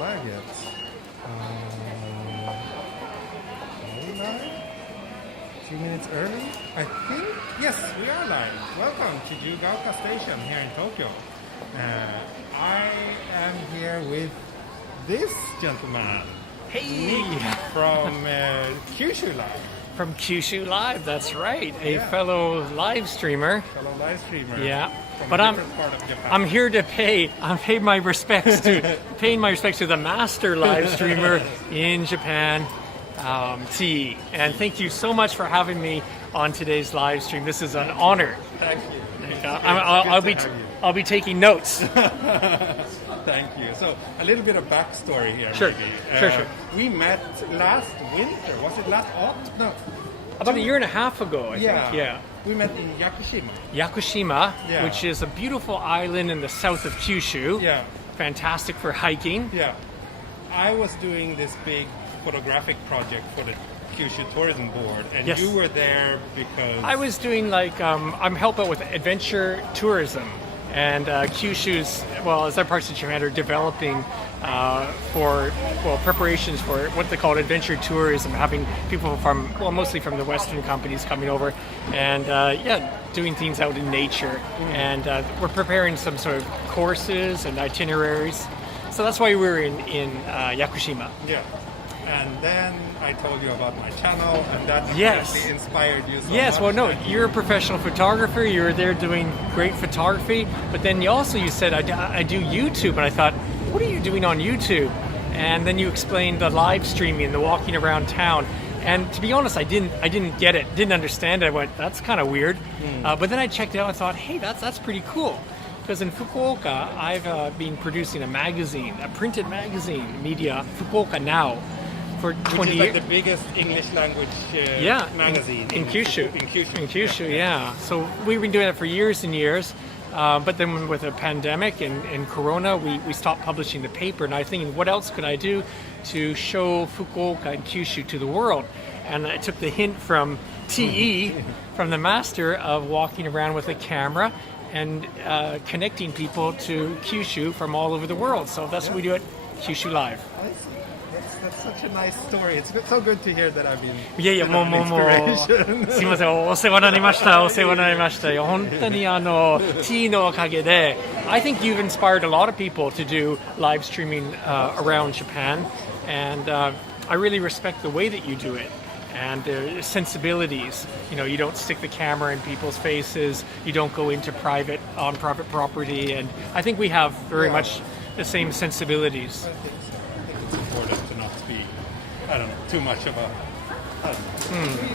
live yet. Are we live? 2 minutes early? I think, yes, we are live. Welcome to Jiyugaoka Station here in Tokyo. I am here with this gentleman. Hey! From Kyushu Live. From Kyushu Live, that's right. A fellow live streamer. Fellow live streamer. Yeah. From But a different part of Japan. I'm here to paying my respects to the master live streamer in Japan, T. And thank you so much for having me on today's live stream. This is an honor. Thank you. I'll be taking notes. Thank you. So a little bit of backstory here. Sure. Maybe. Sure. We met last winter. Was it last autumn? No. About a year and a half ago, I think. Yeah. We met in Yakushima. Yakushima, Yeah. which is a beautiful island in the south of Kyushu. Yeah. Fantastic for hiking. Yeah. I was doing this big photographic project for the Kyushu Tourism Board, and Yes. you were there because I was doing I'm helping out with adventure tourism, and Kyushu's, as other parts of Japan are developing preparations for what they call adventure tourism, having people mostly from the Western companies coming over, and doing things out in nature, and we're preparing some sort of courses and itineraries. So that's why we were in Yakushima. Yeah. And then I told you about my channel, and that Yes. apparently inspired you so Yes, much. well, no, you're a professional photographer. You were there doing great photography, but then you said, I do YouTube, and I thought, what are you doing on YouTube? And then you explained the live streaming, the walking around town. And to be honest, I didn't get it, didn't understand it. I went, that's kind of weird. But then I checked it out and thought, hey, that's pretty cool. Because in Fukuoka, I've been producing a printed magazine, media, Fukuoka Now, for 20 Which is years. like the biggest English language magazine in Kyushu. In Kyushu. Yeah. So we've been doing it for years and years, but then with the pandemic and Corona, we stopped publishing the paper. And I think, what else could I do to show Fukuoka and Kyushu to the world? And I took the hint from TE, from the master, of walking around with a camera and connecting people to Kyushu from all over the world. So that's what we do at Kyushu Live. I see. That's such a nice story. It's so good to hear that I've been いやいや、もう、すいません、お世話になりました。本当にT のおかげで、I think you've inspired a lot of people to do live streaming around Japan, and I really respect the way that you do it. And the sensibilities, you don't stick the camera in people's faces, you don't go into private property, and I think we have very much the same sensibilities. I think it's important to not be, too much of a.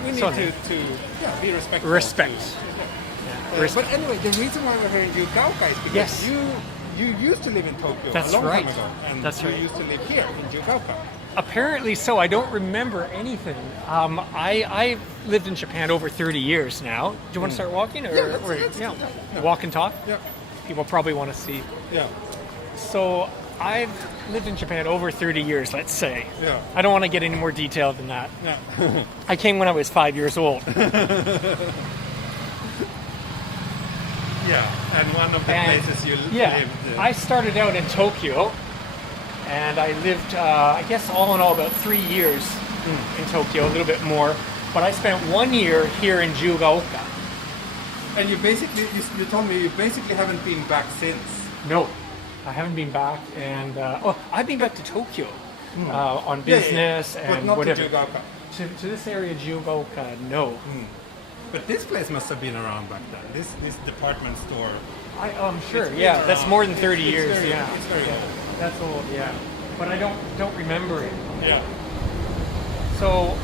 We need to be respectful. Respect. But anyway, the reason why we're here in Jiyugaoka is because you used to live in Tokyo That's a long right. time ago, and That's you right. used to live here in Jiyugaoka. Apparently so. I don't remember anything. I lived in Japan over 30 years now. Do you want to start walking? Or walk and talk? Yeah. People probably want to see. Yeah. So I've lived in Japan over 30 years, let's say. Yeah. I don't want to get any more detailed than that. Yeah. I came when I was 5 years old. Yeah, and one of the places you lived. I started out in Tokyo, and I lived, I guess, all in all, about 3 years in Tokyo, a little bit more. But I spent 1 year here in Jiyugaoka. And you told me you basically haven't been back since. No, I haven't been back, and I've been back to Tokyo on business and but not whatever. to Jiyugaoka. To this area, Jiyugaoka, no. But this place must have been around back then. This department store. I'm sure. It's been Yeah, around. that's more than 30 It's years. very, Yeah, it's very old. that's old. Yeah, but I don't remember it. Yeah. So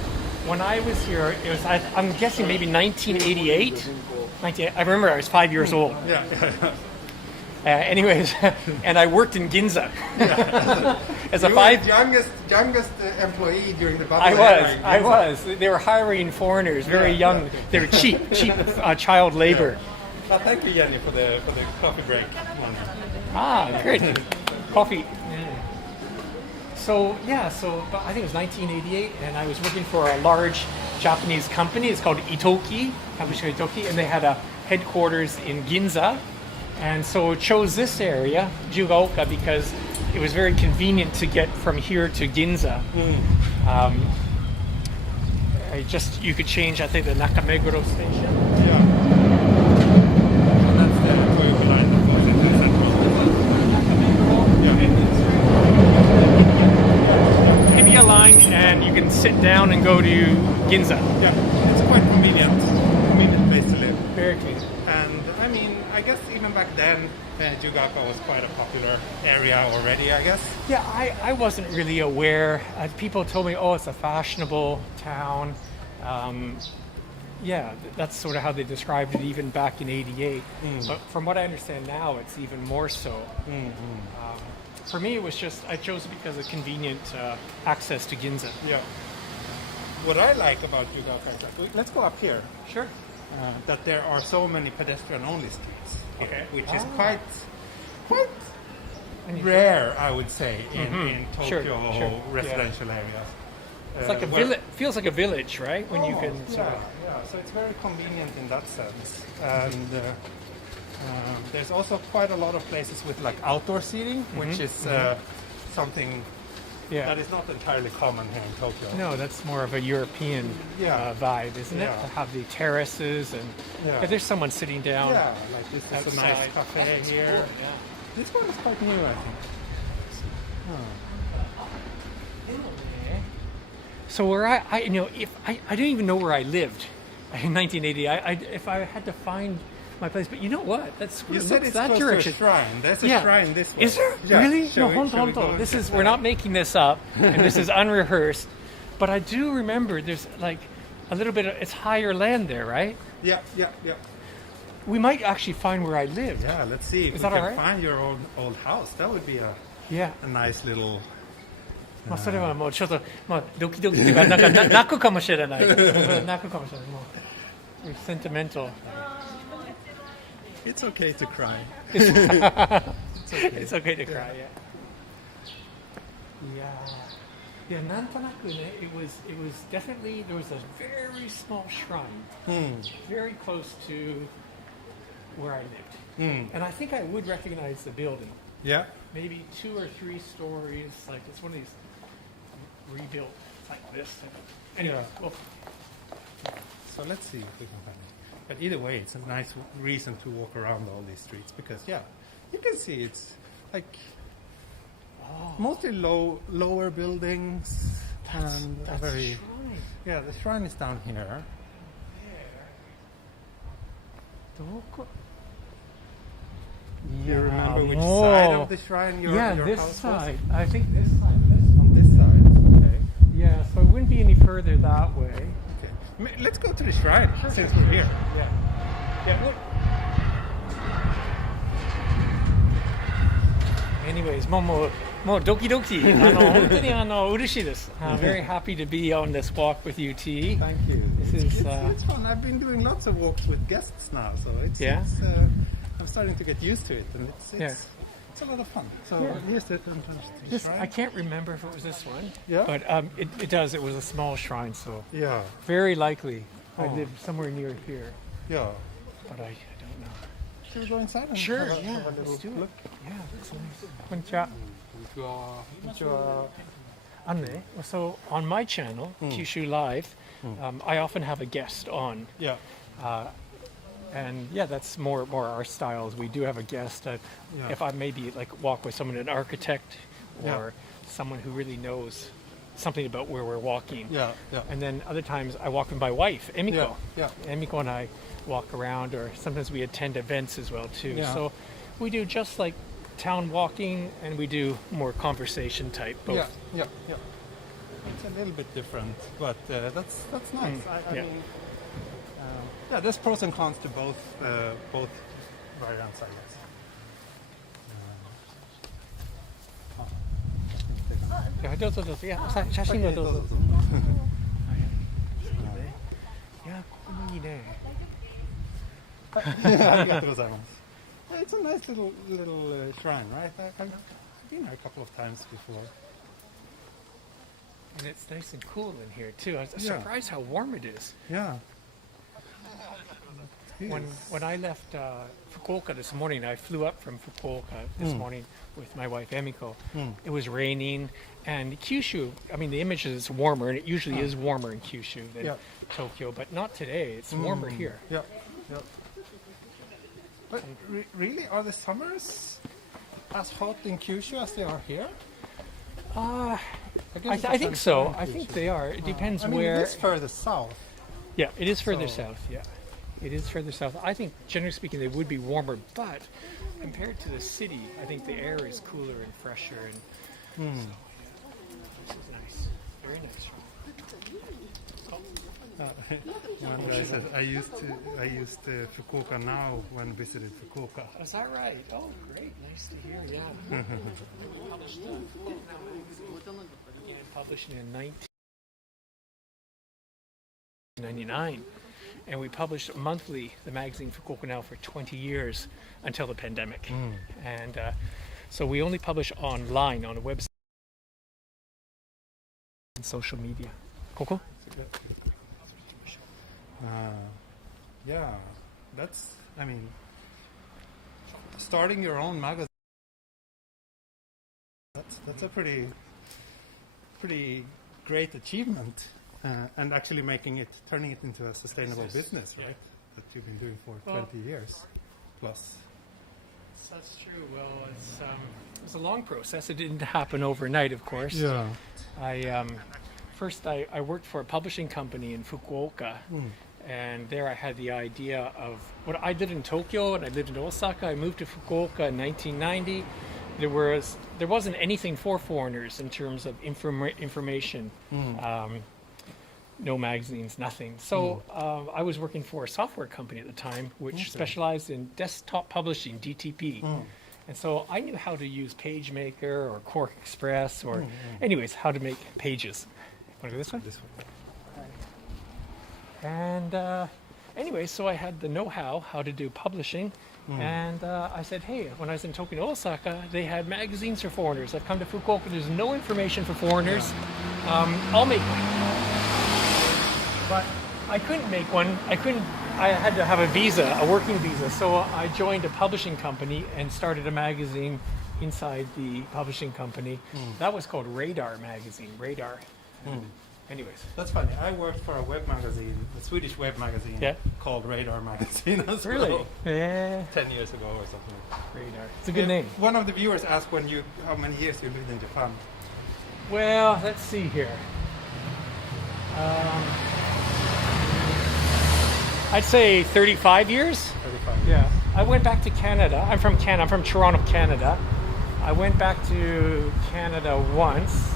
when I was here, it was I'm guessing maybe 1988. I remember I was 5 years old. Yeah. Anyways, and I worked in Ginza as a You five. were youngest employee during the bubble. I was. They were hiring foreigners, very young. They were cheap child labor. Thank you, Jenny, for the coffee break. Great. Coffee. So but I think it was 1988, and I was working for a large Japanese company. It's called Itoki, Kabushika Itoki, and they had a headquarters in Ginza. And so chose this area, Jiyugaoka, because it was very convenient to get from here to Ginza. You could change, I think, the Nakameguro station. Yeah. That's the Toyota line that goes into Central. Yeah. Hibiya line, and you can sit down and go to Ginza. Yeah. It's quite convenient place to live. Very clean. And I mean, I guess even back then, Jiyugaoka was quite a popular area already, I guess. Yeah, I wasn't really aware. People told me, oh, it's a fashionable town. That's sort of how they described it even back in '88. But from what I understand now, it's even more so. For me, it was just, I chose it because of convenient access to Ginza. Yeah. What I like about Jiyugaoka is let's go up here. Sure. That there are so many pedestrian-only streets, Okay. which is quite rare, I would say, in Tokyo residential areas. It's like a village. Feels like a village, right? When you can. Yeah. So it's very convenient in that sense, and there's also quite a lot of places with like outdoor seating, which is something that is not entirely common here in Tokyo. No, that's more of a European vibe, isn't it? To have the terraces and there's someone sitting down. Yeah, like this is outside. a nice cafe here. Cool. Yeah. This one is quite new, I think. So where I if I don't even know where I lived in 1980. If I had to find my place, but you know what? That's You said it's that close direction. to a shrine. There's a shrine this way. Is there? Yeah. Really? Shall No, we hold go on. and This check is that we're out? not making this up, and this is unrehearsed. But I do remember there's like a little bit of it's higher land there, right? Yeah. We might actually find where I lived. Yeah, let's see if Is we that can all right? find your old house. That would be a nice little. まあそれはもうちょっとまあドキドキというかなんか泣くかもしれない。泣くかもしれない。もう sentimental. It's okay to cry. It's okay to cry. Yeah, なんとなくね、it was definitely there was a very small shrine, very close to where I lived, and I think I would recognize the building. Yeah. Maybe 2 or 3 stories, like it's one of these rebuilt like this. Anyway, well, So let's see if we can find it. But either way, it's a nice reason to walk around all these streets because you can see it's like mostly lower buildings and a very the shrine is down here. You remember which side of the shrine your this house side. was? I think this side. On this side. Okay. Yeah, so it wouldn't be any further that way. Okay. Let's go to the shrine since we're here. Yeah. Anyways, もうドキドキ本当に嬉しいです。Very happy to be on this walk with you, T. Thank you. It's It's fun. I've been doing lots of walks with guests now, so it's I'm starting to get used to it, and it's a lot of fun. So here's the entrance to the shrine. I can't remember if it was this one. Yeah? But it does. It was a small shrine, so Yeah. very likely I lived somewhere near here. Yeah. But I don't know. Should we go inside and Sure, have a little let's do it. look? Yeah, that's nice. こんにちは。So on my channel, Kyushu Live, I often have a guest on. Yeah. And that's more our styles. We do have a guest. If I maybe like walk with someone, an architect or someone who really knows something about where we're walking. Yeah. And then other times I walk with my wife, Emiko. Yeah. Emiko and I walk around, or sometimes we attend events as well too. Yeah. So we do just like town walking, and we do more conversation type both. Yeah. It's a little bit different, but that's nice. I mean, there's pros and cons to both variants, I guess. どうぞどうぞ。いや、写真をどうぞ。いや、ここもいいね。ありがとうございます。It's a nice little shrine, right? I've been there a couple of times before. And it's nice and cool in here too. I was surprised how warm it is. Yeah. when I left Fukuoka this morning, I flew up from Fukuoka this morning with my wife Emiko. It was raining, and Kyushu, I mean, the image is warmer, and it usually is warmer in Kyushu than Tokyo, but not today. It's warmer here. Yeah. But really, are the summers as hot in Kyushu as they are here? I think so. I think they are. It depends where. It is further south. Yeah, it is further south. Yeah, it is further south. I think, generally speaking, they would be warmer, but compared to the city, I think the air is cooler and fresher, and so this is nice. Very nice. One guy said, I used Fukuoka now when visited Fukuoka. Is that right? Oh, great. Nice to hear. Yeah. Published in 1999, and we published monthly the magazine Fukuoka Now for 20 years until the pandemic. And so we only publish online on a website and social media. Coco? Yeah, starting your own magazine, that's a pretty great achievement, and actually turning it into a sustainable business, right? That you've been doing for 20 years plus. That's true. Well, it was a long process. It didn't happen overnight, of course. Yeah. First I worked for a publishing company in Fukuoka, and there I had the idea of I lived in Tokyo and I lived in Osaka. I moved to Fukuoka in 1990. There wasn't anything for foreigners in terms of information. No magazines, nothing. So I was working for a software company at the time, which specialized in desktop publishing, DTP. And so I knew how to use PageMaker or Quark Express or, anyways, how to make pages. Want to go this way? This one. And anyway, so I had the know-how to do publishing. And I said, hey, when I was in Tokyo and Osaka, they had magazines for foreigners. I've come to Fukuoka, there's no information for foreigners. I'll make one. But I couldn't make one. I had to have a visa, a working visa. So I joined a publishing company and started a magazine inside the publishing company. That was called Radar magazine, Radar. Anyways. That's funny. I worked for a web magazine, a Swedish web magazine called Radar Magazine as Really? well. Yeah. 10 years ago or something. Radar. It's a good name. One of the viewers asked how many years you lived in Japan. Well, let's see here. I'd say 35 years. 35 years. Yeah. I went back to Canada. I'm from Canada. I'm from Toronto, Canada. I went back to Canada once,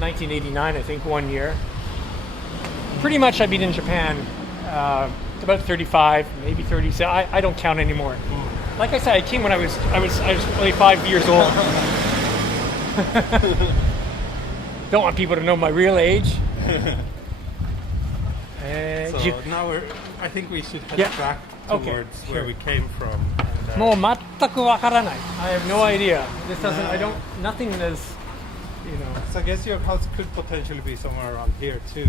1989, I think, 1 year. Pretty much I've been in Japan about 35, maybe 30. So I don't count anymore. Like I said, I came when I was only 5 years old. Don't want people to know my real age. So now I think we should head back towards where we came from. もう全くわからない。I have no idea. This doesn't. I don't. Nothing is. You know. So I guess your house could potentially be somewhere around here too.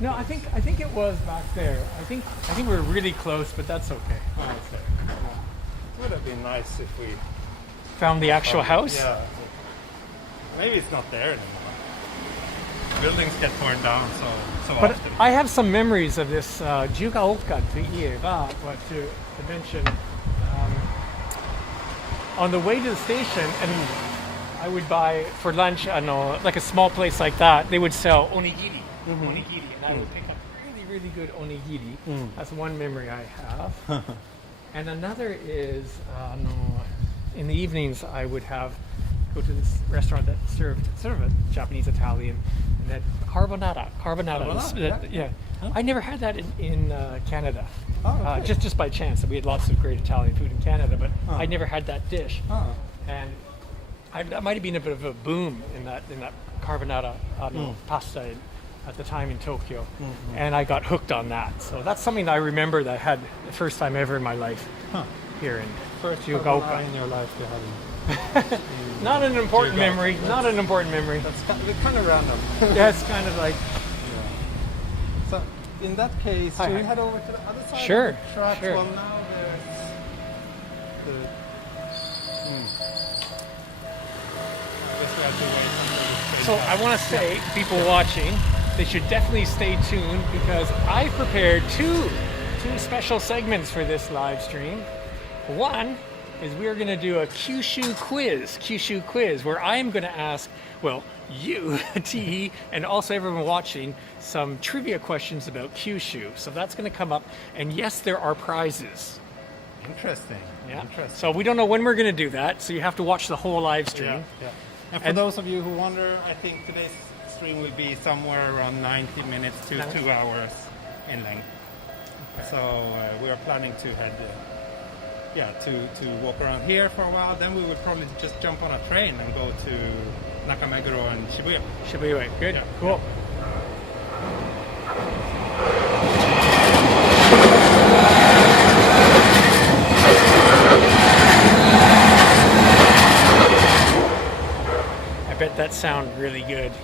No, I think it was back there. I think we're really close, but that's okay. Oh, okay. It would have been nice if we Found the actual house. Yeah. Maybe it's not there anymore. Buildings get torn down so But often. I have some memories of this Jiyugaoka to Ieba, but to mention on the way to the station, and I would buy for lunch, I know, like a small place like that, they would sell onigiri, onigiri, and I would pick up really, really good onigiri. That's one memory I have. And another is, in the evenings, I would go to this restaurant that served sort of a Japanese Italian, and that carbonara. Yeah. I never had that in Canada. Oh, okay. Just by chance. We had lots of great Italian food in Canada, but I never had that dish. And that might have been a bit of a boom in that carbonara pasta at the time in Tokyo, and I got hooked on that. So that's something that I remember that I had the first time ever in my life here in Jiyugaoka. In your life you had Not an important memory. Not an important memory. That's kind of random. Yeah, it's kind of like. So in that case, Hi, should we hi. head over to the other side Sure, of the track? sure. Well, now there's the... I guess we have to wait until the So train I want to passes. say, people watching, they should definitely stay tuned because I prepared two special segments for this live stream. One is we're going to do a Kyushu quiz, where I'm going to ask, well, you, T, and also everyone watching, some trivia questions about Kyushu. So that's going to come up, and yes, there are prizes. Interesting. Yeah. Interesting. So we don't know when we're going to do that, so you have to watch the whole live stream. Yeah. And for those of you who wonder, I think today's stream will be somewhere around 90 minutes to 2 hours in length. So we are planning to head, to walk around here for a while. Then we would probably just jump on a train and go to Nakameguro and Shibuya. Shibuya, good, Yeah. cool. I bet that sounded really good. I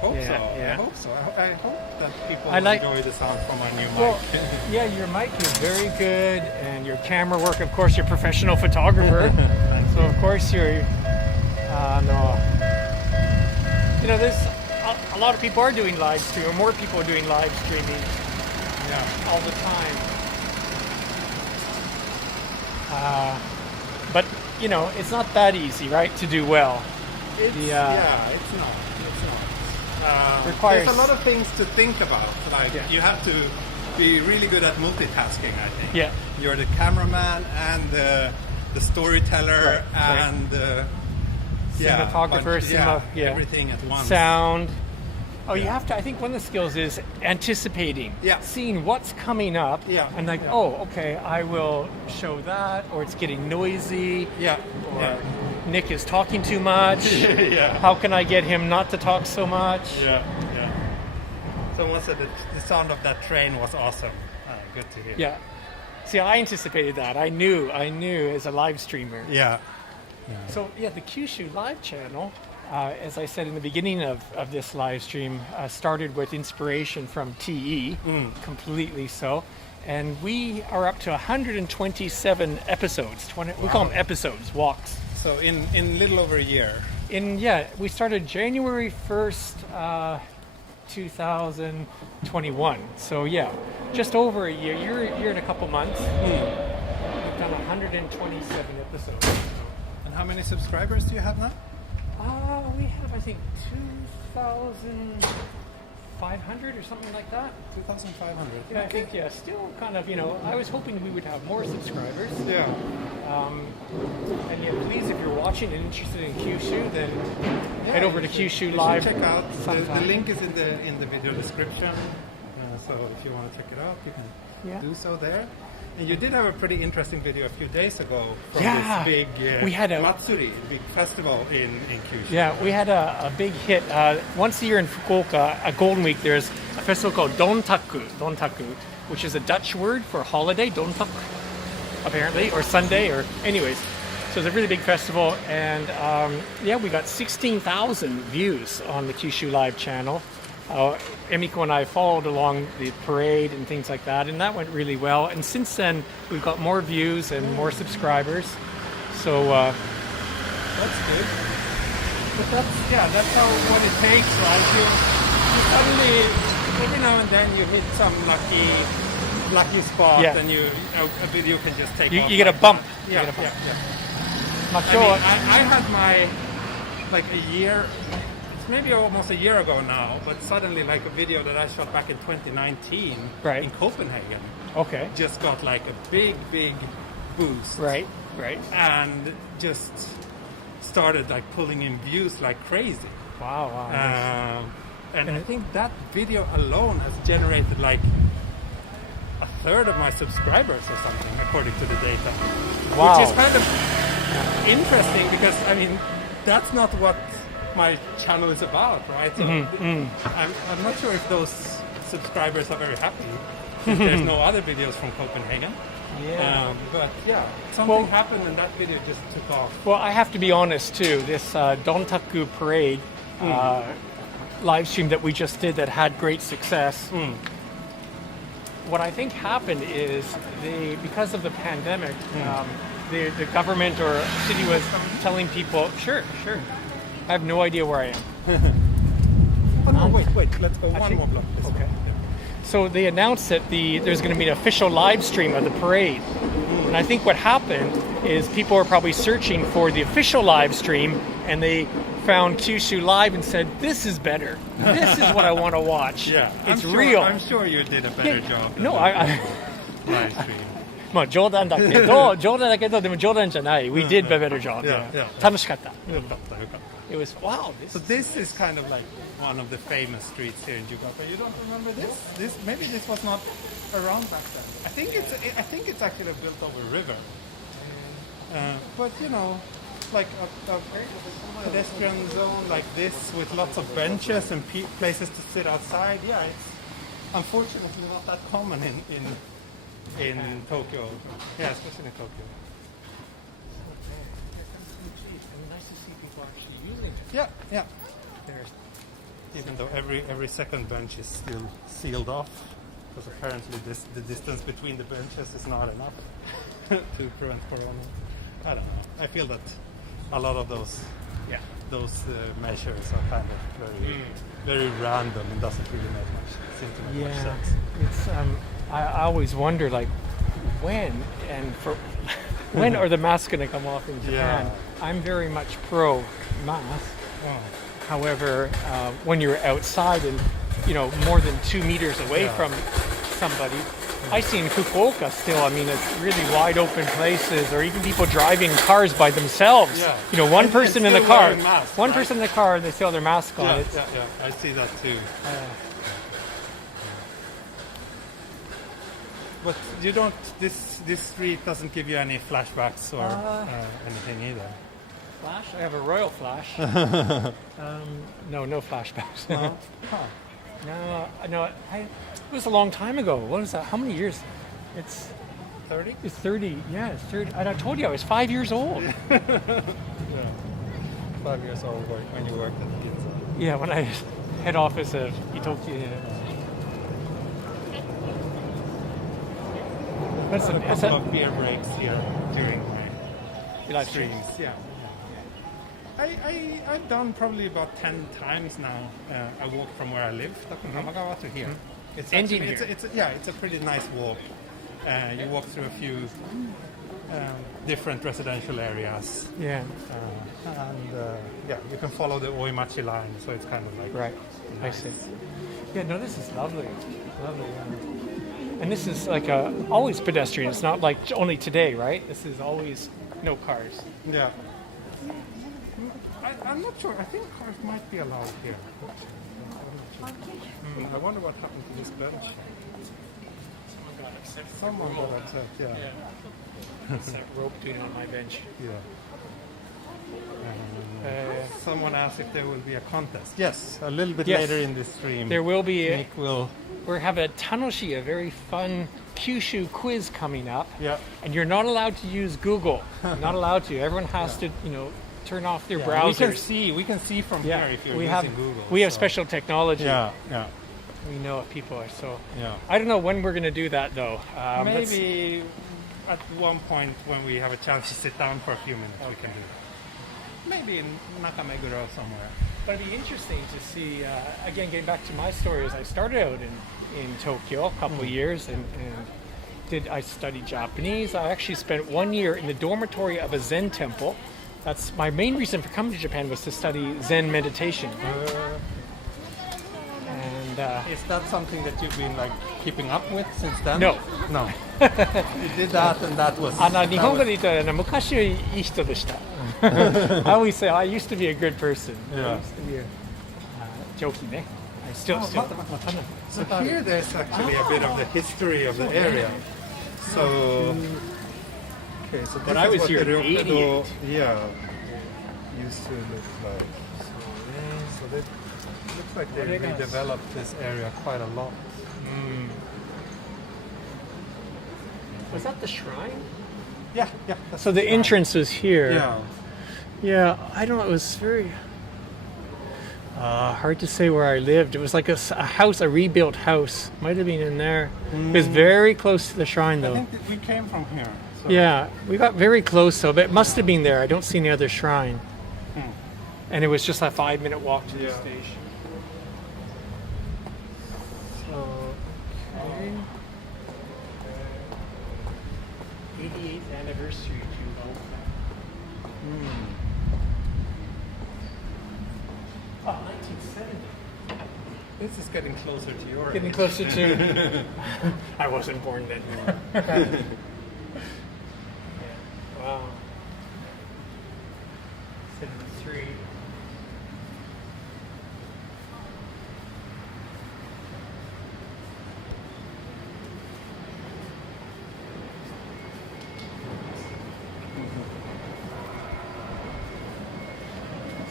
hope Yeah, so. yeah. I hope so. I hope that people I like- enjoy the sound from our new Well, mic. yeah, your mic is very good, and your camera work. Of course, you're a professional photographer, Thanks. so of course you're. No, you know, there's a lot of people are doing live stream, or more people are doing live streaming Yeah. all the time. But you know, it's not that easy, right, to do well. It's, The, it's not. Requires- There's a lot of things to think about. Like you have to be really good at multitasking, I think. Yeah. You're the cameraman and the storyteller Right. and Cinematographer, everything at once. sound. Oh, you have to. I think one of the skills is anticipating, seeing what's coming up, and like, oh, okay, I will show that, or it's getting noisy, or Nick is talking too much. How can I get him not to talk so much? Someone said that the sound of that train was awesome. Good to hear. Yeah. See, I anticipated that. I knew as a live streamer. Yeah. So yeah, the Kyushu live channel, as I said in the beginning of this live stream, started with inspiration from TE, completely so. And we are up to 127 episodes. We call them episodes, walks. So in little over a year. We started January 1st, 2021. So yeah, just over a year. Year and a couple months. We've done 127 episodes. And how many subscribers do you have now? We have, I think, 2,500 or something like that. 2,500. Yeah, I think, still kind of, I was hoping we would have more subscribers. Yeah. And yeah, please, if you're watching and interested in Kyushu, then head over to Kyushu Live. Check out. The sometime. link is in the video description. So if you want to check it out, you can do so there. And you did have a pretty interesting video a few days ago from this big we had a Matsuri, big festival in Kyushu. Yeah, we had a big hit. Once a year in Fukuoka, at Golden Week, there's a festival called Dontaku, which is a Dutch word for holiday, Dontak, apparently, or Sunday, or anyways. So it's a really big festival, and we got 16,000 views on the Kyushu Live channel. Emiko and I followed along the parade and things like that, and that went really well. And since then, we've got more views and more subscribers. So that's good. But that's what it takes, right? You suddenly, every now and then, you hit some lucky spot, and a video can just take off. You get a bump. Yeah. I had my a year. Maybe almost a year ago now, but suddenly a video that I shot back in 2019 in Copenhagen just got a big boost. Right. And just started pulling in views like crazy. Wow. And I think that video alone has generated a third of my subscribers or something, according to the data. Wow. Which is kind of interesting because, that's not what my channel is about, right? So I'm not sure if those subscribers are very happy if there's no other videos from Copenhagen. Something happened and that video just took off. Well, I have to be honest too. This Dontaku parade live stream that we just did that had great success. what I think happened is because of the pandemic, the government or city was telling people, sure. I have no idea where I am. Oh no, wait. Let's go one more block. Okay. So they announced that there's going to be an official live stream of the parade. And I think what happened is people are probably searching for the official live stream, and they found Kyushu Live and said, this is better. This is what I want to watch. Yeah, it's real. I'm sure you did a better job. No, live stream. まあ冗談だけどでも冗談じゃない。We did a better job. Yeah. 楽しかった。よかったよかった。 It was wow. So this is kind of like one of the famous streets here in Jiyugaoka. You don't remember this? Maybe this was not around back then. I think it's actually built over a river. But you know, like a pedestrian zone like this with lots of benches and places to sit outside. Yeah, it's unfortunately not that common in Tokyo. Yeah, especially in Tokyo. Nice to see people actually using it. Yeah. Even though every second bench is still sealed off, because apparently the distance between the benches is not enough to prevent corona. I don't know. I feel that a lot of those measures are kind of very random and doesn't really seem to make much sense. It's I always wonder like when are the masks going to come off in Japan? Yeah. I'm very much pro mask. Oh. However, when you're outside and more than 2 meters away from somebody, I see in Fukuoka still. I mean, it's really wide open places, or even people driving cars by themselves. Yeah. One person in the car, masks, person in the car, and they still have their mask on. Yeah. I see that too. But you don't. This street doesn't give you any flashbacks or anything either. Flash? I have a royal flash. No flashbacks. No? No. It was a long time ago. What was that? How many years? It's 30? It's 30. Yeah, it's 30. And I told you I was 5 years old. Yeah. 5 years old when you worked at the pizza. Yeah, when I head office of Itoki. That's a couple of beer breaks here during my streams. Yeah. I've done probably about 10 times now. I walk from where I live, Nakameguro, to here. It's ending actually, here. it's a pretty nice walk. You walk through a few different residential areas. Yeah. You can follow the Oimachi line, so it's kind of like right. Nice. I see. Yeah, no, this is lovely. And this is like always pedestrian. It's not like only today, right? This is always no cars. Yeah. I'm not sure. I think cars might be allowed here. I wonder what happened to this bench. Someone got upset. Yeah. Set rope doing on my bench. Yeah. Someone asked if there will be a contest. Yes, a little bit later in this stream. There will be. Nick will. We have a tanoshi, a very fun Kyushu quiz coming up. Yeah. And you're not allowed to use Google. You're not allowed to. Everyone has to, turn off their browsers. We can see from here if you're using Google. We have special technology. Yeah. We know if people are so. Yeah. I don't know when we're going to do that though. Maybe at one point when we have a chance to sit down for a few minutes, we can do that. Maybe in Nakameguro somewhere. But it'd be interesting to see. Again, getting back to my story, as I started out in Tokyo a couple of years, and I studied Japanese. I actually spent 1 year in the dormitory of a Zen temple. That's my main reason for coming to Japan, was to study Zen meditation. Is that something that you've been keeping up with since then? No. You did that, and that was. 日本語で言ったら昔はいい人でした。I always say I used to be a good person. Yeah. I used to be a joking, eh? I still. So here there's actually a bit of the history of the area. So. Okay, so but I was here in '88. Yeah. Used to look like. So they looks like they redeveloped this area quite a lot. Was that the shrine? Yeah. So the entrance was here. Yeah. Yeah, I don't know. It was very. Hard to say where I lived. It was like a house, a rebuilt house. Might have been in there. It was very close to the shrine, though. I think that we came from here. So. Yeah, we got very close, so but it must have been there. I don't see any other shrine. And it was just a 5-minute walk to the station. So, okay. 88th anniversary Jiyugaoka. Oh, 1970. This is getting closer to your Getting age. closer to... I wasn't born then. Wow. 73.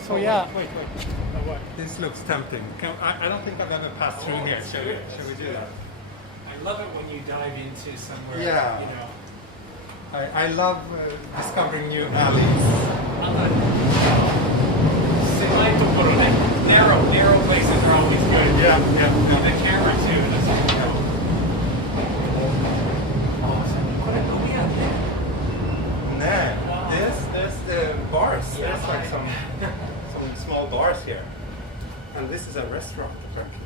So yeah. Wait. What? This looks tempting. I don't think I've ever passed through here. Shall we do that? I love it when you dive into somewhere. Yeah. You know. I love discovering new alleys. Narrow places are always good. Yeah. The camera too. That's cool. Nah, there's the bars. Yeah. There's like some small bars here. And this is a restaurant, apparently.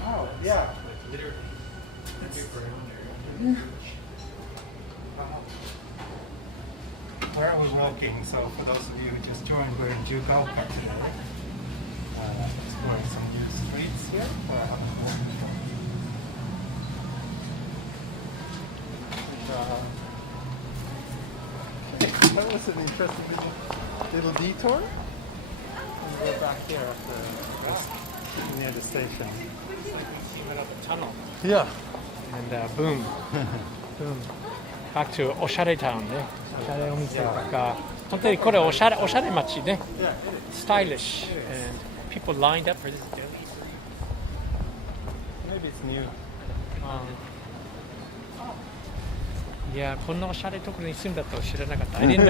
Oh, yeah. Like literally. Where are we walking? So for those of you who just joined, we're in Jiyugaoka today. Exploring some new streets here. That was an interesting little detour. And we're back here after near the station. It's like we came out of a tunnel. Yeah. And boom. Boom. Back to Oshare Town ね。おしゃれお店が本当にこれおしゃれ町ね。Stylish and people lined up for this deli. Maybe it's new. いやこんなおしゃれところに住んだと知らなかった。I didn't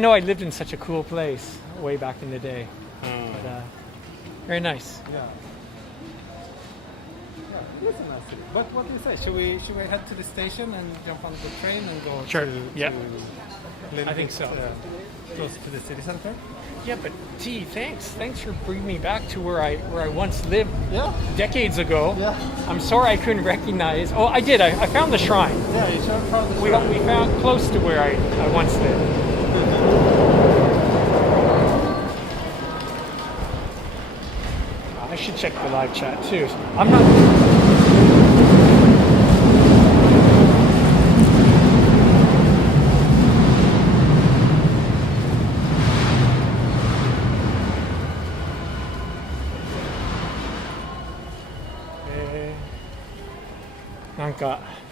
know I lived in such a cool place way back in the day. But very nice. Yeah. Yeah, it is a nice city. But what do you say? Should we head to the station and jump on the train and go Sure. to Yeah. little I think bit, so. Close to the city center? Yeah, but T, thanks for bringing me back to where I once lived Yeah. decades ago. Yeah. I'm sorry I couldn't recognize. Oh, I did. I found the shrine. Yeah, you should found the We found close to where I once lived. I should check the live chat too. I'm not.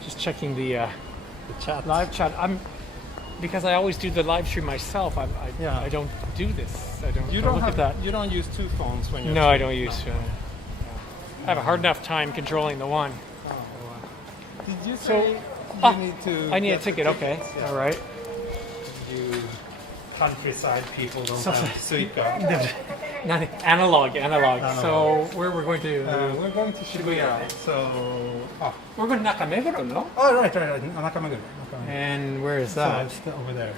Just checking the chat. live chat. Because I always do the live stream myself. I don't do this. I don't. You don't don't look have at that. You don't use two phones when you're. No, I don't use. I have a hard enough time controlling the one. Did you So, say you need to? I need a get ticket. Okay. tickets? Yeah. All right. You countryside people don't So- have Suica. Analog. So where we're going to? We're going to Shibuya. So. We're going to Nakameguro, no? Oh, right. Nakameguro. And where is So that? it's over there.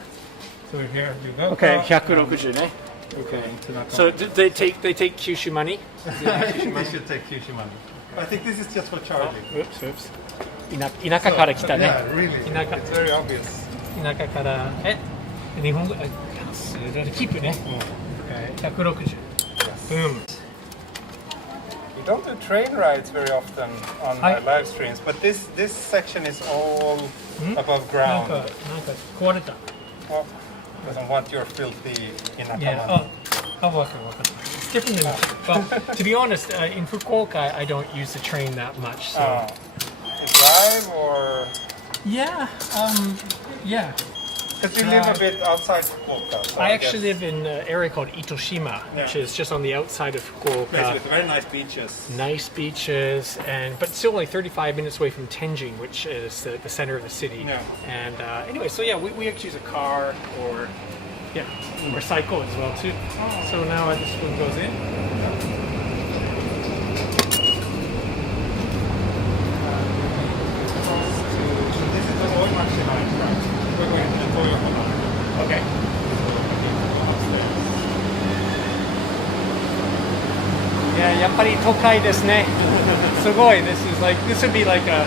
So we're here. You go. Okay, 160 ね. Okay. So they take Kyushu money? I think they should take Kyushu money. I think this is just for charging. Oops. 田舎から来たね。 Yeah, really. 田舎 It's very obvious. 田舎から日本語キープね。160. Boom. We don't do train rides very often on my live streams, but this section is all above なん ground. か壊れた。 Well, doesn't want your filthy Yeah. Inakama. Oh, okay. It's different than. Well, to be honest, in Fukuoka, I don't use the train that much. So. You drive or? Yeah. Yeah. Because we live a bit outside Fukuoka. So I guess actually live in an area called Itoshima, which is just on the outside of place Fukuoka. with very nice beaches. Nice beaches, but still only 35 minutes away from Tenjin, which is the center of the city. Yeah. And anyway, so yeah, we actually use a car or cycle as well too. So now this one goes in. やっぱり都会ですね。すごい。This is like this would be like a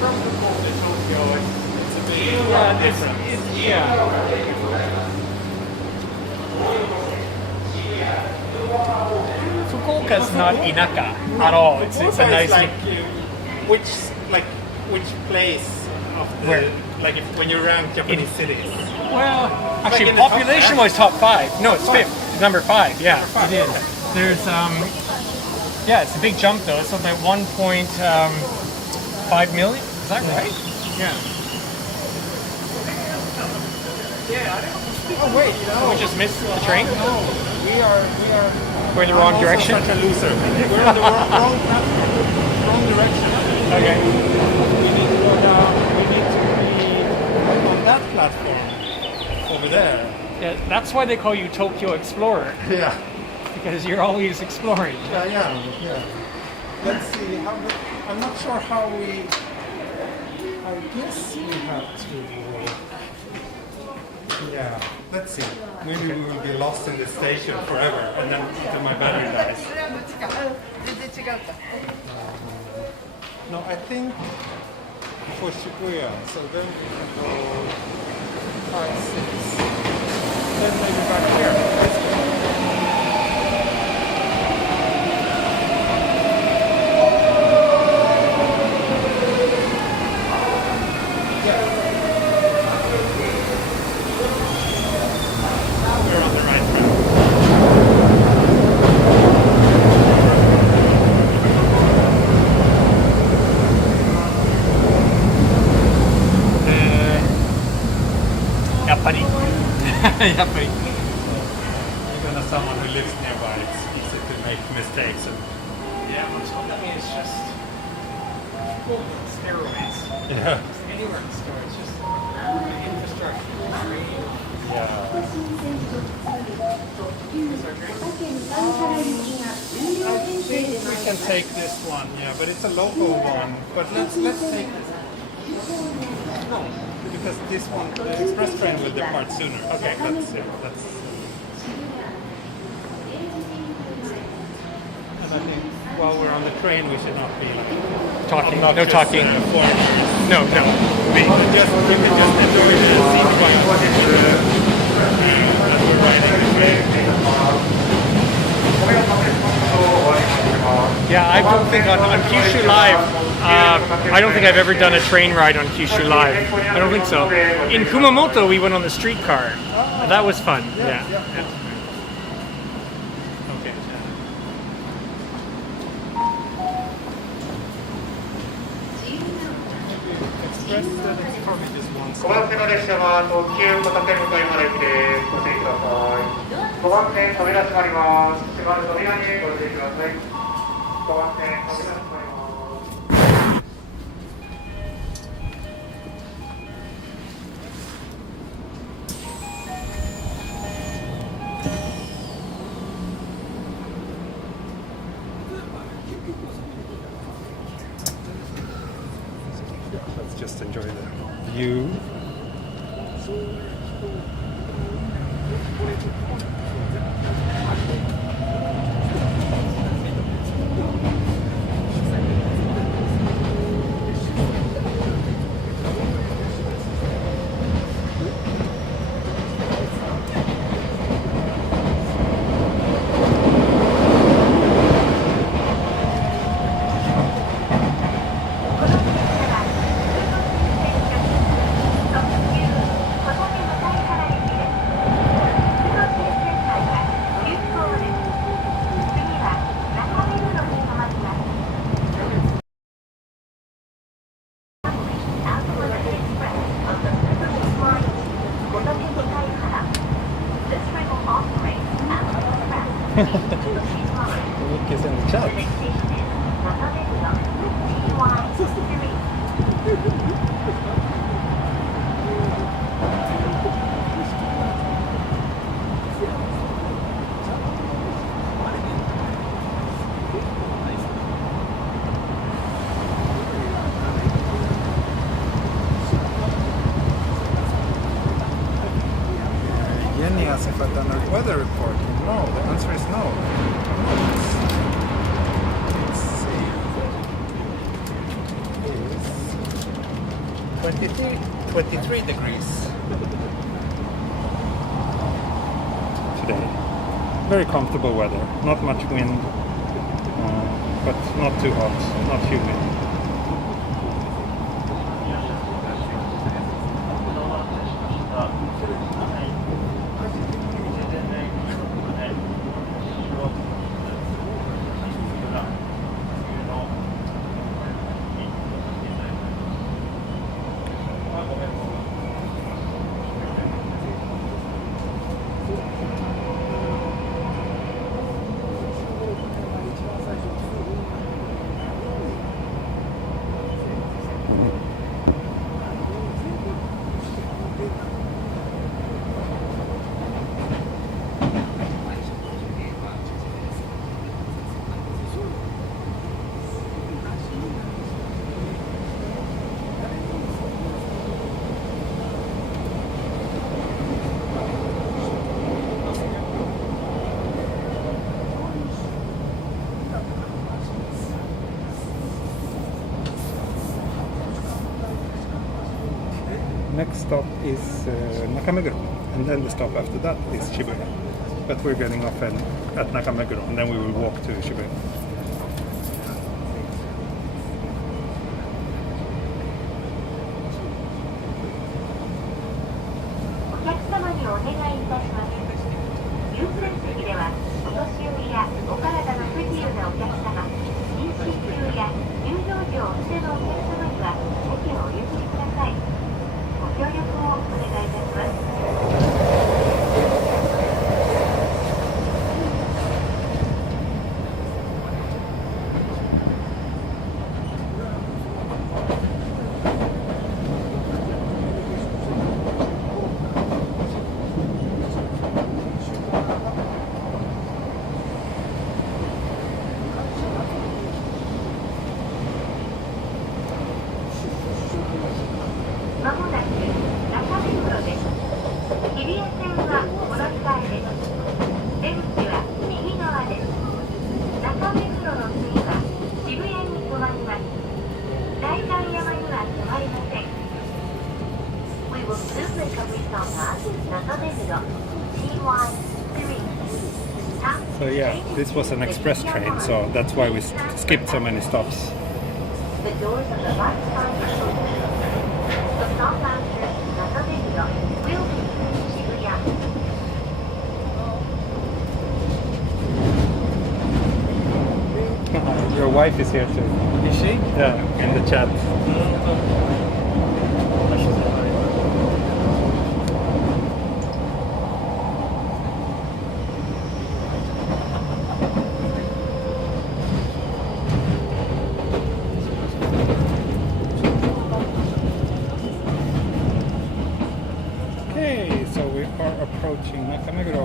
from Fukuoka to Tokyo. It's a big yeah. Fukuoka is not inaka at all. It's a nice. Like which place of the Where? like when you rank Japanese cities. Well, actually, in the top population five? was top 5. No, it's fifth. It's number 5. Yeah, five, it is. okay. There's yeah, it's a big jump though. It's something like 1.5 million. Is that right? Yeah. Oh wait, Did we just missed the train? No, we are. We're in the wrong I'm also direction. Such a loser. We're on the wrong direction. Okay. We need to go down. We need to be on that platform over there. Yeah, that's why they call you Tokyo Explorer, Yeah. because you're always exploring. Yeah. Let's see. I'm not sure how we. I guess we have to. Yeah. Let's see. Maybe we will be lost in the station forever, and then my battery dies. No, I think for Shibuya. So then we can go 5, 6. Then maybe back here. We're on the right track. Yappari. Yappari. Even as someone who lives nearby, it's easy to make mistakes. Yeah, which ultimately is just steroids. Yeah. Just anywhere in the store, it's just the infrastructure. Yeah. I think we can take this one, yeah, but it's a local one. But let's take this. No, because this one, the express train will depart sooner. Okay, let's. And I think while we're on the train, we should not be Talking. No obnoxious, talking. foreigners. No. You can just enjoy the scene while as we're riding the train. Yeah, I don't think on Kyushu Live, I don't think I've ever done a train ride on Kyushu Live. I don't think so. In Kumamoto, we went on the streetcar. That was fun. Yeah. Okay. Express, it's probably just one 5番線の列車は特急小竹向山駅です。ご注意ください。5番線扉閉まります。閉まる扉にご注意ください。5番線扉閉まります。Let's just enjoy the view. Nick is in the chat. Jenny asked if I've done a weather report. No, the answer is no. Let's see. It's 23 degrees today. Very comfortable weather. Not much wind, but not too hot, not humid. Next stop is Nakameguro, and then the stop after that is Shibuya. But we're getting off at Nakameguro, and then we will walk to Shibuya. 中目黒 CY3. So yeah, this was an express train, so that's why we skipped so many stops. The doors on the right side are open. The stop after Nakameguro will be Shibuya. Your wife is here too. Is she? Yeah, in the chat. Okay, so we are approaching Nakameguro.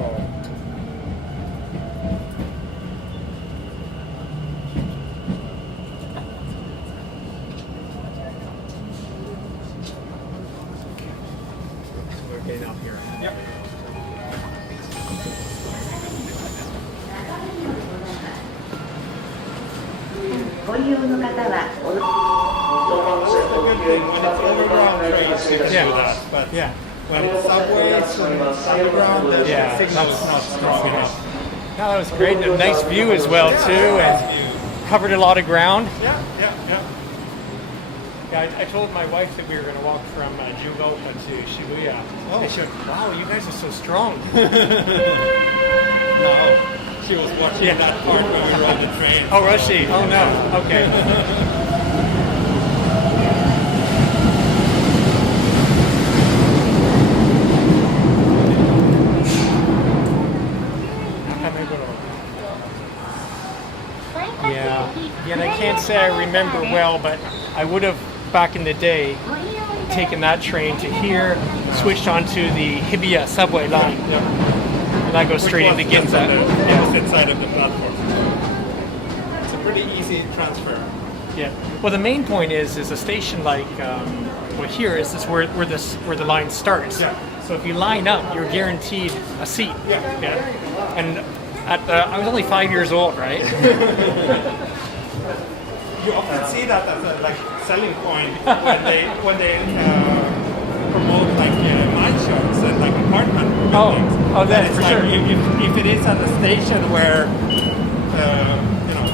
We're getting up here. Yep. ご利用の方は But yeah, when subways and underground, the Yeah, signal is not strong enough. No, that was great. A nice view as well too, and covered a lot of ground. Yeah. Yeah, I told my wife that we were going to walk from Jiyugaoka to Shibuya. Oh. And she went, "Wow, you guys are so strong." No, she was watching that part when we were on the train. Oh, was she? Oh no. Okay. Yeah, and I can't say I remember well, but I would have, back in the day, taken that train to here, switched onto the Hibiya subway line, and that goes straight into Ginza. On the opposite side of the platform. It's a pretty easy transfer. Yeah. Well, the main point is a station like people here is this where the line starts. Yeah. So if you line up, you're guaranteed a seat. Yeah. And I was only 5 years old, right? You often see that as a selling point when they promote mine shows and apartment buildings. That it's for sure. If it is at a station where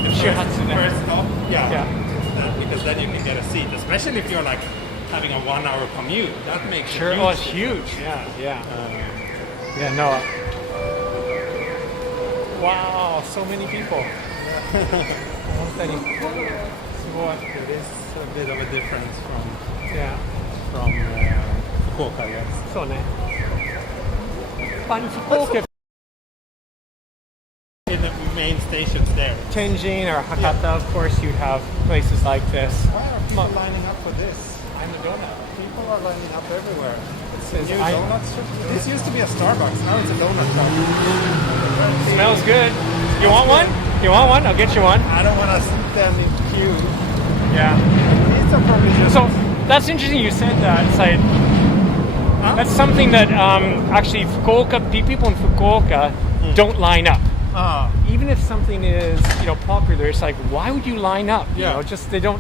the first stop, because then you can get a seat, especially if you're having a 1 hour commute. That makes Sure. it Oh, it's huge. Yeah. No. Wow, so many people. It is a bit of a difference from Fukuoka, yes. So nice. But in Fukuoka, In the main stations there. Tenjin or Hakata, of course, you'd have places like this. Why are people lining up for this? I'm a donut. People are lining up everywhere. It's a new donut shop. This used to be a Starbucks. Now it's a donut shop. Smells good. You want one? You want one? I'll get you one. I don't want to stand in queue. Yeah. These are probably just... So that's interesting you said that. It's like, that's something that actually people in Fukuoka don't line up. Even if something is popular, it's like, why would you line up? You know, just they don't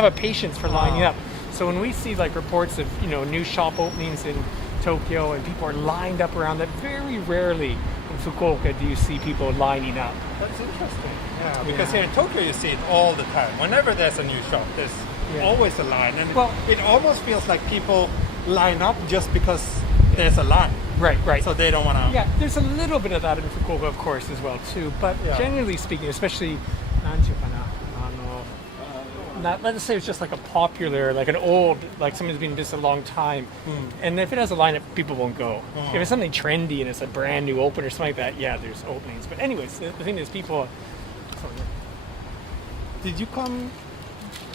have a patience for lining up. So when we see reports of new shop openings in Tokyo and people are lined up around that, very rarely in Fukuoka do you see people lining up. That's interesting. Yeah, because here in Tokyo you see it all the time. Whenever there's a new shop, there's always a line, and it almost feels like people line up just because there's a line. Right. So they don't want to... Yeah, there's a little bit of that in Fukuoka, of course, as well, too. But generally speaking, especially, let's say it's just a popular, an old, somebody's been in business a long time. And if it has a lineup, people won't go. If it's something trendy and it's a brand new open or something like that, there's openings. But anyways, the thing is people... Did you come...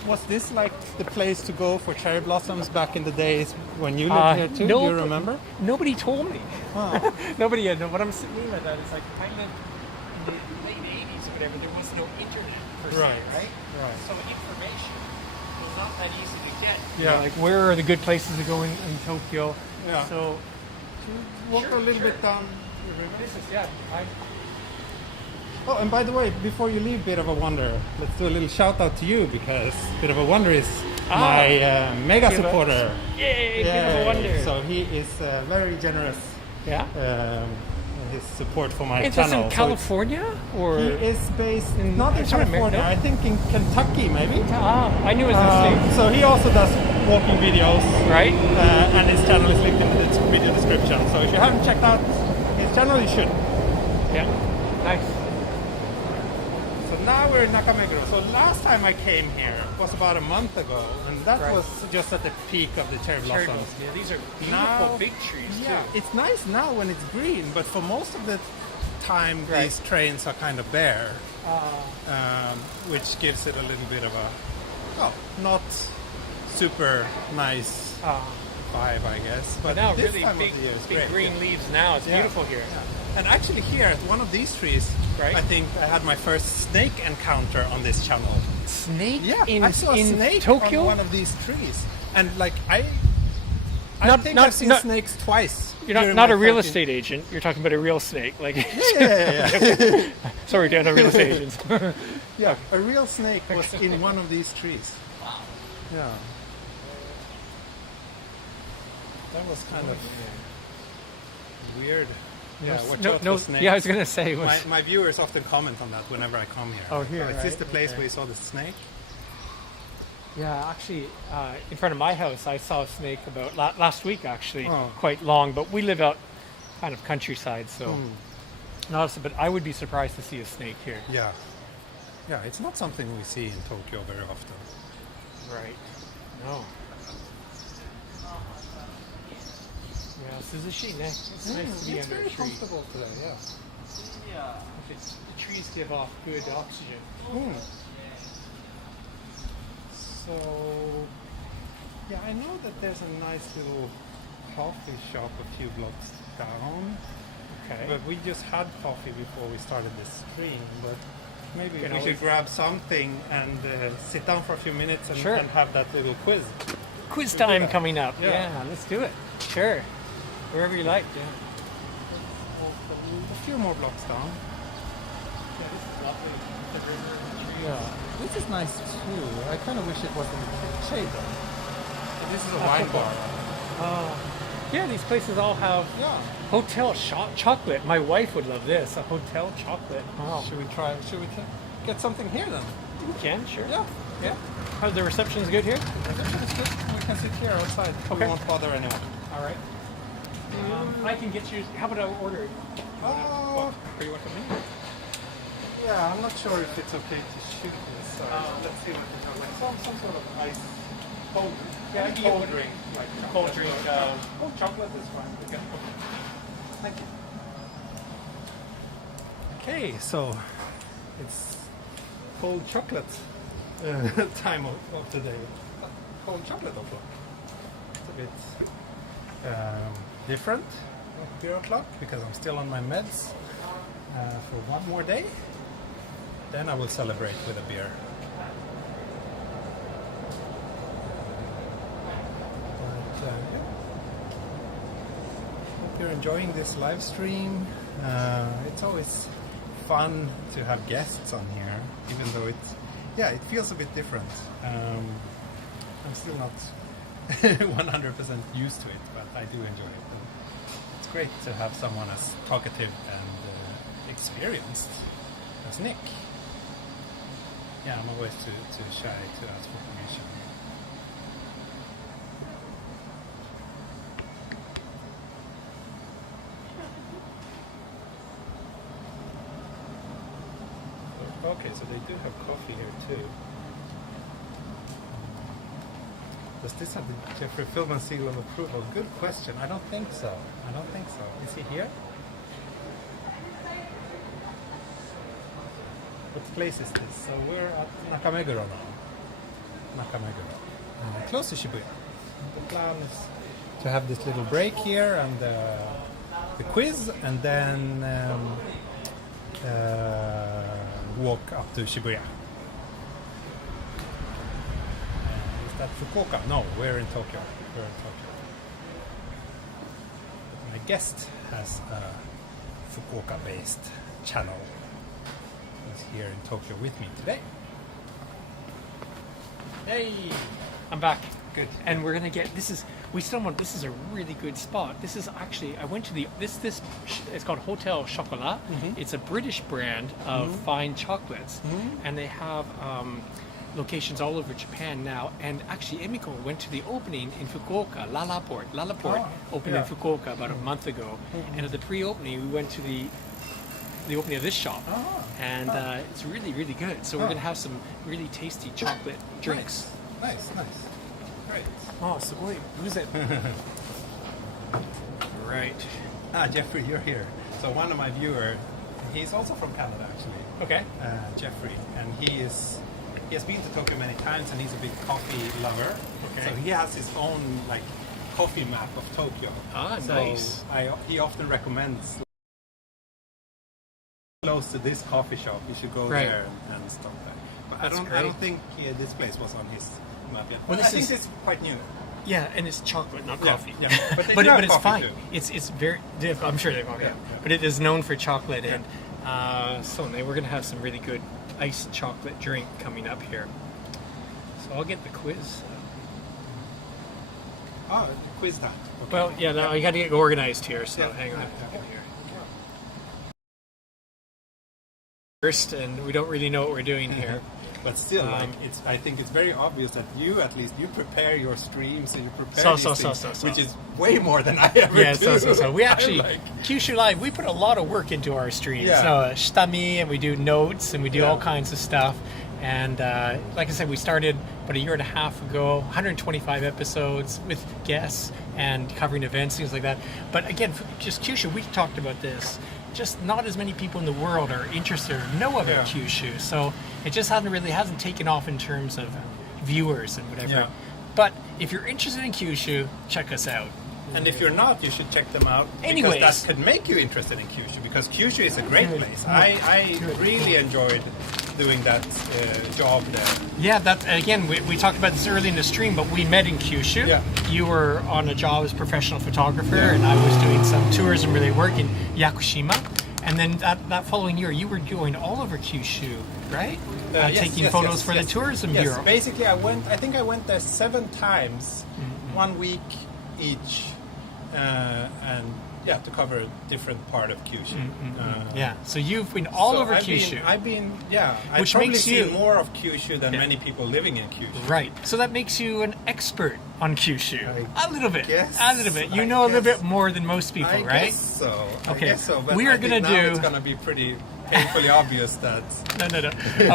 Was this the place to go for cherry blossoms back in the days when you lived here too? Do you remember? Nobody told me. Oh. Nobody had. What I'm meaning by that is kind of in the late 80s or whatever, there was no internet per se, right? So information was not that easy to get. Yeah. Where are the good places to go in Tokyo? Yeah. So walk a little bit down the river. This is Oh, and by the way, before you leave Bit of a Wonder, let's do a little shout out to you, because Bit of a Wonder is my mega supporter. Yay, Bit of a Wonder. So he is very generous. Yeah. In his support for my It's channel. in California, or he is based not in It's not California. America. I think in Kentucky, maybe. I knew it was in the States. So he also does walking videos, Right. And his channel is linked in the video description. So if you haven't checked out his channel, you should. Yeah. Nice. So now we're in Nakameguro. So last time I came here was about a month ago, and that was just at the peak of the cherry blossoms. Yeah, these are beautiful Now, big trees yeah, too. it's nice now when it's green, but for most of the time these trains are kind of bare, which gives it a little bit of a, not super nice vibe, I guess. But now this really time big, of the year is big great. green leaves now. It's beautiful here. Yeah. And actually here at one of these trees, I think I had my first snake encounter on this channel. Snake? Yeah, in, I saw a in snake Tokyo? on one of these trees. And I think not- I've seen not- snakes twice. You're not, during not my a real 13 estate agent. You're talking about a real snake. Yeah. Sorry, Dan, no real estate agents. Yeah, a real snake was in one of these trees. Wow. Yeah. That was kind of weird. Yeah, watch out for snakes. Yeah, I was going to say. Was, My viewers often comment on that whenever I come here. Oh, here, is this right? the place where you saw the snake? yeah, actually, in front of my house, I saw a snake about last week, actually, Oh. quite long. But we live out kind of countryside, so not. But I would be surprised to see a snake here. Yeah. Yeah, it's not something we see in Tokyo very often. Right. No. Yeah, Suzushi, ne? It's nice to be It's under very a tree. comfortable today, yeah. Yeah. The trees give off good oxygen. So, yeah, I know that there's a nice little coffee shop a few blocks down. Okay. But we just had coffee before we started this stream. But maybe we always- should grab something and sit down for a few minutes and, Sure. and have that little quiz. quiz do time that. coming up. Yeah. Yeah, let's do it. Sure. Wherever you like. Yeah. A few more blocks down. Yeah, this is lovely. The river and the trees. Yeah, this is nice too. I kind of wish it was in shade though. This is a wine bar. Yeah, these places all have Yeah. hotel chocolate. My wife would love this. A hotel chocolate. Oh, Should we get something here then? you can, sure. Yeah. Yeah. How's the reception's good here? It's good. We can sit here outside. Okay. We won't bother anyone. All right. I can get you. How about I order? Oh. Or you want something? Yeah, I'm not sure if it's okay to shoot this. So let's see what we have. Like some sort of ice cold. Yeah, Any I can get cold one. drink. Like Cold chocolate drink, or- cold chocolate is fine. Okay. Thank you. Okay, so it's cold chocolate time of the day. Cold chocolate o'clock. It's a bit different at beer o'clock because I'm still on my meds for one more day. Then I will celebrate with a beer. But, yeah. Hope you're enjoying this live stream. It's always fun to have guests on here, even though it feels a bit different. I'm still not 100% used to it, but I do enjoy it. It's great to have someone as talkative and experienced as Nick. Yeah, I'm always too shy to ask for permission. Okay, so they do have coffee here too. Does this have the Jeffrey Philbin seal of approval? Good question. I don't think so. Is he here? What place is this? So we're at Nakameguro now. Close to Shibuya. The plan is to have this little break here and the quiz, and then walk up to Shibuya. Is that Fukuoka? No, we're in Tokyo. My guest has a Fukuoka-based channel. He's here in Tokyo with me today. Hey, I'm back. Good. And we're gonna get this is a really good spot. This is actually I went to it's called Hotel Chocolat. It's a British brand of fine chocolates, and they have locations all over Japan now. And actually, Emiko went to the opening in Fukuoka. Lalaport opened in Fukuoka about a month ago. And at the pre-opening, we went to the opening of this shop, and it's really, really good. So we're gonna have some really tasty chocolate drinks. Nice. Great. Oh, so wait, who's it? Right. Jeffrey, you're here. So one of my viewers, he's also from Canada actually. Okay. Jeffrey, and he has been to Tokyo many times, and he's a big coffee lover. Okay. So he has his own like coffee map of Tokyo. So Nice. he often recommends close to this coffee shop. You should go Right. there and stop there. But That's I great. don't think this place was on his map yet. Well, But this I think is- it's quite new. Yeah, and it's chocolate, not coffee. Yeah. But they but do have it's coffee fine. too. It's very. I'm sure they coffee. Yeah. But it is known for chocolate, and so we're gonna have some really good iced chocolate drink coming up here. So I'll get the quiz. Oh, quiz time. Okay. Well, yeah, no, you got to get organized here. So Yeah. hang on. Yeah. Here. First, and we don't really know what we're doing here. But still, I think it's very obvious that you prepare your streams and you prepare these things, which is way more than I ever Yeah, do. so we actually I'm Kyushu Live. We put a lot of work into our streams. Yeah. So shitami, and we do notes, and we do Yeah. all kinds of stuff. And like I said, we started about a year and a half ago, 125 episodes with guests and covering events, things like that. But again, just Kyushu, we talked about this. Just not as many people in the world are interested or know about Yeah. Kyushu, so it just hasn't taken off in terms of viewers and whatever. Yeah. But if you're interested in Kyushu, check us out. And if you're not, you should check them out. Anyways. Because that could make you interested in Kyushu, because Kyushu is a great place. I really enjoyed doing that job there. Yeah, that again, we talked about this early in the stream, but we met in Kyushu. Yeah. You were on a job as a professional photographer, and I was doing some tourism-related work in Yakushima. And then that following year, you were going all over Kyushu, right? Taking photos for the tourism bureau. Yes, basically I think I went there 7 times, 1 week each, and to cover a different part of Kyushu. So you've been all over Kyushu. I've been, Which probably makes seen you more of Kyushu than many people living in Kyushu. Right. So that makes you an expert on Kyushu. A little bit. Guess, a little bit. You know a little bit more than most people, I right? Guess so. Okay. I guess so. But We are gonna do. It's gonna be pretty painfully obvious that. No.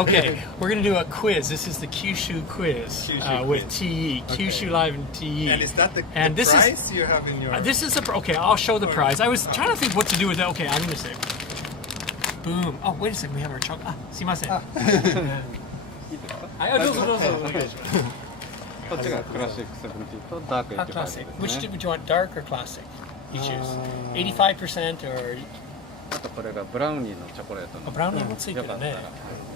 Okay, we're gonna do a quiz. This is the Kyushu quiz with TE. Kyushu Live and TE. And is that the this prize you have in your? This is okay. I'll show the prize. I was trying to think what to do with that. Okay, I'm gonna say. Boom. Oh, wait a second. We have our chocolate. すいません。どうぞ。こっちがクラシック70とダーク85 Classic. ですね。 Which would you want, dark or classic? You choose. 85% or あとこれがブラウニーのチョコレートの。ブラウニーもついてるね。よかったら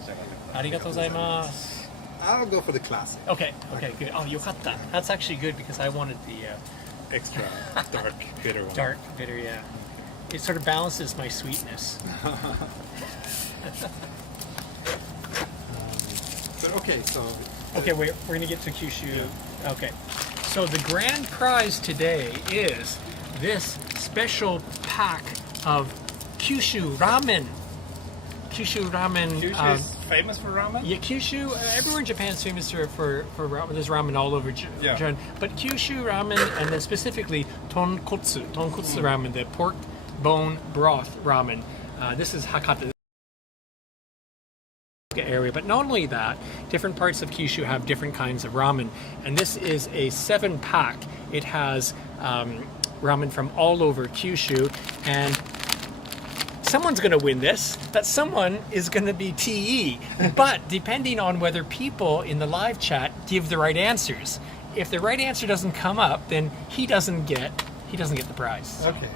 召し上がってありがとうございます。 I'll go for the classic. Okay, good. Oh, よかった。That's actually good because I wanted the Extra dark bitter one. dark bitter, yeah. It sort of balances my sweetness. But okay, so. Okay, we're going to get to Kyushu. Okay. So the grand prize today is this special pack of Kyushu Ramen. Kyushu Ramen. Kyushu is famous for ramen? Yeah, Kyushu. Everywhere in Japan is famous for ramen. There's ramen all over Japan. But Kyushu ramen, and then specifically tonkotsu ramen, the pork bone broth ramen. This is Hakata area. But not only that, different parts of Kyushu have different kinds of ramen. And this is a 7-pack. It has ramen from all over Kyushu. And someone's going to win this. That someone is going to be TE. But depending on whether people in the live chat give the right answers. If the right answer doesn't come up, then he doesn't get the prize. Okay.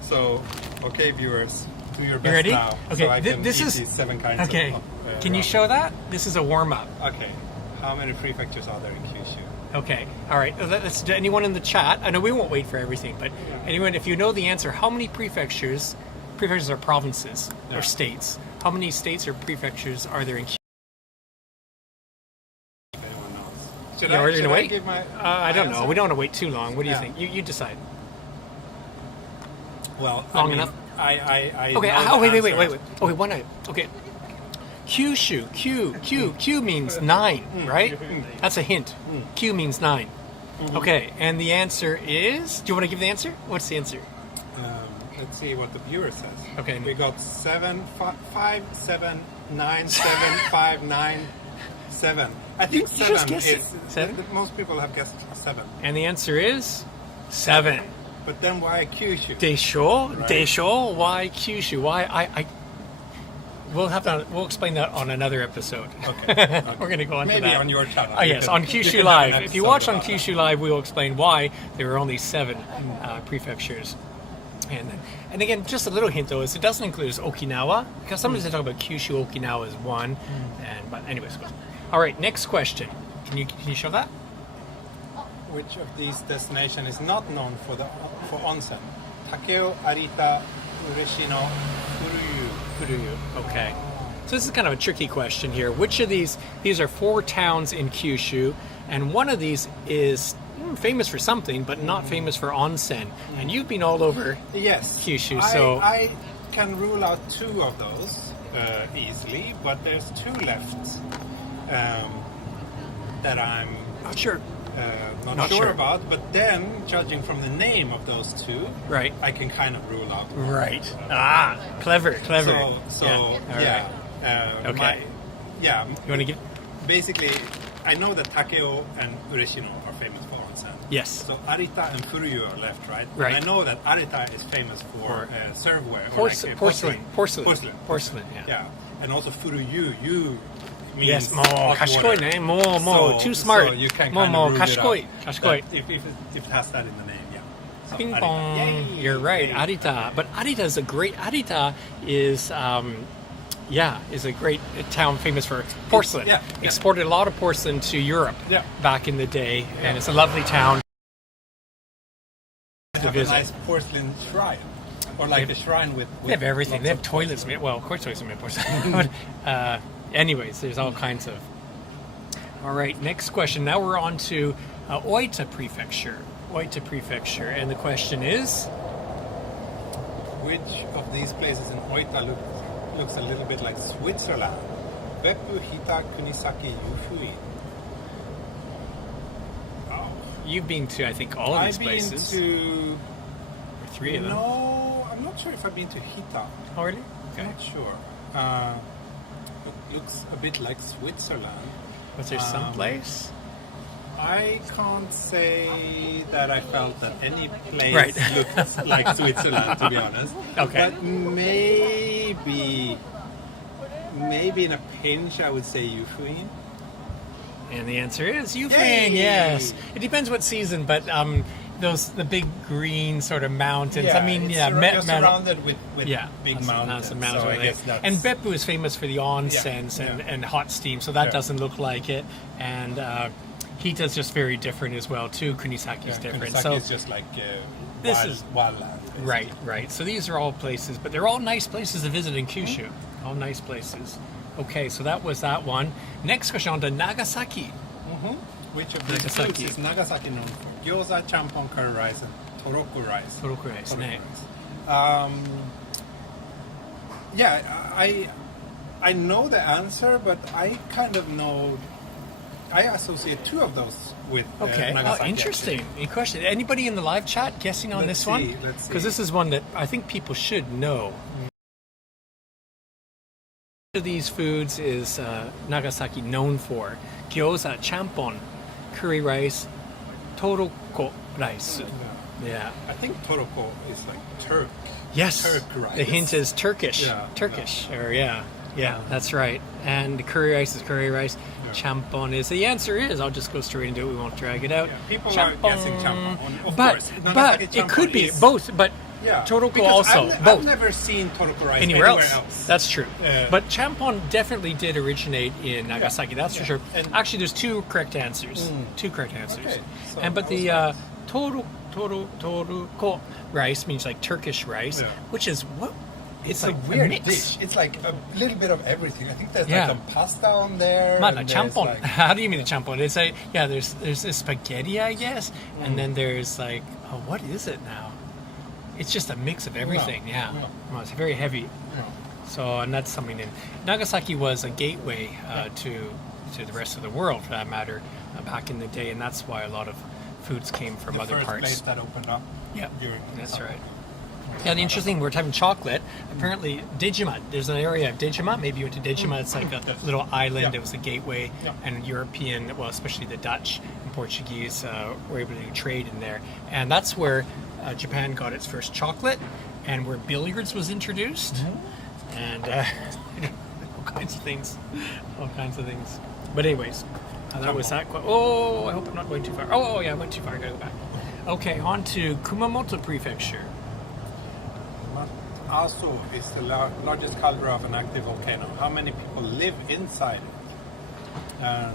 So, okay, viewers, do your best You ready? now. Okay, So I can this eat is these 7 kinds okay. of Can you ramen. show that? This is a warm-up. Okay. How many prefectures are there in Kyushu? Okay, all right. Let's do anyone in the chat. I know we won't wait for everything, but anyone, if you know the answer, how many prefectures are provinces or states? How many states or prefectures are there in Kyushu? If anyone knows. Should Are you should gonna I wait? give my I don't know. answer? We don't want to wait too long. What do you Yeah. think? You decide. Well, Long I mean, enough? I Okay. know Oh, the wait. answers. Okay, one night. Okay. Kyushu. Q means 9, right? That's a hint. Q means 9. Okay, and the answer is. Do you want to give the answer? What's the answer? Let's see what the viewer says. Okay. We got 7, 5, 7, 9, 7, 5, 9, 7. I think You just 7 guessed it. is. 7? Most people have guessed 7. And the answer is 7. But then why Kyushu? Desho? Why Kyushu? Why we'll explain that on another episode. Okay. We're going to go on to Maybe that. on your channel. Oh, yes, on Kyushu have Live. an If you episode watch on about Kyushu Live, we will explain why there are only 7 prefectures. And again, just a little hint though is it doesn't include Okinawa, because sometimes they talk about Kyushu, Okinawa is one. But anyways, all right. Next question. Can you show that? Which of these destinations is not known for onsen? Takeo, Arita, Ureshino, Furuyu. Okay. So this is kind of a tricky question here. Which of these are 4 towns in Kyushu, and one of these is famous for something, but not famous for onsen. And you've been all over Yes. Kyushu, I can rule out 2 of those easily, but there's 2 left that I'm not sure. not sure about. But then, judging from the name of those 2, Right. I can kind of rule out. Right. Clever. So All yeah. right. Okay. You You want to give? basically, I know that Takeo and Ureshino are famous for onsen. Yes. So Arita and Furuyu are left, right? Right. And I know that Arita is famous for serveware. or like, Porcelain. Yeah. Yeah. And also Furuyu, means Yes. hot water. 賢いね。もう too smart. So you can もう kind of rule it 賢い out. 賢い That if it has that in the name, yeah. So Ping Arita. pong. Yay. You're right. Yay. Arita. But Arita is is a great town famous for porcelain. Yeah. Exported a lot of porcelain to Europe back in the day, and it's a lovely town to Have a visit. nice porcelain shrine, or like a shrine with They have everything. lots They have of toilets made. Well, of course, toilets are made of porcelain. But anyways, there's all kinds of. All right, next question. Now we're on to Oita Prefecture. Oita Prefecture, and the question is. Which of these places in Oita looks a little bit like Switzerland? Beppu, Hita, Kunisaki, Yushui. Oh. You've been to, I think, all of these I've places. been to... Or 3 of them. No, I'm not sure if I've been to Hita. Oh, really? I'm not sure. It looks a bit like Switzerland. Was there some place? I can't say that I felt that any place Right. looked like Switzerland, to be honest. Okay. But maybe in a pinch, I would say Yushui. And the answer is Yufeng, Yay! yes. It depends what season, but the big green sort of mountains. I mean, it's yeah, you're surrounded with lots big of mountains. mountains So I over guess there. that's... And Beppu is famous for the onsens Yeah. and hot steam, so that Yeah. doesn't look like it. And Hita's just very different as well too. Kunisaki's different. Kunisaki So is just like this is- wildland. basically. right. So these are all places, but they're all nice places to visit in Kyushu. All nice places. Okay, so that was that one. Next question on to Nagasaki. Which of these Nagasaki. foods is Nagasaki known for? Gyoza, champon, curry rice, and toroku rice. Toroku rice, Toroku ne. rice. Yeah, I know the answer, but I kind of know. I associate 2 of those with Okay. Nagasaki. Interesting. Any question? Anybody in the live chat guessing on Let's this one? see, let's see. Because this is one that I think people should know. Which of these foods is Nagasaki known for? Gyoza, champon, curry rice, toroko rice. Yeah. I think toroko is like Turk. Yes. Turk rice. The hint is Turkish. Yeah. Turkish. Or yeah, that's right. And the curry rice is curry rice. Yeah. Champon is the answer is. I'll just go straight into it. We won't drag it out. Yeah, people are guessing champon. Of but course, Nagasaki it could champon be is- both. But Yeah, toroko because also I've both. never seen toroko rice Anywhere else. else. That's true. Yeah. But champon definitely did originate in Nagasaki. That's for Yeah. sure. And- Actually, there's 2 correct answers. 2 correct answers. Okay, so But I the was toroko rice means like Turkish rice, Yeah. which is what? It's like a weird mix. dish. It's like a little bit of everything. I think there's Yeah. like some pasta on there. Not a and there's champon. like- How do you mean a champon? It's a there's a spaghetti, I guess, and then there's like what is it now? It's just a mix of everything. Yeah. Yeah. Well, it's very heavy. So and that's something in Nagasaki was a gateway to the rest of the world, for that matter, back in the day, and that's why a lot of foods came from the other first parts. place that opened up. Yeah, during that's summer. right. Yeah, the interesting, we're having chocolate. Apparently, Dejima, there's an area of Dejima. Maybe you went to Dejima. It's like a little island. Yeah. It was a gateway, Yeah. and European, well, especially the Dutch and Portuguese, were able to trade in there. And that's where Japan got its first chocolate, and where billiards was introduced, and all kinds of things. But anyways, that was that. Oh, I hope I'm not going too far. Oh, yeah, I went too far. I gotta go back. Okay, on to Kumamoto Prefecture. Aso is the largest caldera of an active volcano. How many people live inside it?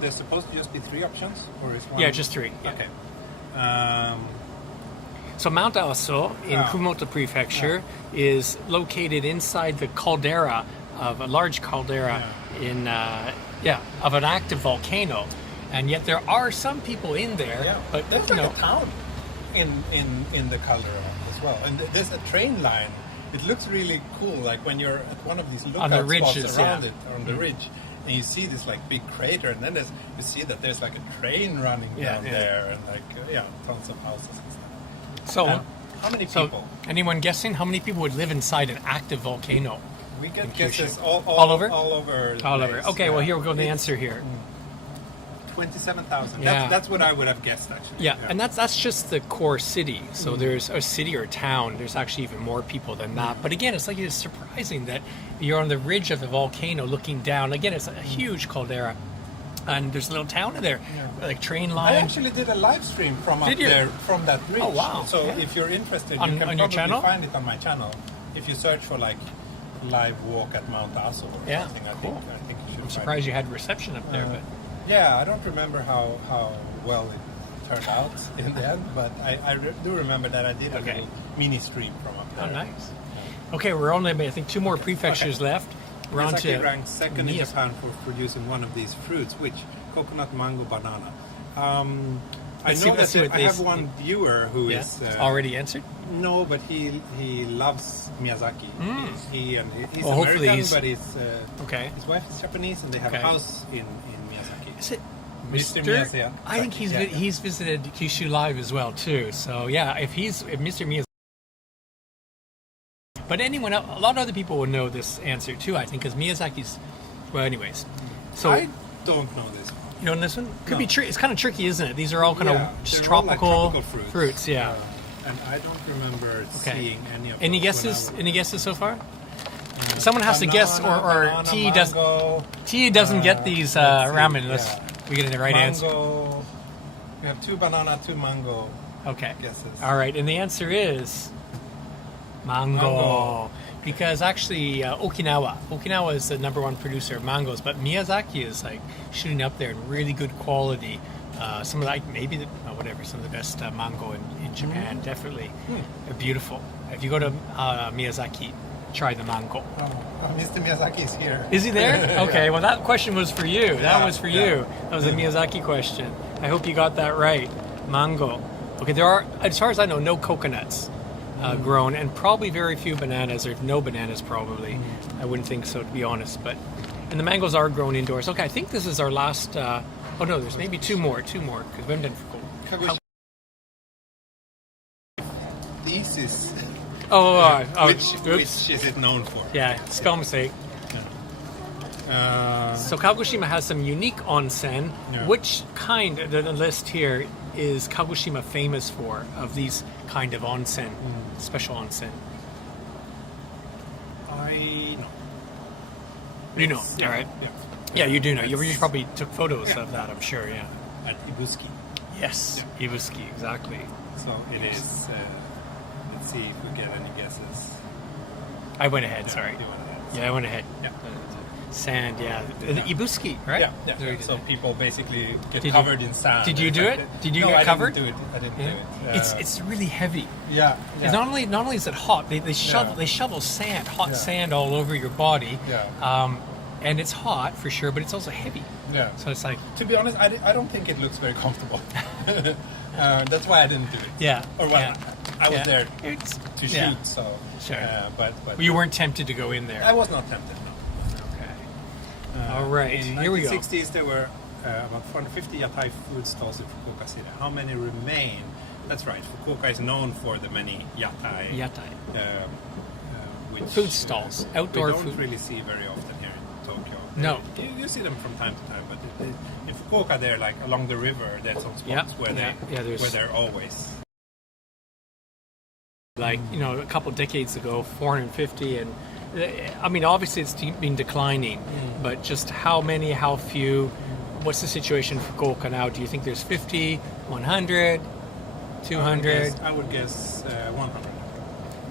There's supposed to just be 3 options, or is one? Yeah, just 3. Yeah. Okay. So Mount Aso in Kumamoto Prefecture is located inside the caldera of a large caldera of an active volcano, and yet there are some people in there. Yeah, but there's you like know, a town in the caldera as well, and there's a train line. It looks really cool, like when you're at one of these lookout On the ridges, spots around yeah. it, on the ridge, and you see this like big crater, and then you see that there's like a train running down there, and like tons of houses and stuff. so How many so people? anyone guessing how many people would live inside an active volcano? We get Kyushu. guesses All over? all over. the All over. place, Okay, well yeah. here we go. The answer here. 27,000. Yeah. That's what I would have guessed actually. Yeah, and that's just the core city. So there's a city or town. There's actually even more people than that. But again, it's surprising that you're on the ridge of the volcano looking down. Again, it's a huge caldera, and there's a little town in there, like train I line. actually did a live stream from up Did you? there, from that ridge. Oh, wow. So Yeah. if you're interested, On- you can on probably your channel? find it on my channel. If you search for like live walk at Mount Aso or Yeah, something. cool. I think you should. I'm find surprised it. you had reception up there, but Yeah, I don't remember how well it turned out in the end, but I do remember that I did a Okay. little mini stream from up there. oh, nice. Okay, we're only, I think, 2 more prefectures left. We're on Miyazaki to ranked second in Miyazaki. Japan for producing one of these fruits, which coconut, mango, banana. I Let's see- know let's see that what I they have one viewer who Yeah, is already answered. no, but he loves Miyazaki. He's Well, hopefully American, he's- but Okay. his wife is Japanese, and they have Okay. a house in Miyazaki. Is it Mr. Mr. Miyazaki. I think he's visited Kyushu Live as well too. So yeah, if Mr. Miyazaki. But anyone else, a lot of other people would know this answer too. I think because Miyazaki's. Well, anyways. So I don't know this one. you know this one could No. be tricky. It's kind of tricky, isn't it? These are all kind Yeah, of just they're all like tropical, fruits. fruits. Yeah. And I don't remember Okay. seeing any of Any those guesses? when I Any guesses so far? Someone has to guess, or banana, T doesn't. mango, T doesn't get these let's see, ramen unless yeah. we get the right answer. mango. We have 2 banana, 2 mango Okay. guesses. All right, and the answer is mango. Mango. Because actually, Okinawa is the #1 producer of mangoes, but Miyazaki is like shooting up there in really good quality. Some of some of the best mango in Japan. Definitely, they're beautiful. If you go to Miyazaki, try the mango. Mr. Miyazaki is here. Is he there? Okay, well that question was for you. That Yeah, was for yeah. you. That was a Miyazaki question. I hope you got that right. Mango. Okay, there are, as far as I know, no coconuts grown, and probably very few bananas, or no bananas probably. I wouldn't think so, to be honest. And the mangoes are grown indoors. Okay, I think this is our last. Oh no, there's maybe two more, because we haven't done Fukuoka. This is Oops. which is it known for? Yeah, spell mistake. So Kagoshima has some unique onsen. Yeah. Which kind, the list here, is Kagoshima famous for of these kind of onsen, special onsen? I know. You know, Yeah, all right. Yeah. Yeah, you do know. You probably took photos of that, I'm sure, yeah. At Ibuski. Yes, Ibuski, exactly. So it is. Let's see if we get any guesses. I went ahead, sorry. You want to- Yeah, I went ahead. Yeah. Sand, yeah. The Ibuski, right? Yeah. Very So good. people basically get Did you- covered in sand. did you do it? Did you no, get I covered? Didn't do it. I didn't do it. It's really heavy. Yeah. It's not only is it hot, they shovel Yeah. sand, hot Yeah. sand all over your body. Yeah. And it's hot for sure, but it's also heavy. Yeah. So it's like, To be honest, I don't think it looks very comfortable. That's why I didn't do it. yeah. Or well, yeah. I was Yeah. there It's- to yeah. shoot, so. Sure. But Well, you weren't tempted to go in there. I was not tempted. No. Okay. All right, In here we go. 1960s, there were about 450 yatai food stalls in Fukuoka City. How many remain? That's right. Fukuoka is known for the many yatai. Yatai. Which, Food stalls, outdoor we don't food. really see very often here in Tokyo. No. You see them from time to time, but in Fukuoka, they're like along the river. There's some spots Yeah, where there's- where they're always. Like, a couple decades ago, 450, and I mean, obviously it's been declining, but just how many, how few, what's the situation for Fukuoka now? Do you think there's 50, 100, 200? I would guess 100.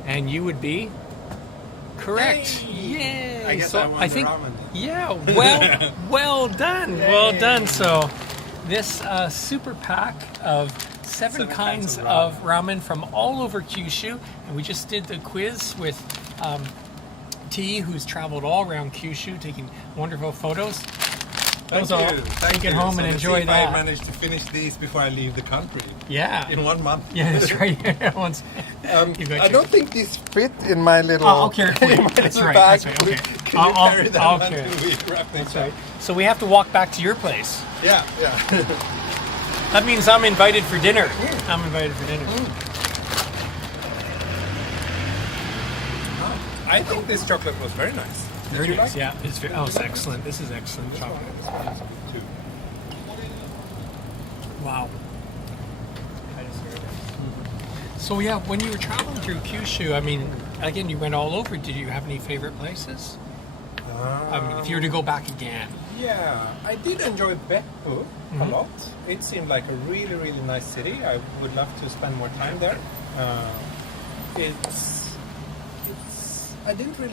And you would be correct. Yay! Yay! I guess So I won the think, ramen. yeah, well done, well done. So this super pack of seven kinds of ramen from all over Kyushu, and we just did the quiz with T, who's traveled all around Kyushu, taking wonderful photos. Thank So you. take it home and let's enjoy see if that. I managed to finish these before I leave the country. Yeah. In 1 month. Yeah, that's right. Once you got I your- don't think these fit in my little. I'll carry it for you. in my That's little right, bag. that's right, okay. Can you I'll- carry them I'll until carry it. we wrap things up? So we have to walk back to your place. Yeah. That means I'm invited for dinner. I'm invited for dinner. I think this chocolate was very nice. Very Did you nice. like Yeah, it's excellent. This is excellent chocolate. it? Too. Wow. So yeah, when you were traveling through Kyushu, I mean, again, you went all over. Did you have any favorite places? I mean, if you were to go back again. Yeah, I did enjoy Beppu a lot. It seemed like a really, really nice city. I would love to spend more time there. I didn't really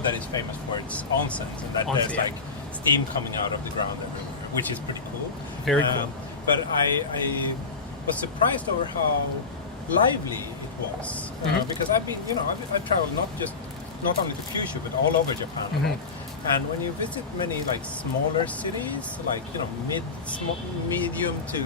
know that it's famous for its onsens and that Onsen, there's yeah. like steam coming out of the ground everywhere, which is pretty cool. Very cool. But I was surprised over how lively it was because I've traveled not only to Kyushu but all over Japan. And when you visit many like smaller cities, like medium to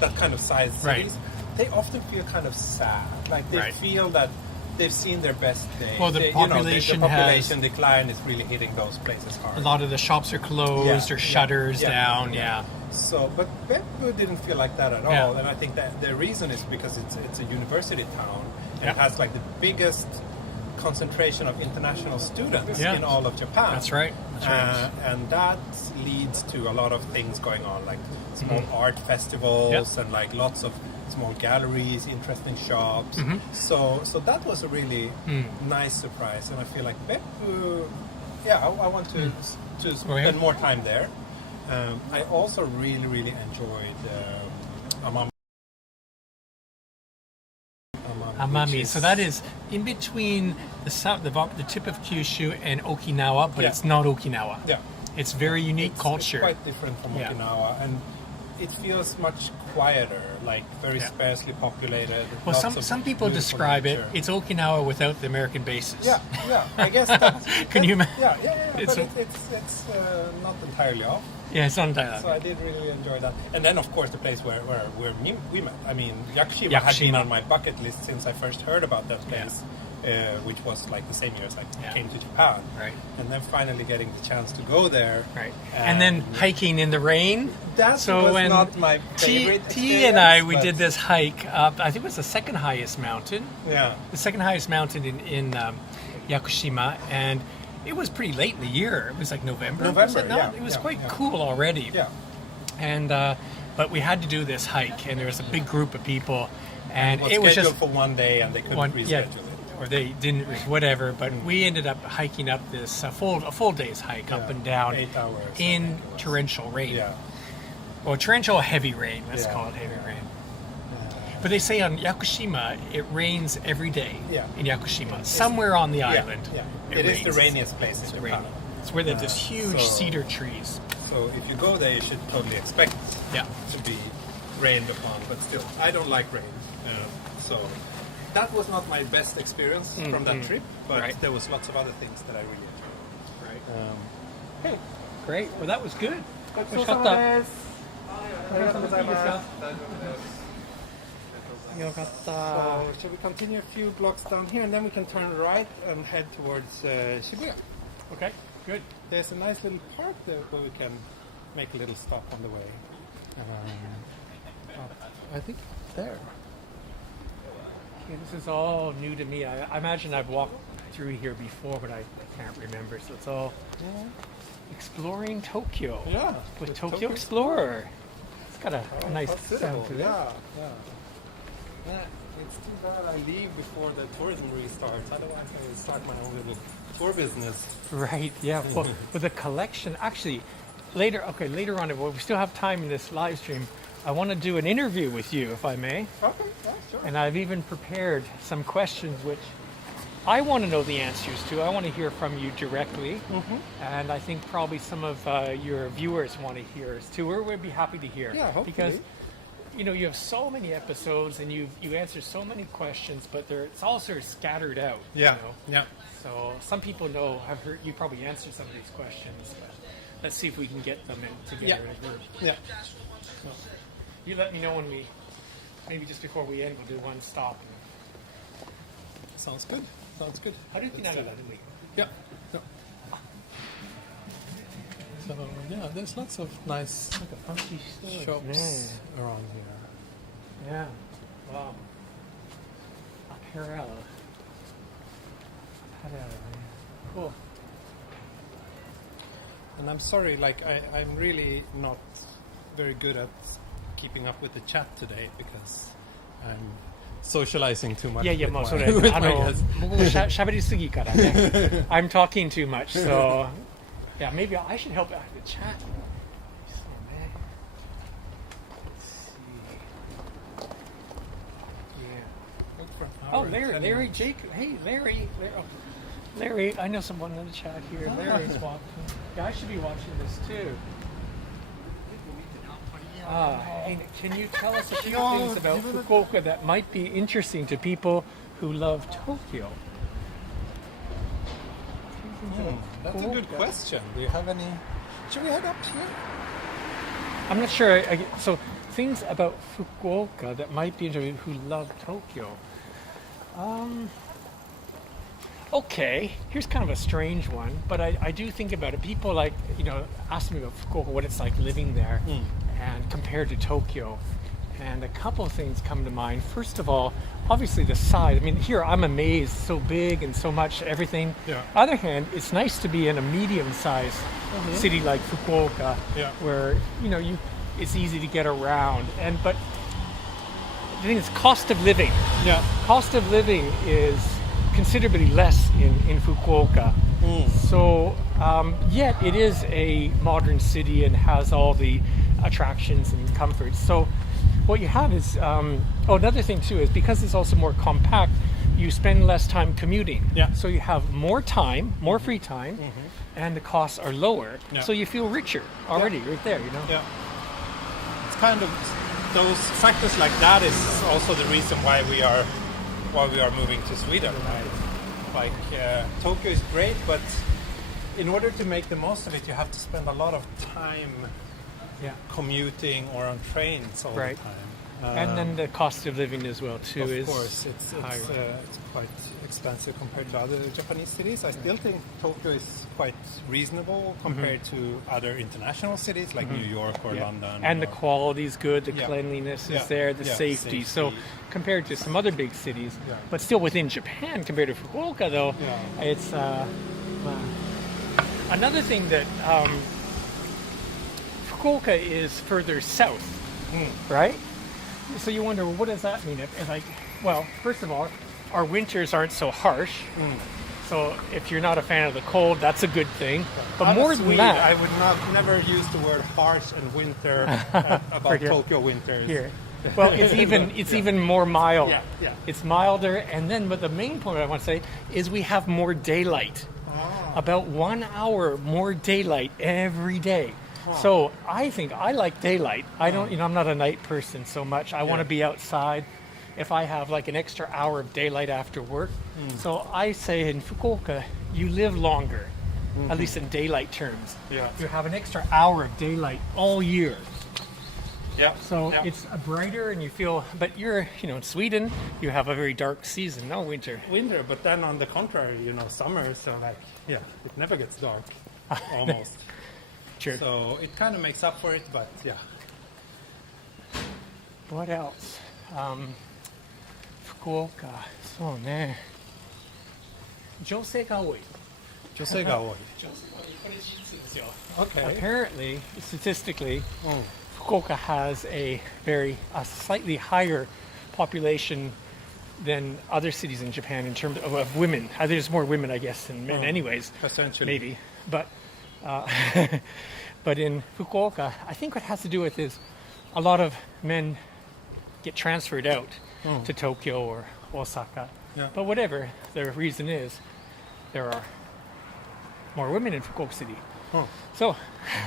that kind of size cities, they often feel kind of sad. Like they feel that they've seen their best days. Well, the population decline is really hitting those places hard. A lot of the shops are closed or shutters down. Yeah. So, but Beppu didn't feel like that at all, and I think that the reason is because it's a university town and it has like the biggest concentration of international students in all of Japan. That's right. And that leads to a lot of things going on, like small art festivals and like lots of small galleries, interesting shops. So that was a really nice surprise, and I feel like Beppu, I want to spend more time there. I also really enjoyed Amami. So that is in between the south, the tip of Kyushu and Okinawa, but it's not Okinawa. Yeah, it's very unique culture. It's quite different from Okinawa, and it feels much quieter, like very sparsely populated. Well, some people describe it. It's Okinawa without the American bases. Yeah, I guess that's... Can you imagine? Yeah, but it's not entirely off. Yeah, it's not entirely off. So I did really enjoy that. And then, of course, the place where we met. I mean, Yakushima had been on my bucket list since I first heard about that place. Which was like the same year as I came to Japan. Right. And then finally getting the chance to go there. Right. And then hiking in the rain. That was not my favorite T and I, we did this hike up, I think it was the second highest mountain. Yeah. The second highest mountain in Yakushima. And it was pretty late in the year. It was like November. Was it not? Yeah. It was quite cool already. Yeah. And, but we had to do this hike, and there was a big group of people. And it was scheduled just for one day, and they couldn't reschedule it. Or they didn't, whatever. But we ended up hiking up this a full day's hike up and down 8 hours in torrential rain. Yeah. Well, torrential heavy rain. Let's call it heavy rain. But they say on Yakushima it rains every day. In Yakushima, somewhere on the island. Yeah. It is the rains. rainiest place in Japan. It's where they have this huge cedar trees. So if you go there, you should totally expect to be rained upon. But still, I don't like rain. So that was not my best experience from that trip. But there was lots of other things that I really enjoyed. Hey, great. Well, that was good. So shall we continue a few blocks down here, and then we can turn right and head towards Shibuya. Okay, good. There's a nice little park there where we can make a little stop on the way. I think it's there. Yeah, this is all new to me. I imagine I've walked through here before, but I can't remember. So it's all exploring Tokyo. Yeah, with Tokyo Explorer. It's got a nice sound to it. Yeah. It's too bad I leave before the tourism restarts. Otherwise, I will start my own little tour business. Right. Yeah. Well, with a collection, actually, later on, we still have time in this live stream. I want to do an interview with you, if I may. Okay. Yeah, sure. And I've even prepared some questions which I want to know the answers to. I want to hear from you directly. And I think probably some of your viewers want to hear us too. We'd be happy to hear. Yeah, hopefully. Because you have so many episodes and you answer so many questions, but it's all sort of scattered out. Yeah. Yeah. So some people have heard you probably answered some of these questions. But let's see if we can get them together in a group. Yeah. So you let me know when maybe just before we end, we'll do one stop. Sounds good. How do you think that? Yeah. So there's lots of nice shops around here. Yeah. Wow. Apparel. Cool. And I'm sorry, I'm really not very good at keeping up with the chat today because I'm socializing too much. Yeah, with それ with my guests. 僕も喋りすぎからね I'm talking too much, so yeah, maybe I should help out with the chat. Oh, Larry, Jake. Hey, Larry. Larry, I know someone in the chat here. Larry's watching. Yeah, I should be watching this too. Hey, can you tell us a few things about Fukuoka that might be interesting to people who love Tokyo? That's a good question. Do you have any? Should we head up here? I'm not sure. So, things about Fukuoka that might be interesting who love Tokyo. Okay, here's kind of a strange one, but I do think about it. People ask me about Fukuoka, what it's like living there, and compared to Tokyo. And a couple of things come to mind. First of all, obviously the size. I mean, here I'm amazed, so big and so much everything. Yeah. Other hand, it's nice to be in a medium-sized city like Fukuoka, where it's easy to get around. But the thing is, cost of living. Yeah. Cost of living is considerably less in Fukuoka. So, yet it is a modern city and has all the attractions and comforts. So, what you have is, another thing too is because it's also more compact, you spend less time commuting. Yeah. So you have more time, more free time, and the costs are lower. Yeah. So you feel richer already right there, Yeah. It's kind of those factors like that is also the reason why we are moving to Sweden, right? Like Tokyo is great, but in order to make the most of it, you have to spend a lot of time commuting or on trains all the time. And then the cost of living as well too is course, it's quite expensive compared to other Japanese cities. I still think Tokyo is quite reasonable compared to other international cities like New York or London. And the quality is good, the cleanliness is there, the safety. So compared to some other big cities, but still within Japan compared to Fukuoka though, it's another thing that Fukuoka is further south, right? So you wonder, well, what does that mean? First of all, our winters aren't so harsh. So if you're not a fan of the cold, that's a good thing. But more than that, I would never use the word harsh and winter about Tokyo winters. Here. Well, it's even more mild. Yeah. It's milder, but the main point I want to say is we have more daylight. About 1 hour more daylight every day. So I think I like daylight. I don't, I'm not a night person so much. I want to be outside. If I have like an extra hour of daylight after work, so I say in Fukuoka, you live longer, at least in daylight terms. Yeah. You have an extra hour of daylight all year. Yeah. So it's brighter, and you feel. But you're, in Sweden, you have a very dark season. No winter. Winter, but then on the contrary, summer. So it never gets dark, almost. Sure. So it kind of makes up for it, but What else? Fukuoka. So ne. 女性が多い. 女性が多い. Okay. Apparently, statistically, Fukuoka has a slightly higher population than other cities in Japan in terms of women. There's more women, I guess, than men anyways. Essentially. Maybe. But but in Fukuoka, I think what has to do with is a lot of men get transferred out to Tokyo or Osaka. Yeah. But whatever the reason is, there are more women in Fukuoka City. So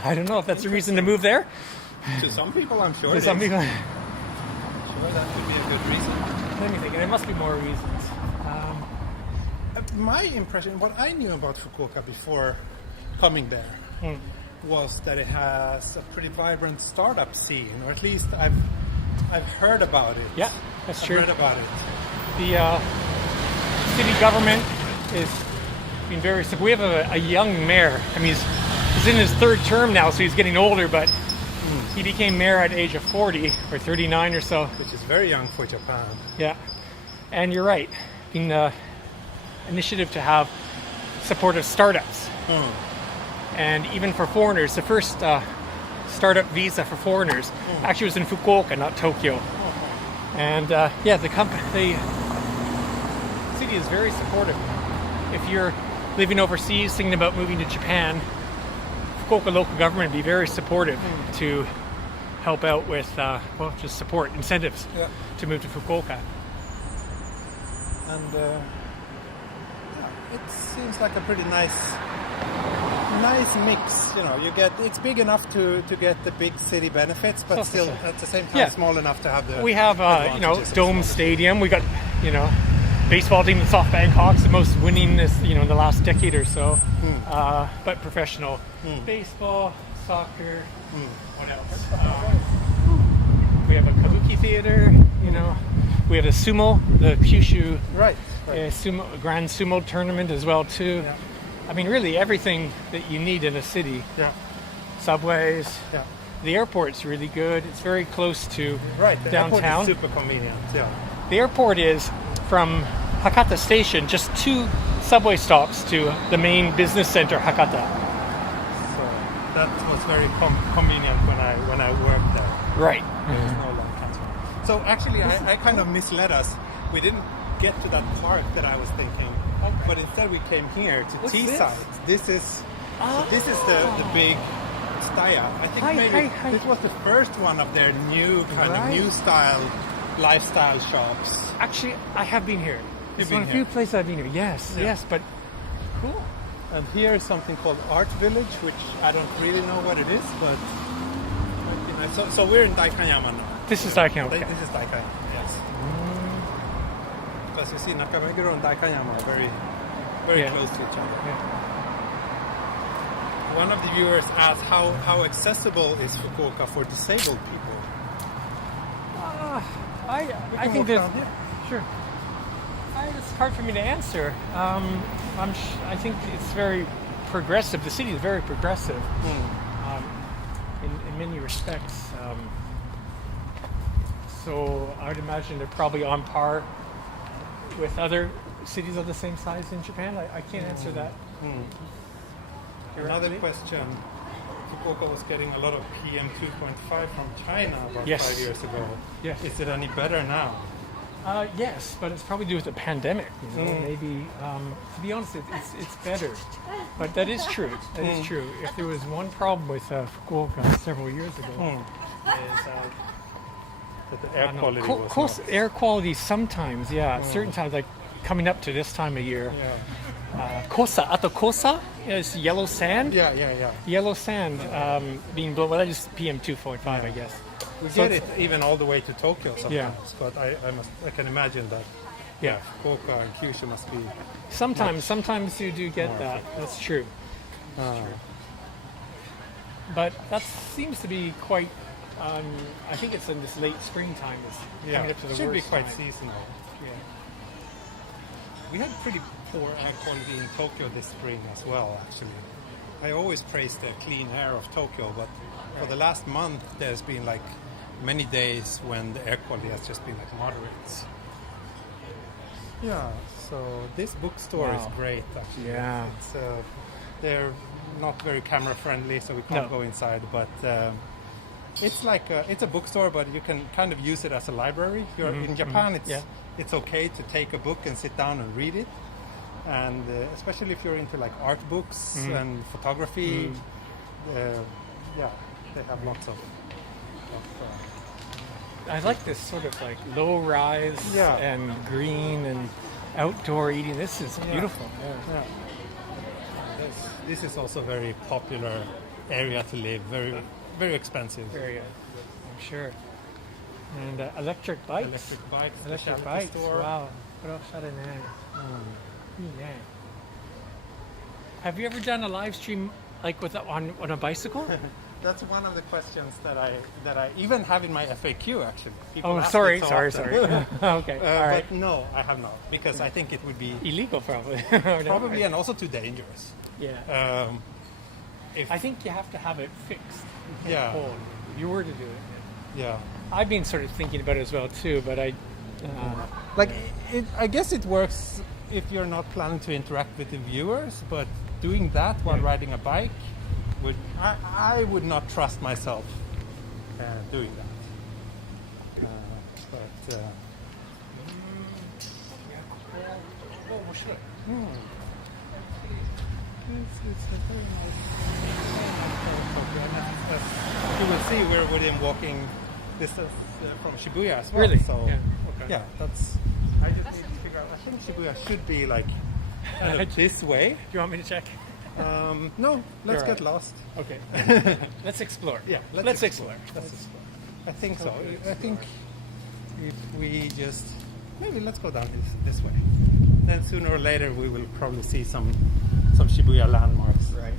I don't know if that's a reason to move there. To some people, I'm sure. To some people, Sure, that could be a good reason. let me think. There must be more reasons. My impression, what I knew about Fukuoka before coming there, was that it has a pretty vibrant startup scene, or at least I've heard about it. Yeah, that's I've true. read about it. The city government is being very. We have a young mayor. I mean, he's in his third term now, so he's getting older. But he became mayor at the age of 40 or 39 or so. Which is very young for Japan. Yeah, and you're right. Being initiative to have supportive startups, and even for foreigners. The first startup visa for foreigners actually was in Fukuoka, not Tokyo. And the city is very supportive. If you're living overseas, thinking about moving to Japan, Fukuoka local government would be very supportive to help out with, just support, incentives to move to Fukuoka. And it seems like a pretty nice mix. You know, it's big enough to get the big city benefits, but still at the same time small enough to have the. We have Dome well. Stadium. We got baseball team, the SoftBank Hawks, the most winningest in the last decade or so. But professional baseball, soccer. What else? We have a kabuki theater. We have a sumo, the Kyushu Grand Sumo tournament as well too. Yeah. I mean, really everything that you need in a city. Yeah. Subways. Yeah. The airport's really good. It's very close to The downtown. airport is super convenient. Yeah. The airport is from Hakata Station, just 2 subway stops to the main business center, Hakata. So that was very convenient when I worked there. Right. There's no long transfer. So actually, I kind of misled us. We didn't get to that park that I was thinking, but instead we came here to What's T-side. This is the big staya. I think maybe this was the first one of their new kind of new style lifestyle shops. Actually, I have been here. It's been one of the here? few places I've been here. Yes, but cool. And here is something called Art Village, which I don't really know what it is, but so we're in Daikanyama now. This is Daikanyama. Okay. This is Daikanyama, yes. Because you see, Nakameguro and Daikanyama are very, very close to each other. Yeah. One of the viewers asked how accessible is Fukuoka for disabled people? I think that sure. It's hard for me to answer. I think it's very progressive. The city is very progressive in many respects. So I would imagine they're probably on par with other cities of the same size in Japan. I can't answer that. Another question. Fukuoka was getting a lot of PM 2.5 from China about 5 years ago. Yes. Is it any better now? Yes, but it's probably due to the pandemic. Maybe. To be honest, it's better. But that is true. That is true. If there was one problem with Fukuoka several years ago, is That the air quality was not. air quality sometimes, certain times, like coming up to this time of year. Kosa is yellow sand. Yeah. Yellow sand being blown. Well, that is PM 2.5, I guess. We So get it it's- even all the way to Tokyo sometimes, Yeah. but I can imagine that Yeah. Fukuoka and Kyushu must be. Sometimes you do get that. That's true. But that seems to be quite. I think it's in this late springtime. It's coming up to the should be worst quite time. seasonal. Yeah. We had pretty poor air quality in Tokyo this spring as well, actually. I always praise the clean air of Tokyo, but for the last month there's been like many days when the air quality has just been like moderates. Yeah, so this bookstore is great actually. Yeah. It's, they're not very camera friendly, so we can't go inside, but it's like it's a bookstore, but you can kind of use it as a library. In Japan, it's okay to take a book and sit down and read it, and especially if you're into like art books and photography, they have lots of I like this sort of like low rise and green and outdoor eating. This is beautiful. Yeah. This is also very popular area to live. Very expensive. Very good. I'm sure. And electric bikes. Electric Electric bikes. Wow. Have you ever done a live stream like on a bicycle? That's one of the questions that I even have in my FAQ actually. People Oh, ask sorry. it so often. Okay. All right. But no, I have not, because I think it would be Illegal, probably. probably and also too dangerous. Yeah. If I think you have to have it fixed. Yeah. Hold. If you were to do it. yeah. I've been sort of thinking about it as well too, but I guess it works if you're not planning to interact with the viewers, but doing that while riding a bike I would not trust myself doing that. It's a very nice. You will see we're within walking distance from Shibuya as well. Really? So Yeah. Okay. that's. I just need to figure out. I think Shibuya should be like this way. Do you want me to check? No, let's You're get right. lost. Okay. Let's explore. Yeah, let's explore. Let's explore. I think so. I think if we just maybe let's go down this way. Then sooner or later we will probably see some Shibuya landmarks. Right.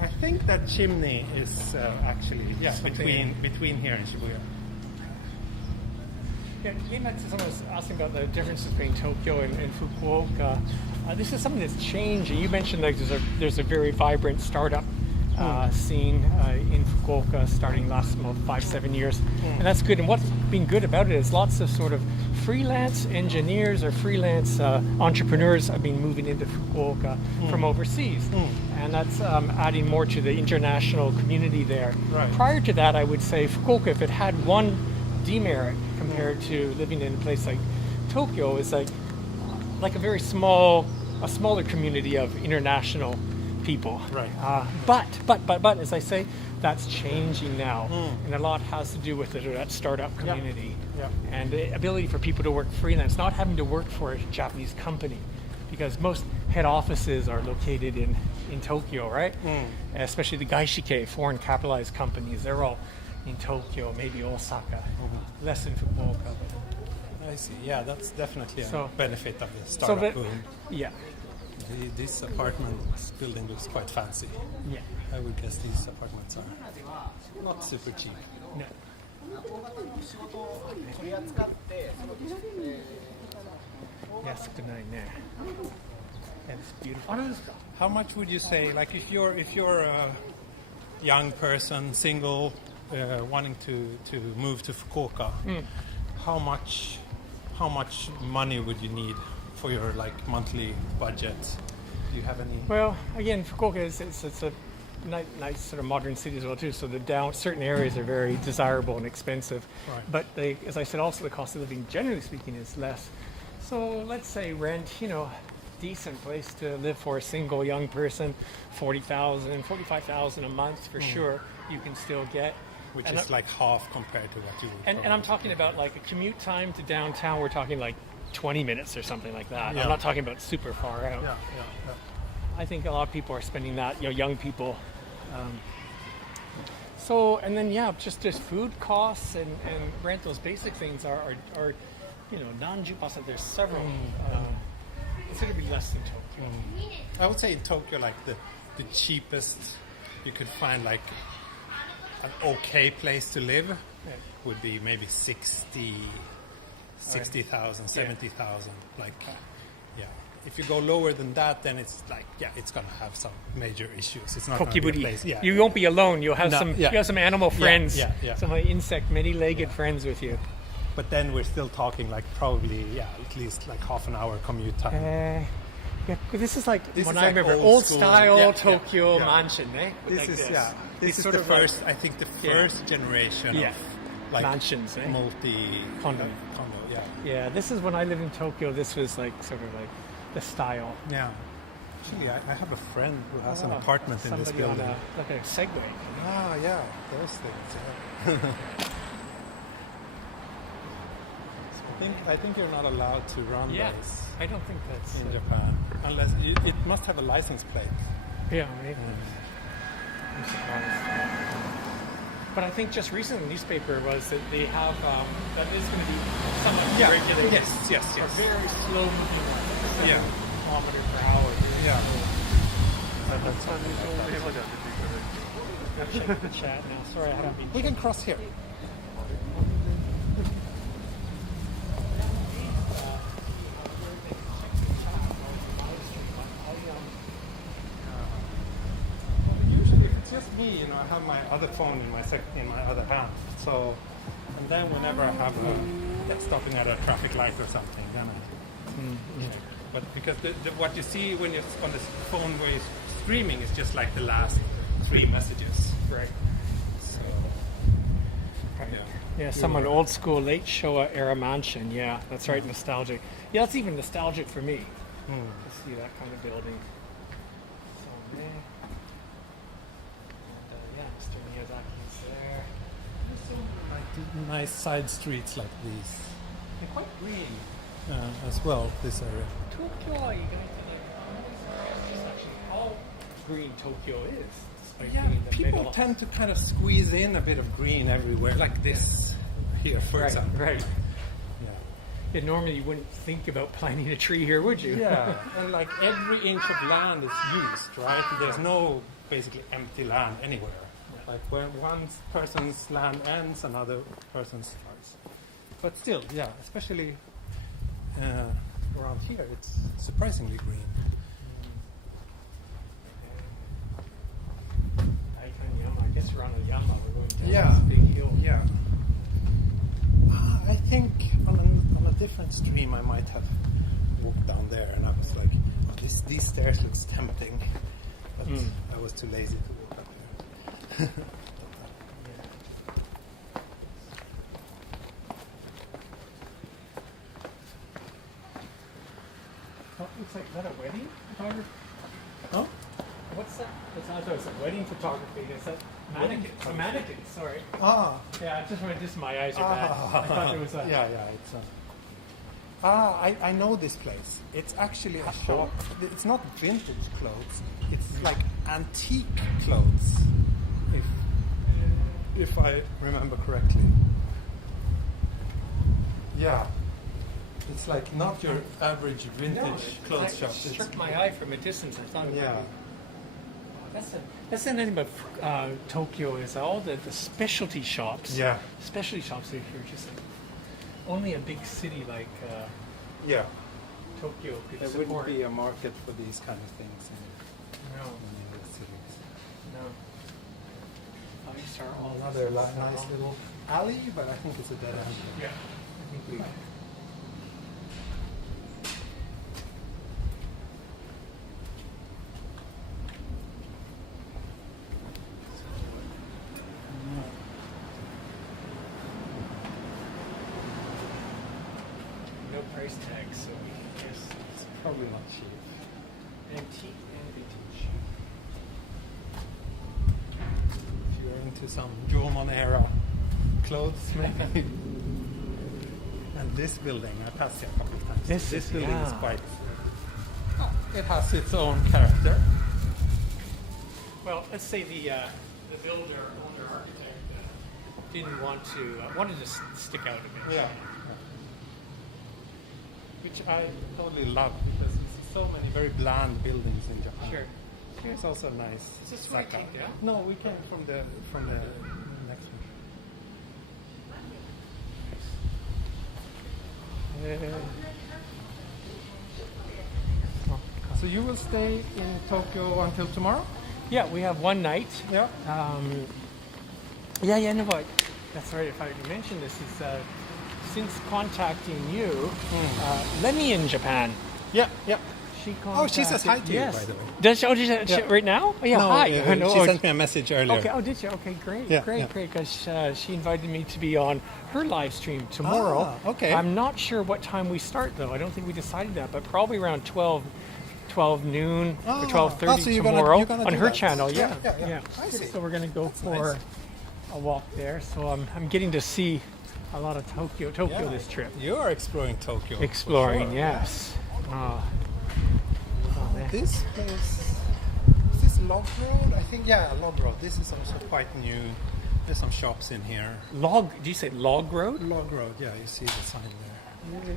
I think that chimney is actually Something- between here and Shibuya. Yeah, someone was asking about the difference between Tokyo and Fukuoka. This is something that's changing. You mentioned like there's a very vibrant startup scene in Fukuoka starting last 5-7 years, and that's good. And what's been good about it is lots of sort of freelance engineers or freelance entrepreneurs have been moving into Fukuoka from overseas, and that's adding more to the international community there. Right. Prior to that, I would say Fukuoka, if it had one demerit compared to living in a place like Tokyo, is like a smaller community of international people. Right. But as I say, that's changing now, and a lot has to do with that startup community and the ability for people to work freelance, not having to work for a Japanese company, because most head offices are located in Tokyo, right? Especially the gaishike, foreign capitalized companies, they're all in Tokyo, maybe Osaka, less in Fukuoka. I see. Yeah, that's definitely a So- benefit of the startup boom. Yeah. This apartment building looks quite fancy. Yeah. I would guess these apartments are not super cheap. No. Yes, good night there. That's beautiful. How much would you say, like if you're a young person, single, wanting to move to Fukuoka, how much money would you need for your like monthly budget? Do you have any? Well, again, Fukuoka it's a nice sort of modern city as well too. So certain areas are very desirable and expensive, Right. but as I said, also the cost of living, generally speaking, is less. So let's say rent, decent place to live for a single young person, 40,000, 45,000 a month for sure. You can still get. Which And is like half compared to what you would. And I'm talking about like a commute time to downtown. We're talking like 20 minutes or something like that. Yeah. I'm not talking about super far out. Yeah. I think a lot of people are spending that, young people. And then just food costs and rent, those basic things are non-Jupasa. There's several, considerably less than Tokyo. I would say in Tokyo, like the cheapest you could find like an okay place to live would be maybe 60,000, 70,000. Like, if you go lower than that, then it's like, it's gonna have some major issues. It's not gonna be a Kokiburi. place. Yeah, You won't be alone. You'll have No, you have some animal friends, yeah. some insect, many-legged friends with you. but then we're still talking like probably at least like half an hour commute time. This is like This when is I like remember old old school. style Yeah, Tokyo yeah. mansion, This like is this. This is sort the of like- first. I think the first generation of like mansions, multi Condo. Yeah. Yeah, this is when I lived in Tokyo. This was like sort of like the style. Yeah. Actually, I have a friend who has an apartment in this Somebody on building. like a Segway. Ah, yeah, those things. Yeah. I think you're not allowed to run those I don't think that's in Japan unless it must have a license plate. Yeah, maybe. I'm surprised. But I think just recently the newspaper was that they have that is going to be somewhat regulated. Yes. A very slow moving one. Yeah. Kilometer per hour. Yeah. Check the chat now. Sorry, I haven't been. We can cross here. Usually, if it's just me, I have my other phone in my other hand. So, and then whenever I have stopping at a traffic light or something, then But because what you see when you're on the phone where you're streaming is just like the last 3 messages. Right. So, Yeah, someone old school late Showa era mansion. Yeah, that's right, nostalgic. Yeah, that's even nostalgic for me to see that kind of building. So, and, Mr. Miyazaki's there. like nice side streets like these They're quite green. as well. This area. Tokyo, you guys green Tokyo is. Despite Yeah, being in the people middle. tend to kind of squeeze in a bit of green everywhere, like this here, for example. Right. Yeah. Yeah, normally you wouldn't think about planting a tree here, would you? Yeah, and like every inch of land is used, right? There's no basically empty land anywhere. Like when one person's land ends, another person starts. But still, yeah, especially around here, it's surprisingly green. Daikanyama, I guess we're on a Yama. We're going down Yeah. this big hill. Yeah. I think on a different stream I might have walked down there, and I was like, these stairs looks tempting, but I was too lazy to walk up there. Oh, looks like, is that a wedding photography? Oh? What's that? I thought it was a wedding photography. Is that mannequin? A mannequin, sorry. Ah. Yeah, just my eyes are bad. I thought there was a... Yeah, it's I know this place. It's actually a shop. It's not vintage clothes. It's like antique clothes, if I remember correctly. Yeah. It's like not your average vintage clothes shop. It struck my eye from a distance. I thought it Yeah. might be... That's the thing about Tokyo is all the specialty shops. Yeah. Specialty shops are here. Just like, only a big city like Yeah. Tokyo could There support. wouldn't be a market for these kind of things No, in the cities. no. Five-star all Another nice little alley, but I think it's a dead end. Yeah, I think we. No price tag, so we guess It's probably not cheap. antique and vintage. If you're into some Jomon era clothes, maybe. And this building, I passed it a couple of times. This building is yeah. quite. It has its own character. Well, let's say the builder, owner, architect didn't want to wanted to stick out a bit. Yeah. Which I totally love because you see so many very bland buildings in Japan. Sure. Here's also nice. Is this where we Saka. came down? No, we came from the next one. So you will stay in Tokyo until tomorrow? Yeah, we have one night. Yeah. No, but that's right. If I mentioned this, is since contacting you, Lenny in Japan. Yeah. She Oh, she says hi to yes. you, by the way. Does she? Oh, she, Yeah. right now? Oh, yeah, No, hi. she sent me a message earlier. Okay. Oh, did you? Okay, great, Yeah, great. yeah. Because she invited me to be on her live stream tomorrow. Ah, okay. I'm not sure what time we start though. I don't think we decided that, but probably around 12 noon or 12:30 so you're tomorrow you're gonna on do her that. channel. Yeah. I see. So we're gonna go for nice. a walk there. So I'm getting to see a lot of Tokyo Yeah. this trip. You are exploring Tokyo. for Exploring, sure. yes. There. This place, is this Log Road? I think, yeah, Log Road. This is also quite new. There's some shops in here. Log? Do you say Log Road? Log Road, yeah, you see the sign there. Wonder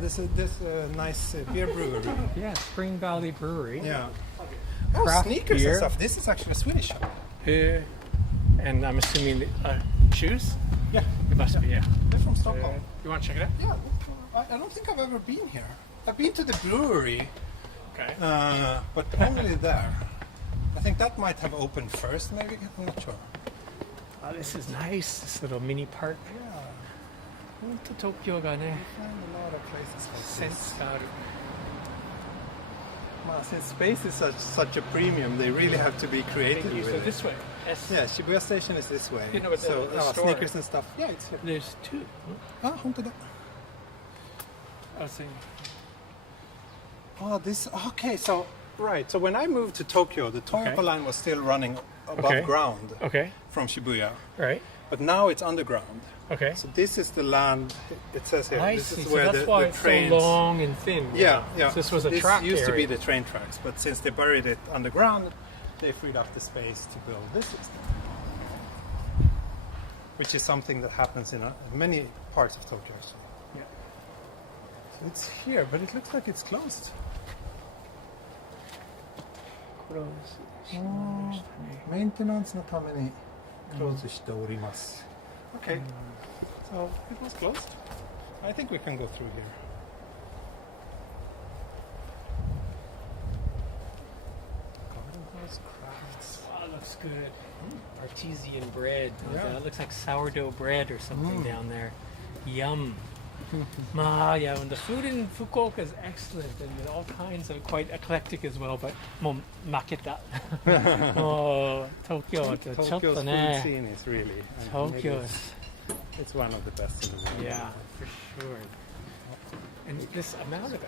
There's, there's a nice beer brewery. Yeah, Spring Valley Brewery. Yeah. Oh, Craft sneakers beer. and stuff. This is actually a Swedish shop. And I'm assuming shoes? Yeah. It must be, yeah. They're from Stockholm. You want to check it out? Yeah, I don't think I've ever been here. I've been to the brewery, Okay. but only there. I think that might have opened first, maybe. I'm not sure. Oh, this is nice. This little mini park. Yeah, Tokyo ga ne. find a lot of places like Sense this. got it. Well, since space is such a premium, they really have to be creative Thank you. with So it. this way. Yeah, Shibuya Station is this way. You know, but so the store. sneakers and stuff. Yeah, it's here. There's two. Ah, honto da. I was saying. Oh, this. Okay, so right. So when I moved to Tokyo, the Toyoko Okay. line was still running above Okay. ground Okay. from Shibuya. Right. but now it's underground. Okay. So this is the land. It says here. I This see. is So where that's why the it's trains. so long and thin. Yeah, yeah. So this was a this track used to be area. the train tracks, but since they buried it underground, they freed up the space to build this system, which is something that happens in many parts of Tokyo. So. Yeah. So it's here, but it looks like it's closed. Maintenanceのために close しております. Okay, so it was closed. I think we can go through here. Garden house crafts. Oh, looks good. Artesian bread. Yeah. That looks like sourdough bread or something down there. Yum. Yeah, and the food in Fukuoka is excellent and all kinds of quite eclectic as well, but もう負けた。もう東京はちょっ Tokyo's と food ね。 scene is really. maybe Tokyo is, it's one of the best in the world. yeah, for sure. And this amount of we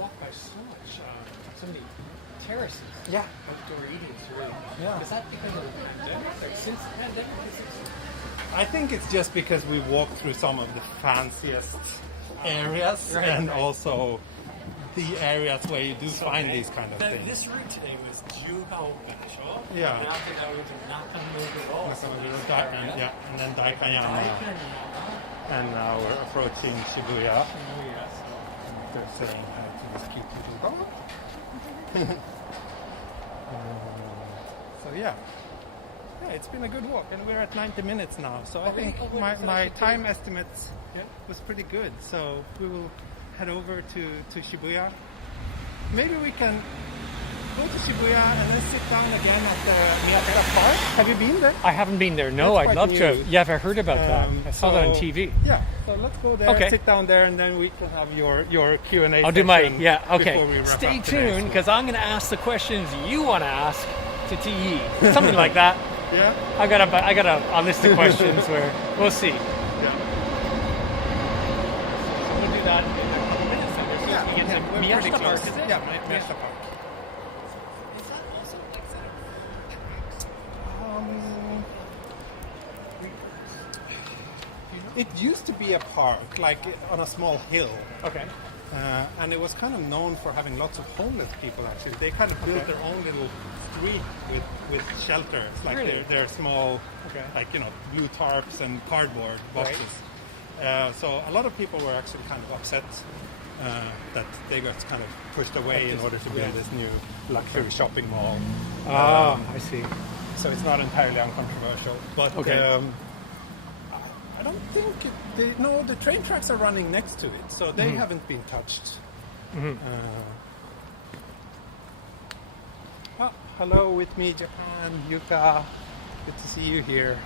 walk by so many terraces. Yeah. Outdoor eating is really. Yeah. Is that because of the pandemic? Or since the pandemic? I think it's just because we walked through some of the fanciest areas and also the areas where you do find these kind of things. This route today was Jiyugaoka, sure? Yeah. And after that we went to Nakameguro. Yeah, and then Daikanyama, and now we're approaching Shibuya. They're saying to these cute little dogs. So yeah, it's been a good walk, and we're at 90 minutes now. So I think my time estimates was pretty good. So we will head over to Shibuya. Maybe we can go to Shibuya and then sit down again at the Miyakata Park. Have you been there? I haven't been there. No, That's I'd quite love new. to. Yeah, I've heard about that. I saw that on so- TV. Yeah, so let's go there, Okay. sit down there, and then we can have your Q&A I'll do my, session yeah, okay. before we wrap Stay up today. tuned, because I'm going to ask the questions you want to ask to TE. Something like that. Yeah? I got a list of questions where we'll see. Yeah. So we'll do that in a couple minutes. Then. We're supposed to be we're in pretty Miyashita Park, close. is it? Yeah, Miyashita Park. Is that also like tracks? It used to be a park, like on a small hill. Okay. And it was kind of known for having lots of homeless people, actually. They kind of built their own little street with shelters, like Really? their small, Okay. like, blue tarps and cardboard boxes. So a lot of people were actually kind of upset that they got kind of pushed away in order to build this new luxury shopping mall. I see. So it's not entirely uncontroversial. But Okay. I don't think the train tracks are running next to it, so they haven't been touched. Hello with me, Japan, Yuka. Good to see you here.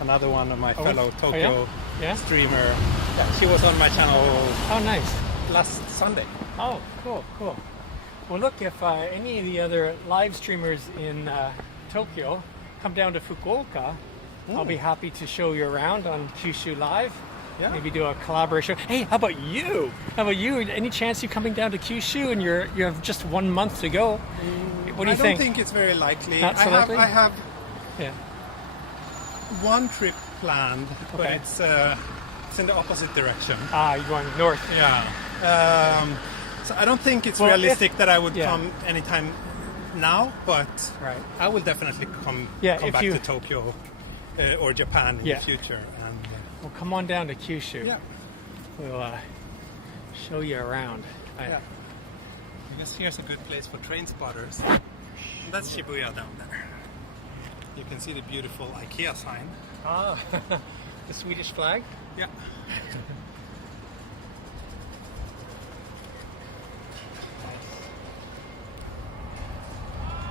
Another one of my fellow Tokyo Yeah? streamer. Yeah, she was on my channel Oh, nice. last Sunday. Oh, cool. Well, look, if any of the other live streamers in Tokyo come down to Fukuoka, I'll be happy to show you around on Kyushu Live. Yeah. Maybe do a collaboration. Hey, how about you? Any chance you coming down to Kyushu and you have just 1 month to go? What do you I think? don't think it's very likely. Not so likely? I have Yeah. one trip planned, but Okay. it's in the opposite direction. You're going north. Yeah. So I don't think it's Well, realistic that I would yeah. come anytime now, but Right. I will definitely come if back you- to Tokyo or Japan in Yeah. the future. And Well, come on down to Kyushu. yeah, We'll show you around. yeah. I guess here's a good place for train spotters. And that's Shibuya down there. You can see the beautiful IKEA sign. The Swedish flag. Yeah.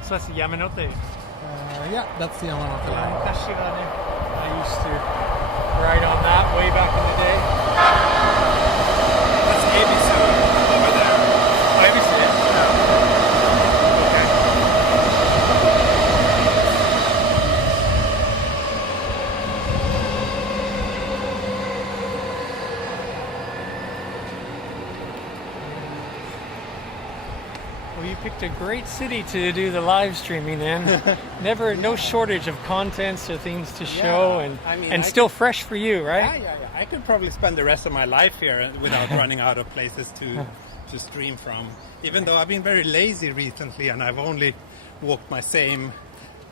So that's the Yamanote. Yeah, that's the Yamanote line. I used to ride on that way back in the day. That's Ebisu over there. Oh, have you seen it? Well, you picked a great city to do the live streaming in. No shortage of contents or things to show, and still fresh for you, right? Yeah. I could probably spend the rest of my life here without running out of places to stream from. Even though I've been very lazy recently and I've only walked my same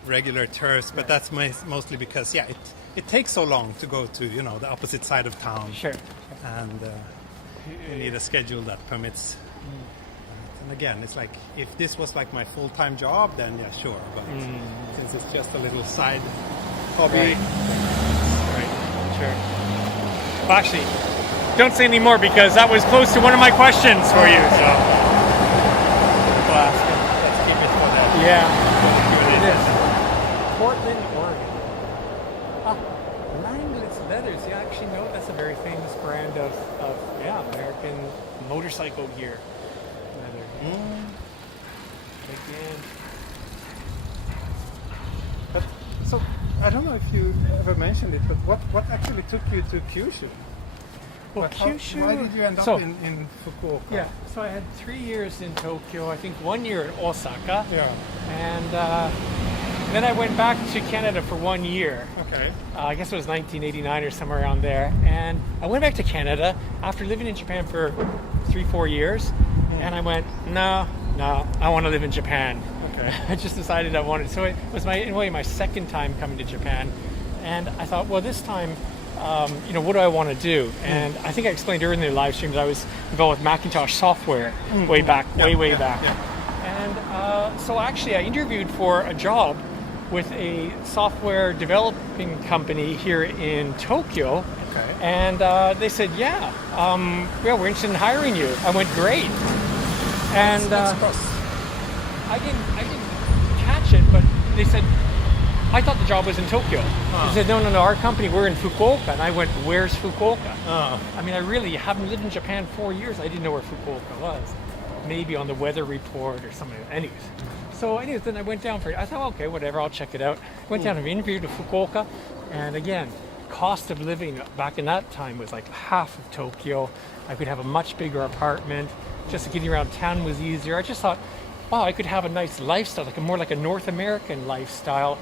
regular tours, but that's mostly because it takes so long to go to the opposite side of town. Sure. And you need a schedule that permits. And again, it's like if this was like my full-time job, then yeah, sure. But since it's just a little side hobby, Right. Sure. Well, actually, don't say any more because that was close to one of my questions for you. So. let's keep it for that. Yeah. It is. Portland, Oregon. Langlitz Leathers. Yeah, actually, no, that's a very famous brand of American motorcycle gear. Leather. Again. But so I don't know if you ever mentioned it, but what actually took you to Kyushu? Well, Kyushu. Why did you end up in Fukuoka? Yeah, so I had 3 years in Tokyo, I think 1 year in Osaka. Yeah. And then I went back to Canada for 1 year. Okay. I guess it was 1989 or somewhere around there. And I went back to Canada after living in Japan for 3-4 years. And I went, no, I want to live in Japan. Okay. I just decided I wanted. So it was in a way my second time coming to Japan. And I thought, well, this time, what do I want to do? And I think I explained earlier in the live stream that I was involved with Macintosh software way back. Yeah. And so actually I interviewed for a job with a software developing company here in Tokyo. Okay. And they said, we're interested in hiring you. I went, great. And I didn't catch it, but they said, I thought the job was in Tokyo. They said, no, our company, we're in Fukuoka. And I went, where's Fukuoka? I mean, I really haven't lived in Japan 4 years. I didn't know where Fukuoka was. Maybe on the weather report or something. Anyways, then I went down for it. I thought, okay, whatever, I'll check it out. Went down and interviewed to Fukuoka. And again, cost of living back in that time was like half of Tokyo. I could have a much bigger apartment. Just getting around town was easier. I just thought, wow, I could have a nice lifestyle, more like a North American lifestyle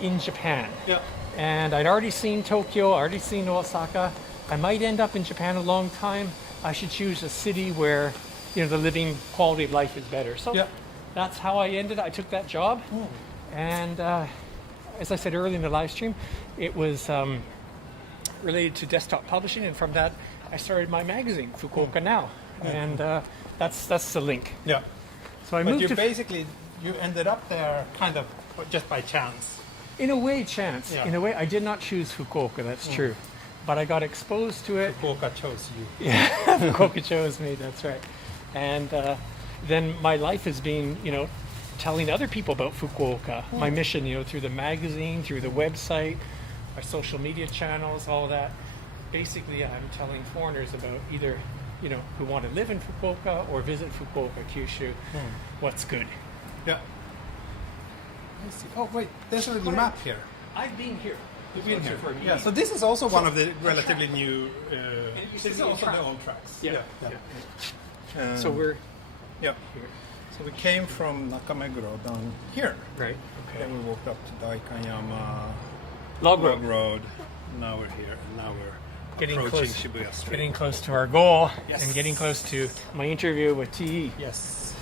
in Japan. Yeah. And I'd already seen Tokyo, already seen Osaka. I might end up in Japan a long time. I should choose a city where, the living quality of life is better. So that's how I ended. I took that job. And as I said earlier in the live stream, it was related to desktop publishing. And from that, I started my magazine, Fukuoka Now. And that's the link. Yeah. So I But moved you ended up there kind of just by chance. in a way, chance. Yeah. In a way, I did not choose Fukuoka, that's true. But I got exposed to it. Fukuoka chose you. Yeah, Fukuoka chose me, that's right. And then my life has been, telling other people about Fukuoka. My mission, through the magazine, through the website, our social media channels, all of that. Basically, I'm telling foreigners about either, who want to live in Fukuoka or visit Fukuoka, Kyushu, what's good. Yeah. I see. Oh wait, there's a little map here. I've been here. You've been here. For a Yeah. meeting. So this is also one of the relatively new. used This is to be a also track. the old tracks. Yeah. So we're yeah. here. So we came from Nakameguro down here. Right. Okay. Then we walked up to Daikanyama Log Log Road. Road. Now we're here, and now we're Getting approaching close. Shibuya Street. Getting close to our goal Yes. and getting close to my interview with TE. Yes.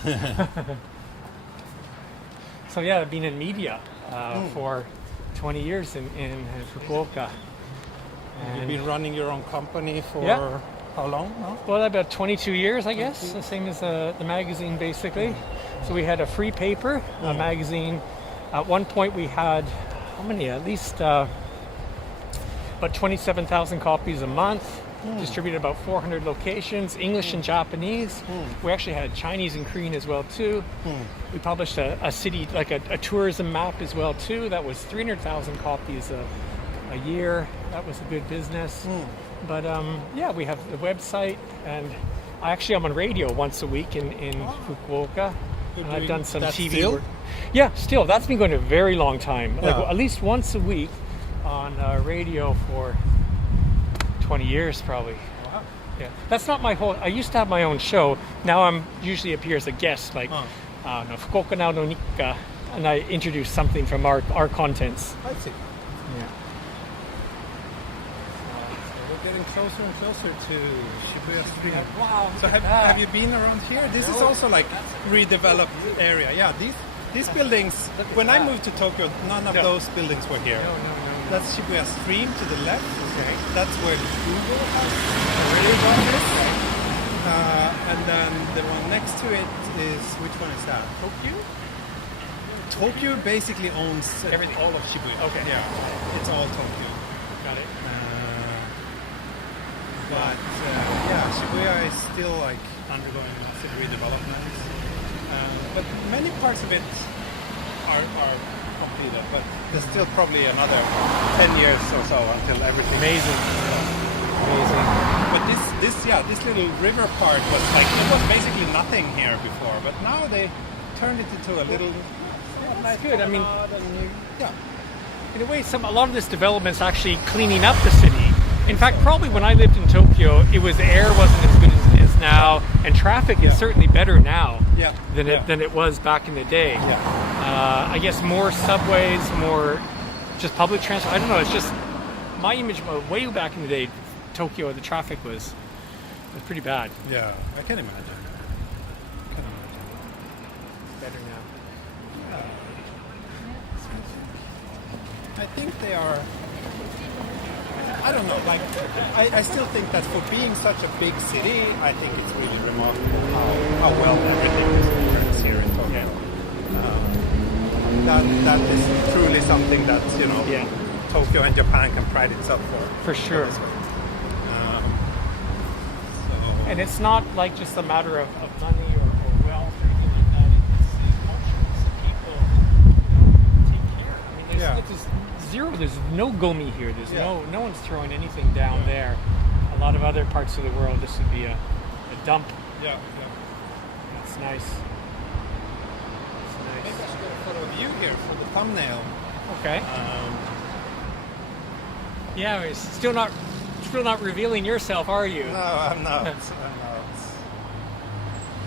So yeah, I've been in media for 20 years in Fukuoka. You've And, been running your own company for Yeah. how long now? well, about 22 years, I guess, the same as the magazine, basically. So we had a free paper, a magazine. At one point we had, how many? At least about 27,000 copies a month, distributed about 400 locations, English and Japanese. We actually had Chinese and Korean as well, too. We published a city, like a tourism map as well, too. That was 300,000 copies a year. That was a good business. But we have the website, and I'm on radio once a week in Fukuoka. You're And I've doing done some that TV still? work. Yeah, still. That's been going a very long time. Like, Yeah. at least once a week on radio for 20 years, probably. Wow. Yeah, that's not my whole. I used to have my own show. Now I'm usually appear as a guest, like no, Fukuoka now no Nikka, and I introduced something from our contents. I see. Yeah. We're getting closer and closer to Shibuya Street. Wow. So have you been around here? This is also like redeveloped area. Yeah, these buildings. When I moved to Tokyo, none of those buildings were here. No. That's Shibuya Stream to the left. Okay. That's where Google has already done this. And then the one next to it is, which one is that? Tokyo? Tokyo basically owns Everything. all of Shibuya. Okay. Yeah, it's all Tokyo. Got it. But Shibuya is still like undergoing massive redevelopment. But many parts of it are completed. But there's still probably another 10 years or so until everything. Amazing. But this little river part was like, it was basically nothing here before. But now they turned it into a little. That's good. I mean, Yeah. in a way, a lot of this development's actually cleaning up the city. In fact, probably when I lived in Tokyo, the air wasn't as good as it is now, and traffic is certainly better now than it was back in the day. Yeah. I guess more subways, more just public transport. I don't know. It's just my image of way back in the day, Tokyo, the traffic was pretty bad. Yeah, I can imagine. Better now. I think they are. I don't know. Like, I still think that for being such a big city, I think it's really remarkable how well everything is here in Tokyo. That is truly something that Tokyo and Japan can pride itself for. For sure. And it's not like just a matter of money or wealth or anything like that. It's the emotions that people take care of. I mean, there's no gomi here. There's no one's throwing anything down there. A lot of other parts of the world, this would be a dump. Yeah. That's nice. Maybe I should get a photo of you here for the thumbnail. Okay. Yeah, we're still not revealing yourself, are you? No, I'm not.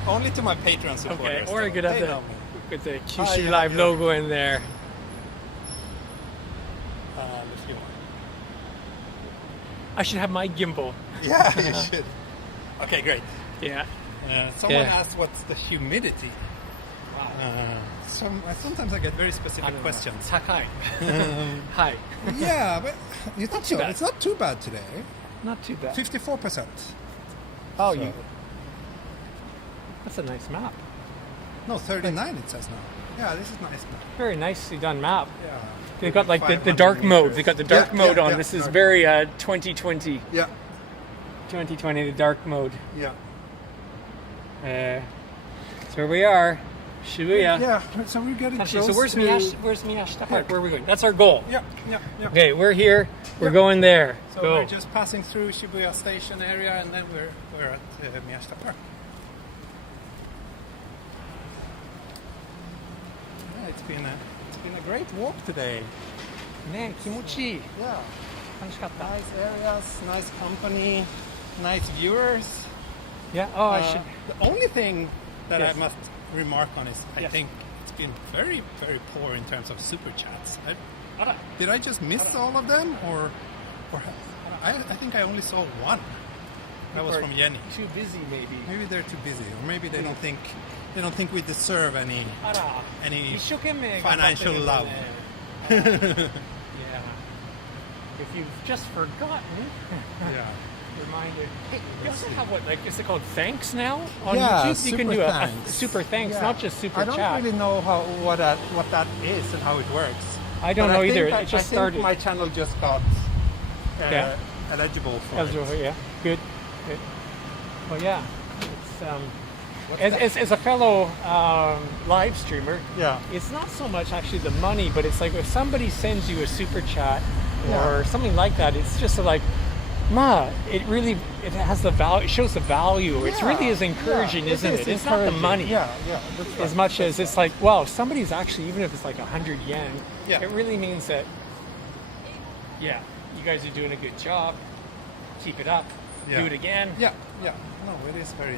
Only to my Patreon supporters. Okay, or you could have They know me. with the Kyushu Live logo in there. If you want. I should have my gimbal. Yeah, you should. Okay, great. Yeah. Someone asked what's the humidity. Sometimes I get very specific questions. Hi. Hi. Yeah, but you think so? It's not too bad today. Not too bad. 54%. Oh, So- that's a nice map. No, 39 it says now. Yeah, this is nice. Very nicely done map. Yeah. They've got like the 500 dark mode. meters. They've got the dark mode on. Yeah, This is dark. very 2020. Yeah. 2020, the dark mode. Yeah. That's where we are. Shibuya. Yeah, so we're getting Actually, close so where's Miyashita Park? Where are we going? That's our goal. Yeah. Okay, we're here. We're going there. So Go. we're just passing through Shibuya Station area, and then we're at Miyashita Park. Yeah, it's been a great walk today. Man, kimochi. Yeah, 楽しかった. nice areas, nice company, nice viewers. Yeah. Oh, I should. The only thing that Yes. I must remark on is I Yes. think it's been very, very poor in terms of super chats. Did I just miss all of them, or I think I only saw one. That was from Jenny. Too busy, maybe. Maybe they're too busy, or maybe they don't think we deserve any financial love. Yeah. If you've just forgotten, Yeah. reminder. Hey, you also have what, is it called thanks now on Yeah, YouTube? You can super do a thanks. super thanks, Yeah. not just super I don't chat. really know what that is and how it works. I don't But know think either. that- It just I think started. my channel just got Yeah. eligible for Eligible, it. yeah, good. Well, yeah, it's as a fellow live streamer. Yeah. It's not so much actually the money, but it's like if somebody sends you a super chat or Yeah. something like that, it's just like, it has the value. It shows the value. It really is encouraging, Yeah, isn't it? is It's not the encouraging. money. Yeah, that's right. As much as it's like, wow, somebody's actually, even if it's like 100 yen, Yeah. it really means that, yeah, you guys are doing a good job. Keep it up. Yeah. Do it again. Yeah. No, it is very.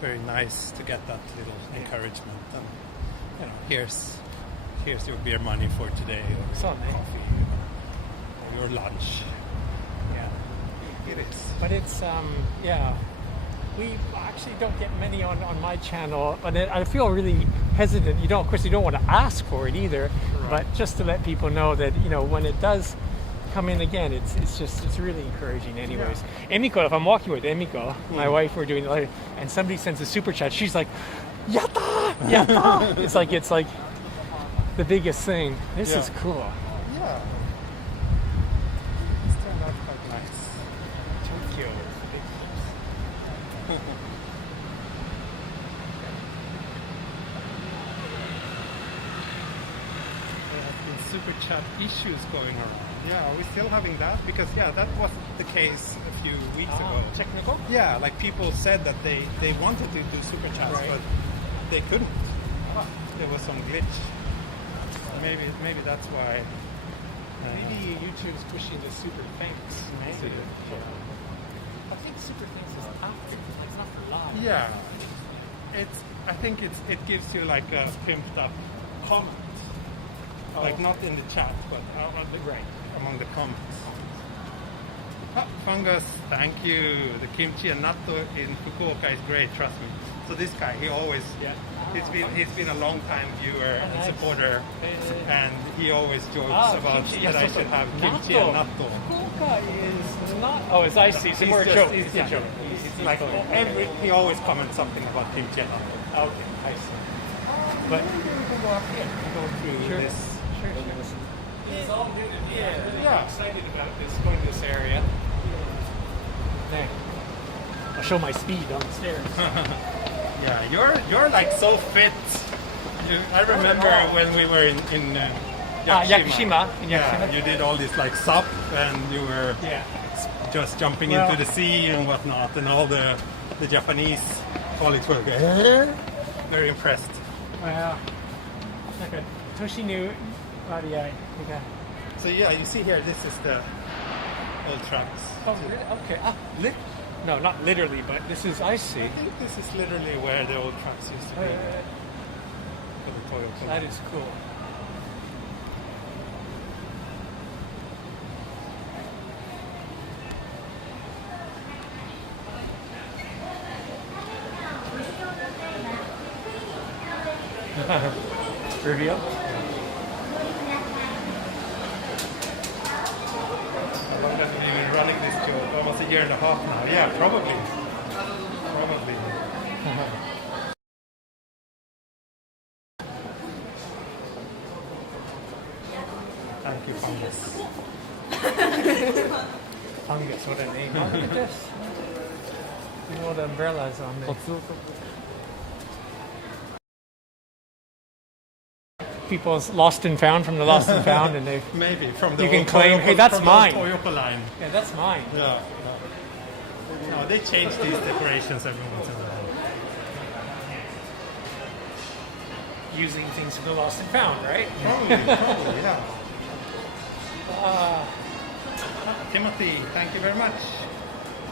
very nice to get that little encouragement. And here's your beer money for today, or Sunday. coffee, or your lunch. Yeah. It is. But it's we actually don't get many on my channel, but I feel really hesitant. Of course you don't want to ask for it either, but just to let people know that when it does come in again, it's really encouraging. Anyways, Emiko, if I'm walking with Emiko, my wife, we're doing it, and somebody sends a super chat, she's like, "Yatta, yatta!" it's like the biggest thing. This is cool. Yeah. It's turned out quite nice. Tokyo. Super chat issues going around. Yeah, are we still having that? Because that was the case a few weeks ago. Technical? Yeah, like people said that they wanted to do super chats, but they couldn't. There was some glitch. Maybe that's why. Maybe YouTube's pushing the super thanks. Maybe. I think super thanks is after. It's not for live. Yeah, I think it gives you like a pimped up comment. Like not in the chat, but among the comments. Fungus, thank you. The kimchi and natto in Fukuoka is great, trust me. So this guy, he's been a long time viewer and supporter, and he always jokes about that I should have kimchi and natto. Fukuoka is not. Oh, it's icy. So we're joking. It's a joke. It's like he always comments something about kimchi and natto. Okay, I see. But we can go up here and go through this. It's all new to me. Yeah. I'm excited about this, going to this area. There. I'll show my speed on the stairs. Yeah, you're like so fit. I remember when we were in Yakushima. You did all this like sup, and you were just jumping into the sea and whatnot, and all the Japanese colleagues were very impressed. Wow. Okay. Toshinu. Okay. So you see here, this is the old tracks. Oh, really? Okay. No, not literally, but this is, I see. I think this is literally where the old tracks used to be. For the Toyota. That is cool. Reveal? How long have you been running this job? Almost a year and a half now. Yeah, probably. Thank you, Fungus. Fungus, what a name. Look at this. All the umbrellas on there. People's lost and found from the lost and found, and they maybe from the you can old claim, Toyota, hey, that's from mine. The Toyota line. Yeah, that's mine. Yeah. No, they change these decorations every once in a while. Using things from the lost and found, right? Probably, yeah. Timothy, thank you very much.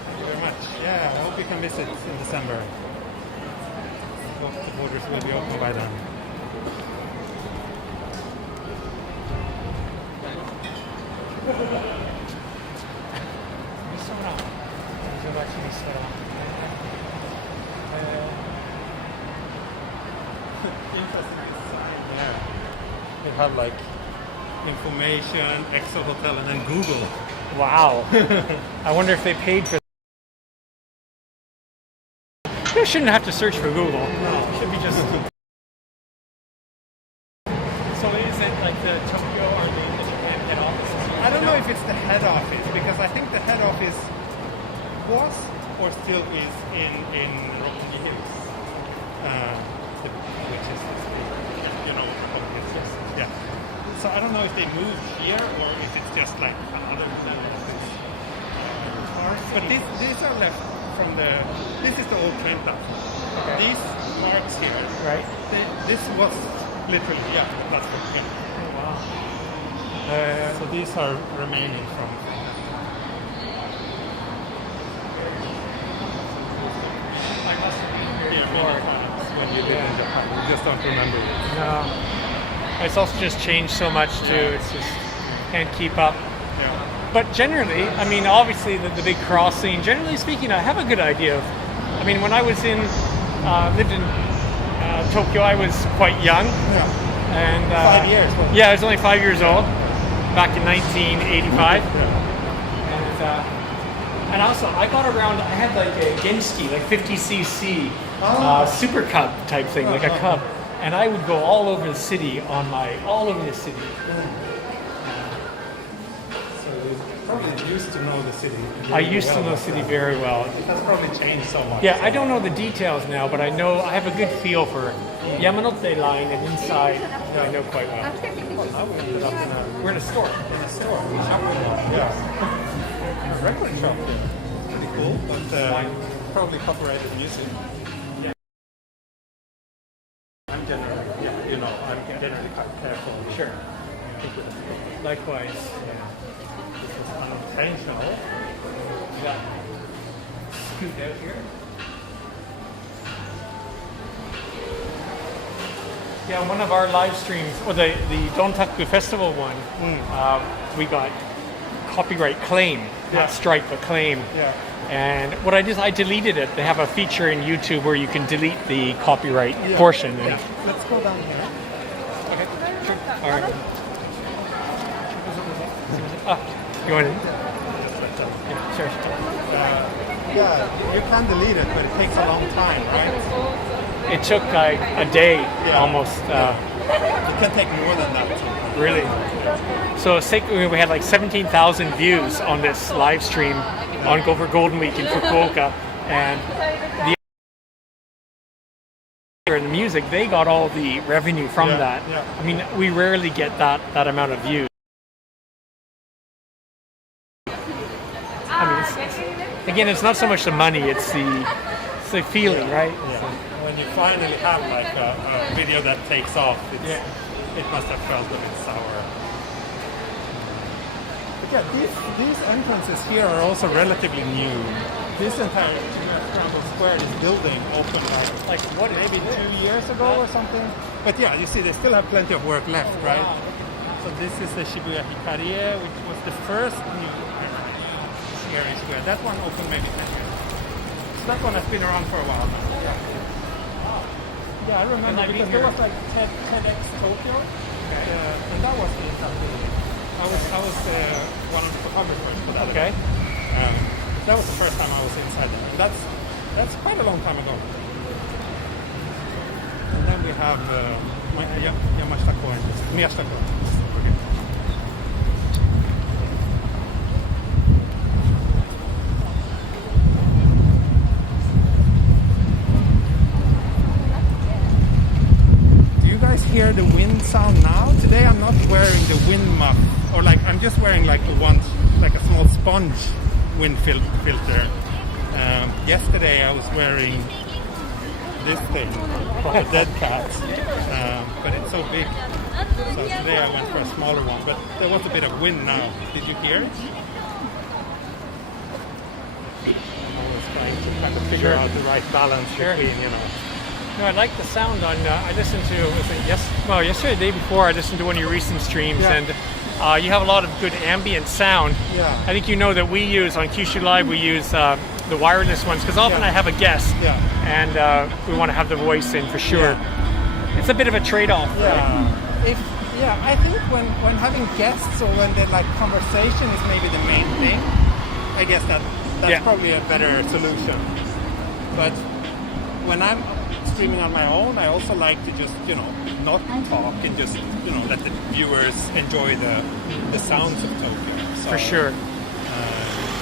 Thank you very much. Yeah, I hope you can visit in December. Hope the borders will be open by then. Interesting design. Yeah. You have like information, Exo Hotel, and then Google. Wow. I wonder if they paid for. You shouldn't have to search for Google. No. It should be just. So is it like the Tokyo or the Japan head office? I don't know if it's the head office, because I think the head office was or still is in Roppongi Hills, which is Roppongi Hills. Yeah. So I don't know if they moved here or if it's just like another level office. But these are left from this is the old train platform. Okay. These marks here, right? This was literally, that's from here. Oh, wow. So these are remaining from I must have been here. you live in Japan. You just don't remember it. No. It's also just changed so much too. It's just can't keep up. Yeah. But generally, I mean, obviously the big crossing. Generally speaking, I have a good idea of. I mean, when I was lived in Tokyo, I was quite young. Yeah. And 5 years. Yeah, I was only 5 years old back in 1985. And also, I got around. I had like a Genski, like 50cc Super Cub type thing, like a Cub, and I would go all over the city all over the city. So you probably used to know the city. I used to know the city very well. It has probably changed so much. Yeah, I don't know the details now, but I know I have a good feel for Yamanote line and inside. I know quite well. We're in a store. In a store. Yeah. A record shop there. Pretty cool, but probably copyrighted music. Yeah. I'm generally, I'm generally quite careful. Sure. Likewise. This is unintentional. You got scoot out here. Yeah, one of our live streams, or the Dontaku Festival one, we got copyright claim, not strike, but claim. Yeah. And what I did, I deleted it. They have a feature in YouTube where you can delete the copyright portion. And Let's go down here. Okay. Sure. All right. You want to? Yeah, sure. Yeah, you can delete it, but it takes a long time, right? It took like a day almost. It can take more than that. Really? So we had like 17,000 views on this live stream on over Golden Week in Fukuoka, and the music, they got all the revenue from that. Yeah. I mean, we rarely get that amount of views. I mean, again, it's not so much the money, it's the feeling, right? Yeah. When you finally have like a video that takes off, it must have felt a bit sour. But yeah, these entrances here are also relatively new. This entire Scramble Square, this building opened like what, maybe 2 years ago or something. But yeah, you see they still have plenty of work left, right? So this is the Shibuya Hikarie, which was the first new area square. That one opened maybe 10 years. So that one has been around for a while now. Yeah, I remember because there was like TEDx Tokyo, and that was in Saturday. I was one of the photographers for that. Okay. That was the first time I was inside there. And that's quite a long time ago. And then we have Yamashita-ko and Miyashita-ko. Okay. Hear the wind sound now. Today I'm not wearing the wind muff, or like I'm just wearing like a small sponge wind filter. Yesterday I was wearing this thing called a dead cat, but it's so big. So today I went for a smaller one, but there was a bit of wind now. Did you hear it? I'm always trying to kind of figure out the right balance between, No, I like the sound on. I listened to yesterday, the day before. I listened to one of your recent streams, and you have a lot of good ambient sound. Yeah. I think you know that we use on Kyushu Live. We use the wireless ones because often I have a guest, and we want to have the voice in for sure. Yeah. It's a bit of a trade-off. Yeah. Right? I think when having guests or when the conversation is maybe the main thing, I guess that's probably a better solution. But when I'm streaming on my own, I also like to just not talk and just let the viewers enjoy the sounds of Tokyo. So, for sure.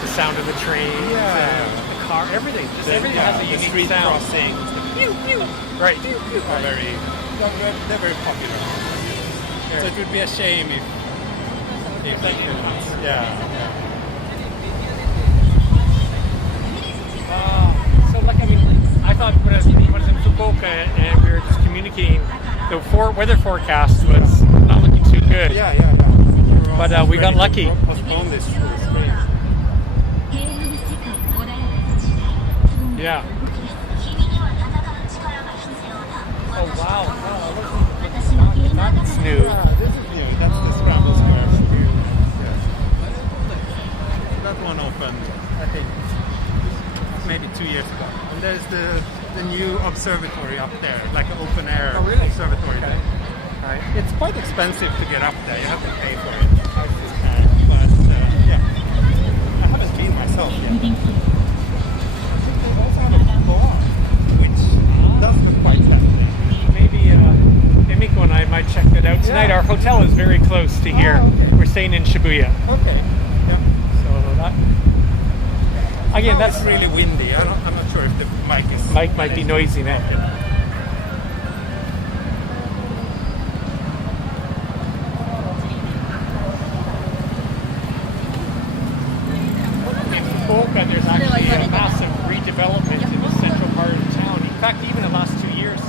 The sound of the train, the car, everything. Everything has a unique street sound. crossings, Right. are they're very popular. Sure. So it would be a shame if they didn't. I thought when I was in Fukuoka and we were just communicating, the weather forecast was not looking too good. But we got lucky. Postpone this race. Yeah. Wow. That's new. Yeah, this is new. That's the Scramble Square. Yes. That one opened, I think, maybe 2 years ago. And there's the new observatory up there, like an open air observatory. Okay. Right. It's quite expensive to get up there. You have to pay for it. But yeah, I haven't been myself yet. They also have a bar, which does look quite tempting. Maybe Miko and I might check that out tonight. Yeah. Our hotel is very close to here. Oh, okay. We're staying in Shibuya. Okay. Yeah. So that again, That's that's really windy. I'm not sure if the mic is. Mike might be noisy now. In Fukuoka, there's actually a massive redevelopment in the central part of town. In fact, even the last 2 years,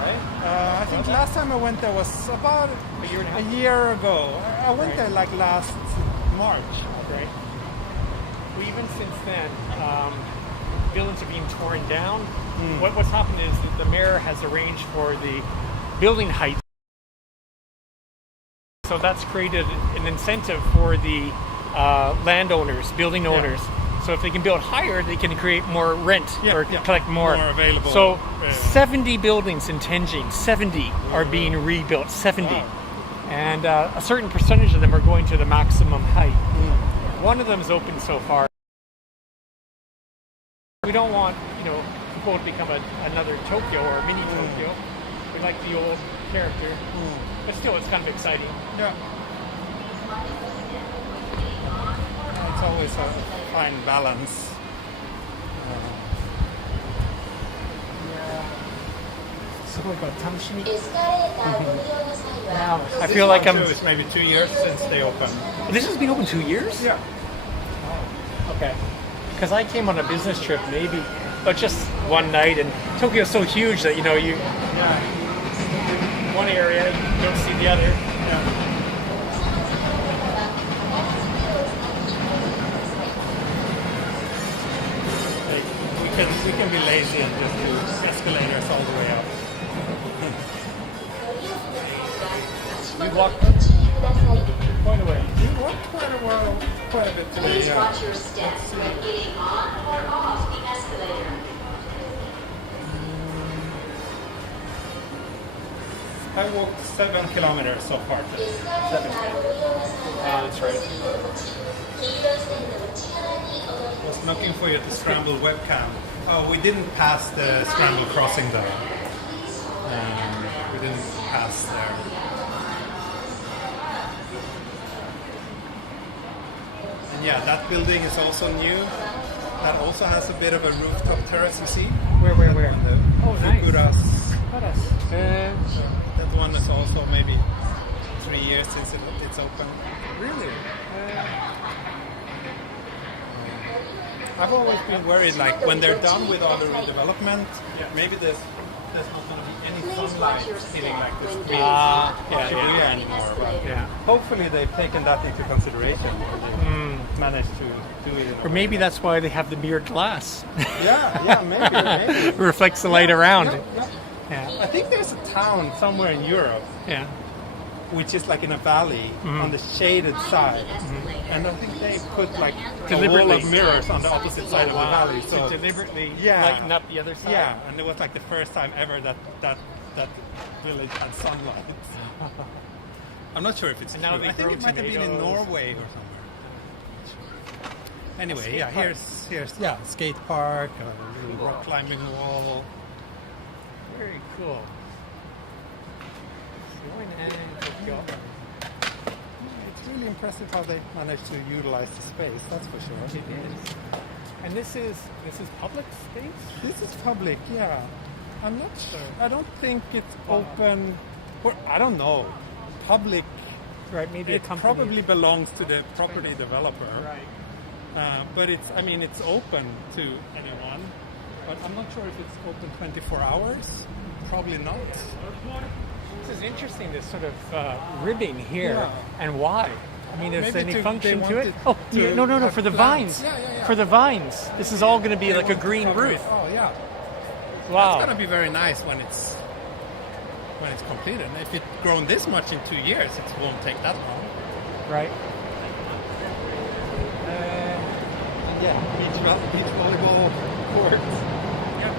right? I think last time I went there was about A year and a half? a year ago. I went Right. there like last March. Right. Well, even since then, buildings are being torn down. What's happened is that the mayor has arranged for the building height. So that's created an incentive for the landowners, building owners. So if they can build higher, they can create more rent or collect more. More available. So 70 buildings in Tenjin, 70 are being rebuilt, 70. Wow. And a certain percentage of them are going to the maximum height. One of them is open so far. We don't want, Fukuoka to become another Tokyo or a mini Tokyo. We like the old character, but still, it's kind of exciting. Yeah. It's always a fine balance. I feel like I'm. It's maybe 2 years since they opened. This has been open 2 years? Yeah. Okay. Because I came on a business trip, maybe, but just one night, and Tokyo's so huge that you one area you don't see the other. We can be lazy and just do escalators all the way up. We walked quite a way. We walked quite a bit today. Please Yeah. watch your steps when getting on or off the escalator. I walked 7 kilometers so far today. 7 That's right. I was looking for you to scramble webcam. Oh, we didn't pass the scramble crossing though. We didn't pass there. And yeah, that building is also new. That also has a bit of a rooftop terrace, you see? Where? Oh, nice. Fukura's. That one is also maybe 3 years since it's open. Really? I've always been worried, like when they're done with all the redevelopment, maybe there's not going to be any sunlight hitting like this green Shibuya anymore. But Yeah. hopefully they've taken that into consideration. Or they managed to do it. Or maybe that's why they have the mirrored glass. Maybe. Reflects the light around it. Yeah. I think there's a town somewhere in Europe Yeah. which is like in a valley on the shaded side, and I think they put like a wall Deliberately. of mirrors on the opposite side of the valley. So to deliberately Yeah. lighten up the other side. yeah, and it was like the first time ever that village had sunlight. I'm not sure if it's And true. now they I think grow it might have been in tomatoes. Norway or somewhere. Anyway, skate yeah, park. here's skate park, a little rock climbing wall. Very cool. It's really impressive how they managed to utilize the space. That's for sure. It is. And this is public space? This is public, yeah. I'm not sure. I don't think it's open. Or I don't know. Public. Right, maybe It a company. probably belongs to the property developer. Right. But it's open to anyone. But I'm not sure if it's open 24 hours. Probably not. This is interesting, this sort of ribbing here. Yeah. And why? I mean, is Maybe there any they function to it? wanted Oh, to no, have for the plants. vines. Yeah. For the vines. This is all going to be They like a want to green cover roof. it. Oh, yeah. Wow. It's gonna be very nice when it's completed. And if it's grown this much in 2 years, it won't take that long. Right. Yeah, beach volleyball court. Yeah.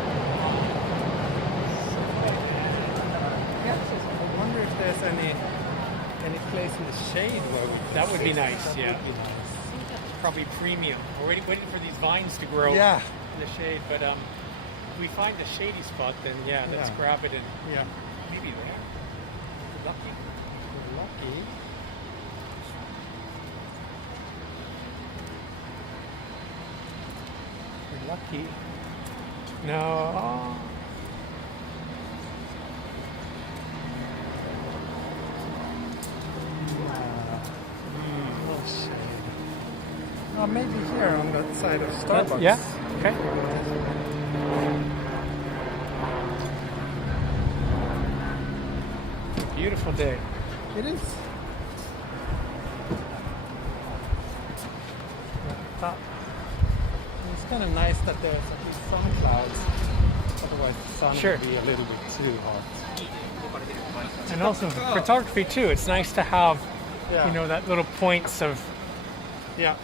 I wonder if there's any place in the shade where we could That would be sit. nice, That yeah. would be nice. Probably premium. We're waiting for these vines to grow Yeah. in the shade, but if we find a shady spot, then let's Yeah. grab it and Yeah. maybe there. We're lucky. We're lucky. We're lucky. No. Oh, shade. Oh, maybe here on the side of Starbucks. Yeah. Okay. Beautiful day. It is. It's kind of nice that there's at least some clouds. Otherwise, the sun Sure. would be a little bit too hot. And also photography too. It's nice to have, Yeah. that little points of. Yeah.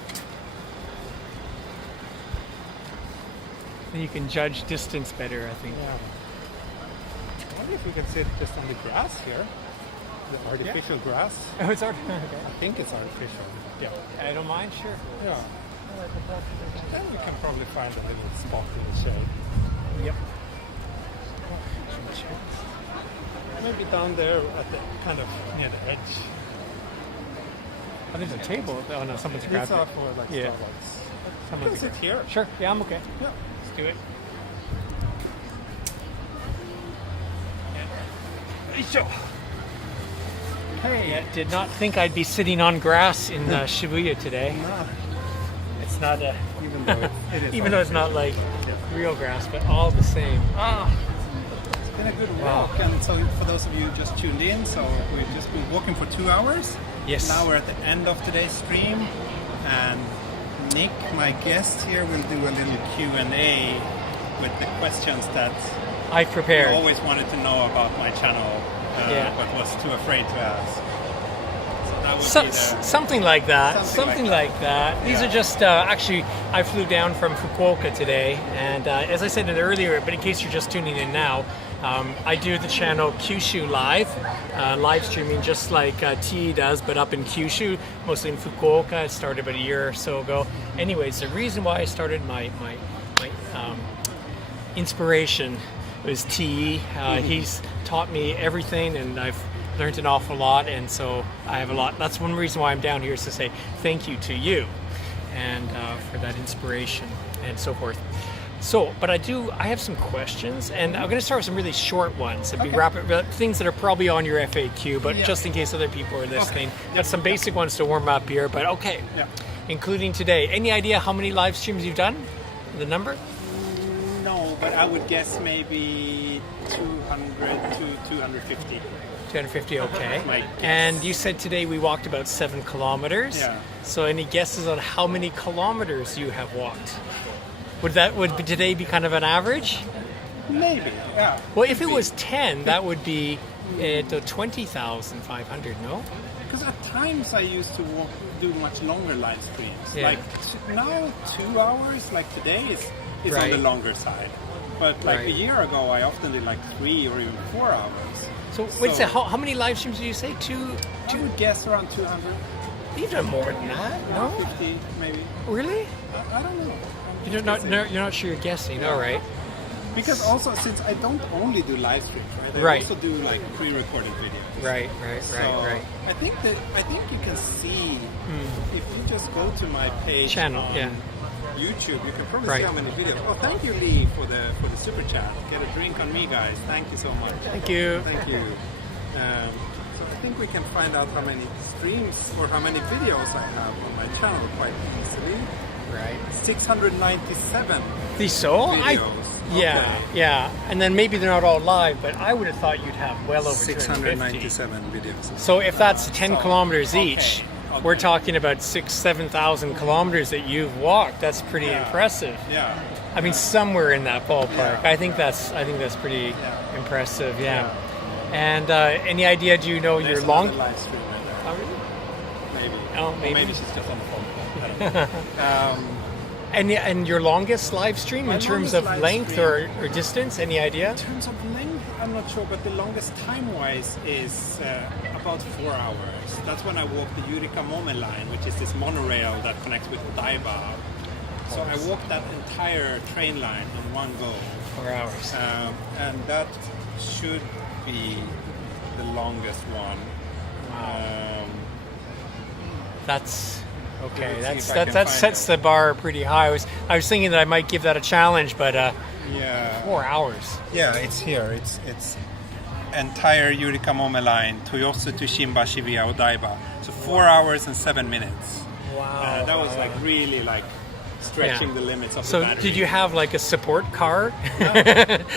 You can judge distance better, I think. Yeah. I wonder if we can sit just on the grass here. The artificial grass. Oh, it's art. I think it's artificial. Yeah. I don't mind. Sure. Yeah. Then we can probably find a little spot in the shade. Yep. Maybe down there at the kind of near the edge. Oh, there's a table. Oh no, someone's It's grabbed all it. for like Yeah. Starbucks. We Someone's can sit here. Sure. Yeah, I'm okay. Yeah. Let's do it. Hey, I did not think I'd be sitting on grass in Shibuya today. No. It's not a, Even though it is. even though it's not like real grass, but all the same. It's been a good walk, and so for those of you who just tuned in, so we've just been walking for 2 hours. Yes. Now we're at the end of today's stream, and Nick, my guest here, will do a little Q&A with the questions that I've I prepared. always wanted to know about my channel, Yeah. but was too afraid to ask. So that would So, be the... something like that. Something Something like like that. These Yeah. are just actually. I flew down from Fukuoka today, and as I said earlier, but in case you're just tuning in now, I do the channel Kyushu live streaming just like T does, but up in Kyushu, mostly in Fukuoka. It started about a year or so ago. Anyways, the reason why I started my inspiration was T. He's taught me everything, and I've learned an awful lot, and so I have a lot. That's one reason why I'm down here, is to say thank you to you, and for that inspiration and so forth. So, but I have some questions, and I'm going to start with some really short ones. It'd be rapid, things that are probably on your FAQ, but just in case other people are listening. But some basic ones to warm up here, but okay. Yeah. Including today. Any idea how many live streams you've done? The number? No, but I would guess maybe 200 to 250. 250, okay. My guess. And you said today we walked about 7 kilometers. Yeah. So any guesses on how many kilometers you have walked? Would today be kind of an average? Maybe, yeah. Well, if it was 10, that would be 20,500, no? Because at times I used to do much longer live streams. Yeah. Like now 2 hours, like today is on Right. the longer side. But like Right. a year ago, I often did like 3 or even 4 hours. So wait a second, how many live streams did you say? I would guess around 200, You've done more than that, no? 50 maybe. Really? I don't know. You're not sure you're guessing, all right. Because also, since I don't only do live streams, right? I Right. also do like pre-recorded videos. Right. So I think you can see if you just go to my page Channel, on yeah. YouTube, you can probably Right. see how many videos. Oh, thank you, Lee, for the super chat. Get a drink on me, guys. Thank you so much. Thank you. Thank you. So I think we can find out how many streams or how many videos I have on my channel quite easily. Right. 697 So? videos. Yeah. And then maybe they're not all live, but I would have thought you'd have well over 250. 697 videos. So if that's 10 kilometers each, We're talking about 7,000 kilometers that you've walked. That's pretty impressive. Yeah. I mean, somewhere in that ballpark. Yeah. I think that's pretty impressive. Yeah. And any idea? Do you know your long? live stream right there. Oh, really? Maybe. Oh, Or maybe. maybe she's just on the phone. I don't know. And your longest live stream My in terms longest of live length stream- or distance? Any idea? In terms of length, I'm not sure, but the longest time-wise is about 4 hours. That's when I walked the Jiyugaoka line, which is this monorail that connects with Odaiba. So I walked that entire train line in one go. 4 hours. And that should be the longest one. That's okay. Let's see if I can That find sets it. the bar pretty high. I was thinking that I might give that a challenge, but Yeah. 4 hours. Yeah, it's here. It's entire Jiyugaoka line, Toyosu to Shimba, Shibuya, Odaiba. So 4 hours and 7 minutes. Wow. That was like really like stretching Yeah. the limits of So the battery. did you have like a support car?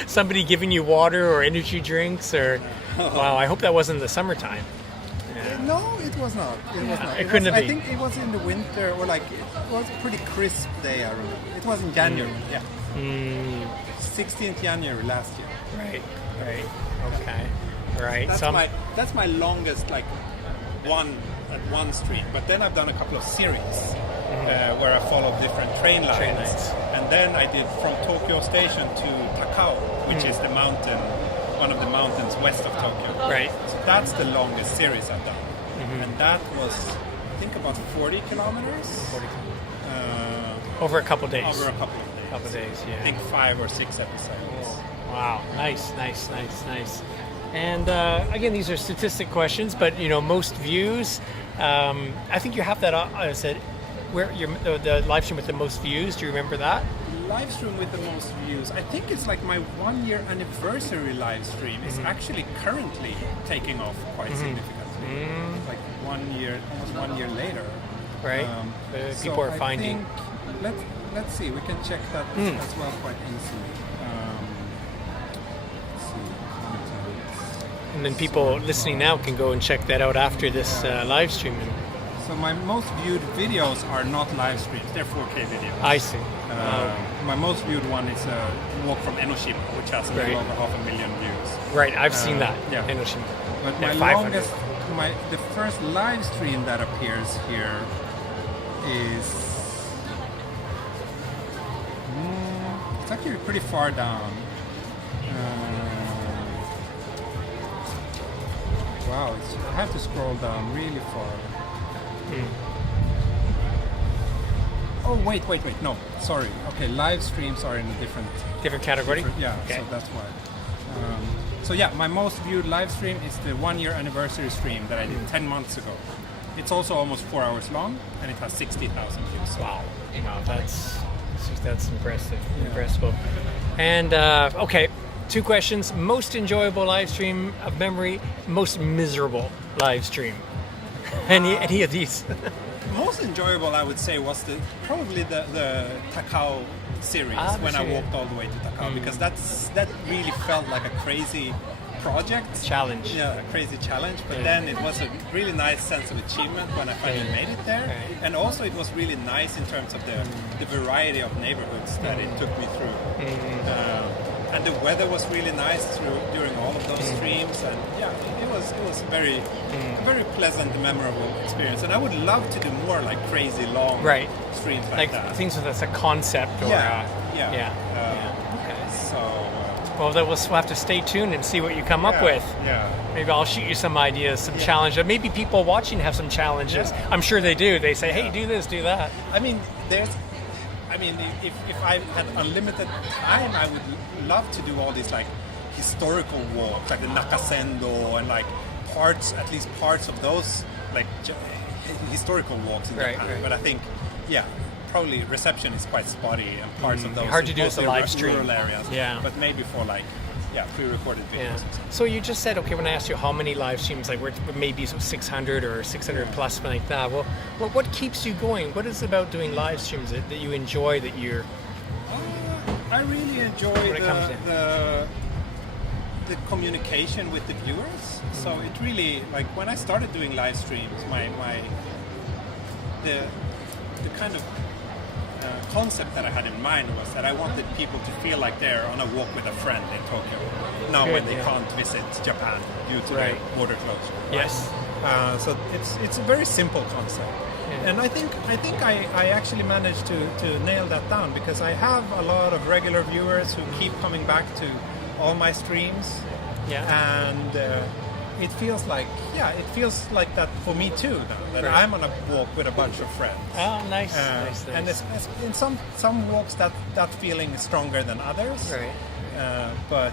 Somebody giving you water or energy drinks or? Wow, I hope that wasn't the summertime. No, it was not. It was not. It couldn't was, be. I think it was in the winter, or like it was a pretty crisp day. I remember. It was in January. Yeah. 16th January last year. Right. Okay. Right. That's my longest like one stream. But then I've done a couple of series where I followed different train lines. And then I did from Tokyo Station to Takao, which is the mountain, one of the mountains west of Tokyo. Right. So that's the longest series I've done. And that was, I think, about 40 kilometers. Over a couple days. Over a couple of days. Couple days. Yeah. I think 5 or 6 episodes. Wow, nice. And again, these are statistic questions, but most views. I think you have that. I said, where the live stream with the most views. Do you remember that? Live stream with the most views. I think it's like my 1 year anniversary live stream is actually currently taking off quite significantly. Like 1 year, almost 1 year later. Right. People are finding. Let's see. We can check that as well quite easily. Let's see. And then people listening now can go and check that out after this live stream. So my most viewed videos are not live streams; they're 4K videos. I see. My most viewed one is a walk from Enoshima, which has a little over 500,000 views. Right, I've seen that. Yeah. Enoshima. But my 500. longest, the first live stream that appears here is it's actually pretty far down. Wow, I have to scroll down really far. Oh wait, no, sorry. Okay, live streams are in a Different category? yeah, Okay. so that's why. So yeah, my most viewed live stream is the 1 year anniversary stream that I did 10 months ago. It's also almost 4 hours long, and it has 60,000 views. So. Wow, that's impressive. Yeah. Impressive. And okay, 2 questions. Most enjoyable live stream of memory, most miserable live stream. Any of these? Most enjoyable, I would say, was probably the Takao series when I walked all the way to Takao, because that really felt like a crazy project. Challenge. Yeah, a crazy challenge. But then it was a really nice sense of achievement when I finally made it there. Right. And also it was really nice in terms of the variety of neighborhoods that it took me through. And the weather was really nice during all of those streams, and yeah, it was very pleasant and memorable experience. And I would love to do more like crazy long streams like that. Things that's a concept or Yeah. Okay. So Well, then we'll have to stay tuned and see what you come up with. Yeah. Maybe I'll shoot you some ideas, some challenges. Maybe people watching have some challenges. I'm sure they do. They say, hey, do this, do that. I mean, if I had unlimited time, I would love to do all these like historical walks, like the Nakasendo, and like at least parts of those like historical walks in Japan. Right. But I think, probably reception is quite spotty, and parts of those hard to do as a mostly live stream. rural areas. Yeah. But maybe for like pre-recorded videos. Yeah. So you just said, okay, when I asked you how many live streams, like we're maybe 600 or 600 plus, something like that. Well, what keeps you going? What is it about doing live streams that you enjoy, that you're... I really enjoy the communication with the viewers. So it really, like when I started doing live streams, my the kind of concept that I had in mind was that I wanted people to feel like they're on a walk with a friend in Tokyo. Now Good, when they yeah. can't visit Japan due to Right. the border closure. Yes. So it's a very simple concept. Yeah. And I think I actually managed to nail that down because I have a lot of regular viewers who keep coming back to all my streams. Yeah. And it feels like that for me too now, that Right. I'm on a walk with a bunch of friends. Oh, nice. Nice. And it's, in some walks that feeling is stronger than others. Right. But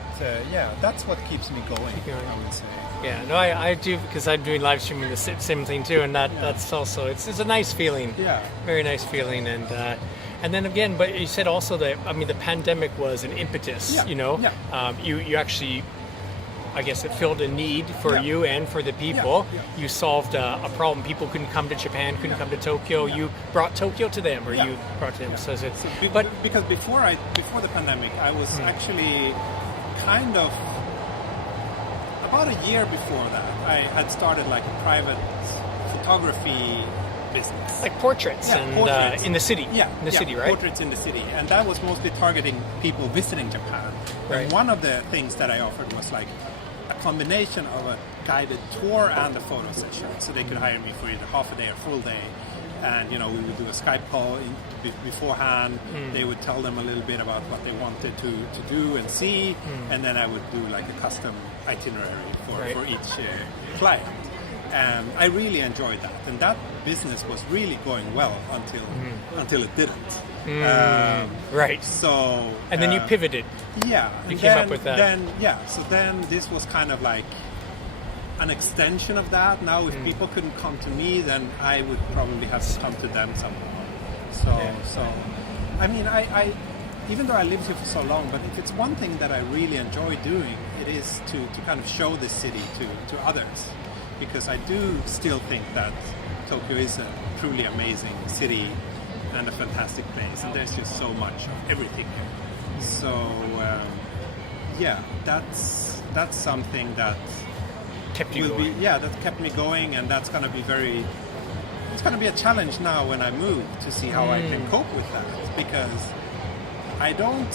that's what keeps me going, going. I would say. Yeah, no, I do, because I'm doing live streaming the same thing too, and that's also it's a nice feeling. Yeah. Very nice feeling, and then again, but you said also that the pandemic was an impetus. Yeah, You know, yeah. You actually, I guess it filled a need for Yeah. you and for the people. Yeah, You solved a problem. People couldn't come to Japan, couldn't come to Tokyo. You brought Tokyo to them, or Yeah. you brought to them. So it's, But because before the pandemic, I was actually kind of about a year before that. I had started like a private photography business. like portraits, Yeah, and portraits. in the city. Yeah, in the yeah, city, right? Portraits in the city, and that was mostly targeting people visiting Japan. Right. And one of the things that I offered was like a combination of a guided tour and a photo session, so they could hire me for either half a day or full day. And we would do a Skype call beforehand. They would tell them a little bit about what they wanted to do and see, and then I would do like a custom itinerary Right. for each client. And I really enjoyed that, and that business was really going well until it didn't. Right. So And then you pivoted. yeah, You and came up with that. Then this was kind of like an extension of that. Now, if people couldn't come to me, then I would probably have to come to them somehow. So I mean, I even though I lived here for so long, but if it's one thing that I really enjoy doing, it is to kind of show this city to others, because I do still think that Tokyo is a truly amazing city and a fantastic place, and there's just so much of everything here. So that's something that Kept you will going. be that kept me going, and that's going to be it's going to be a challenge now when I move to see how I can cope with that, because I don't,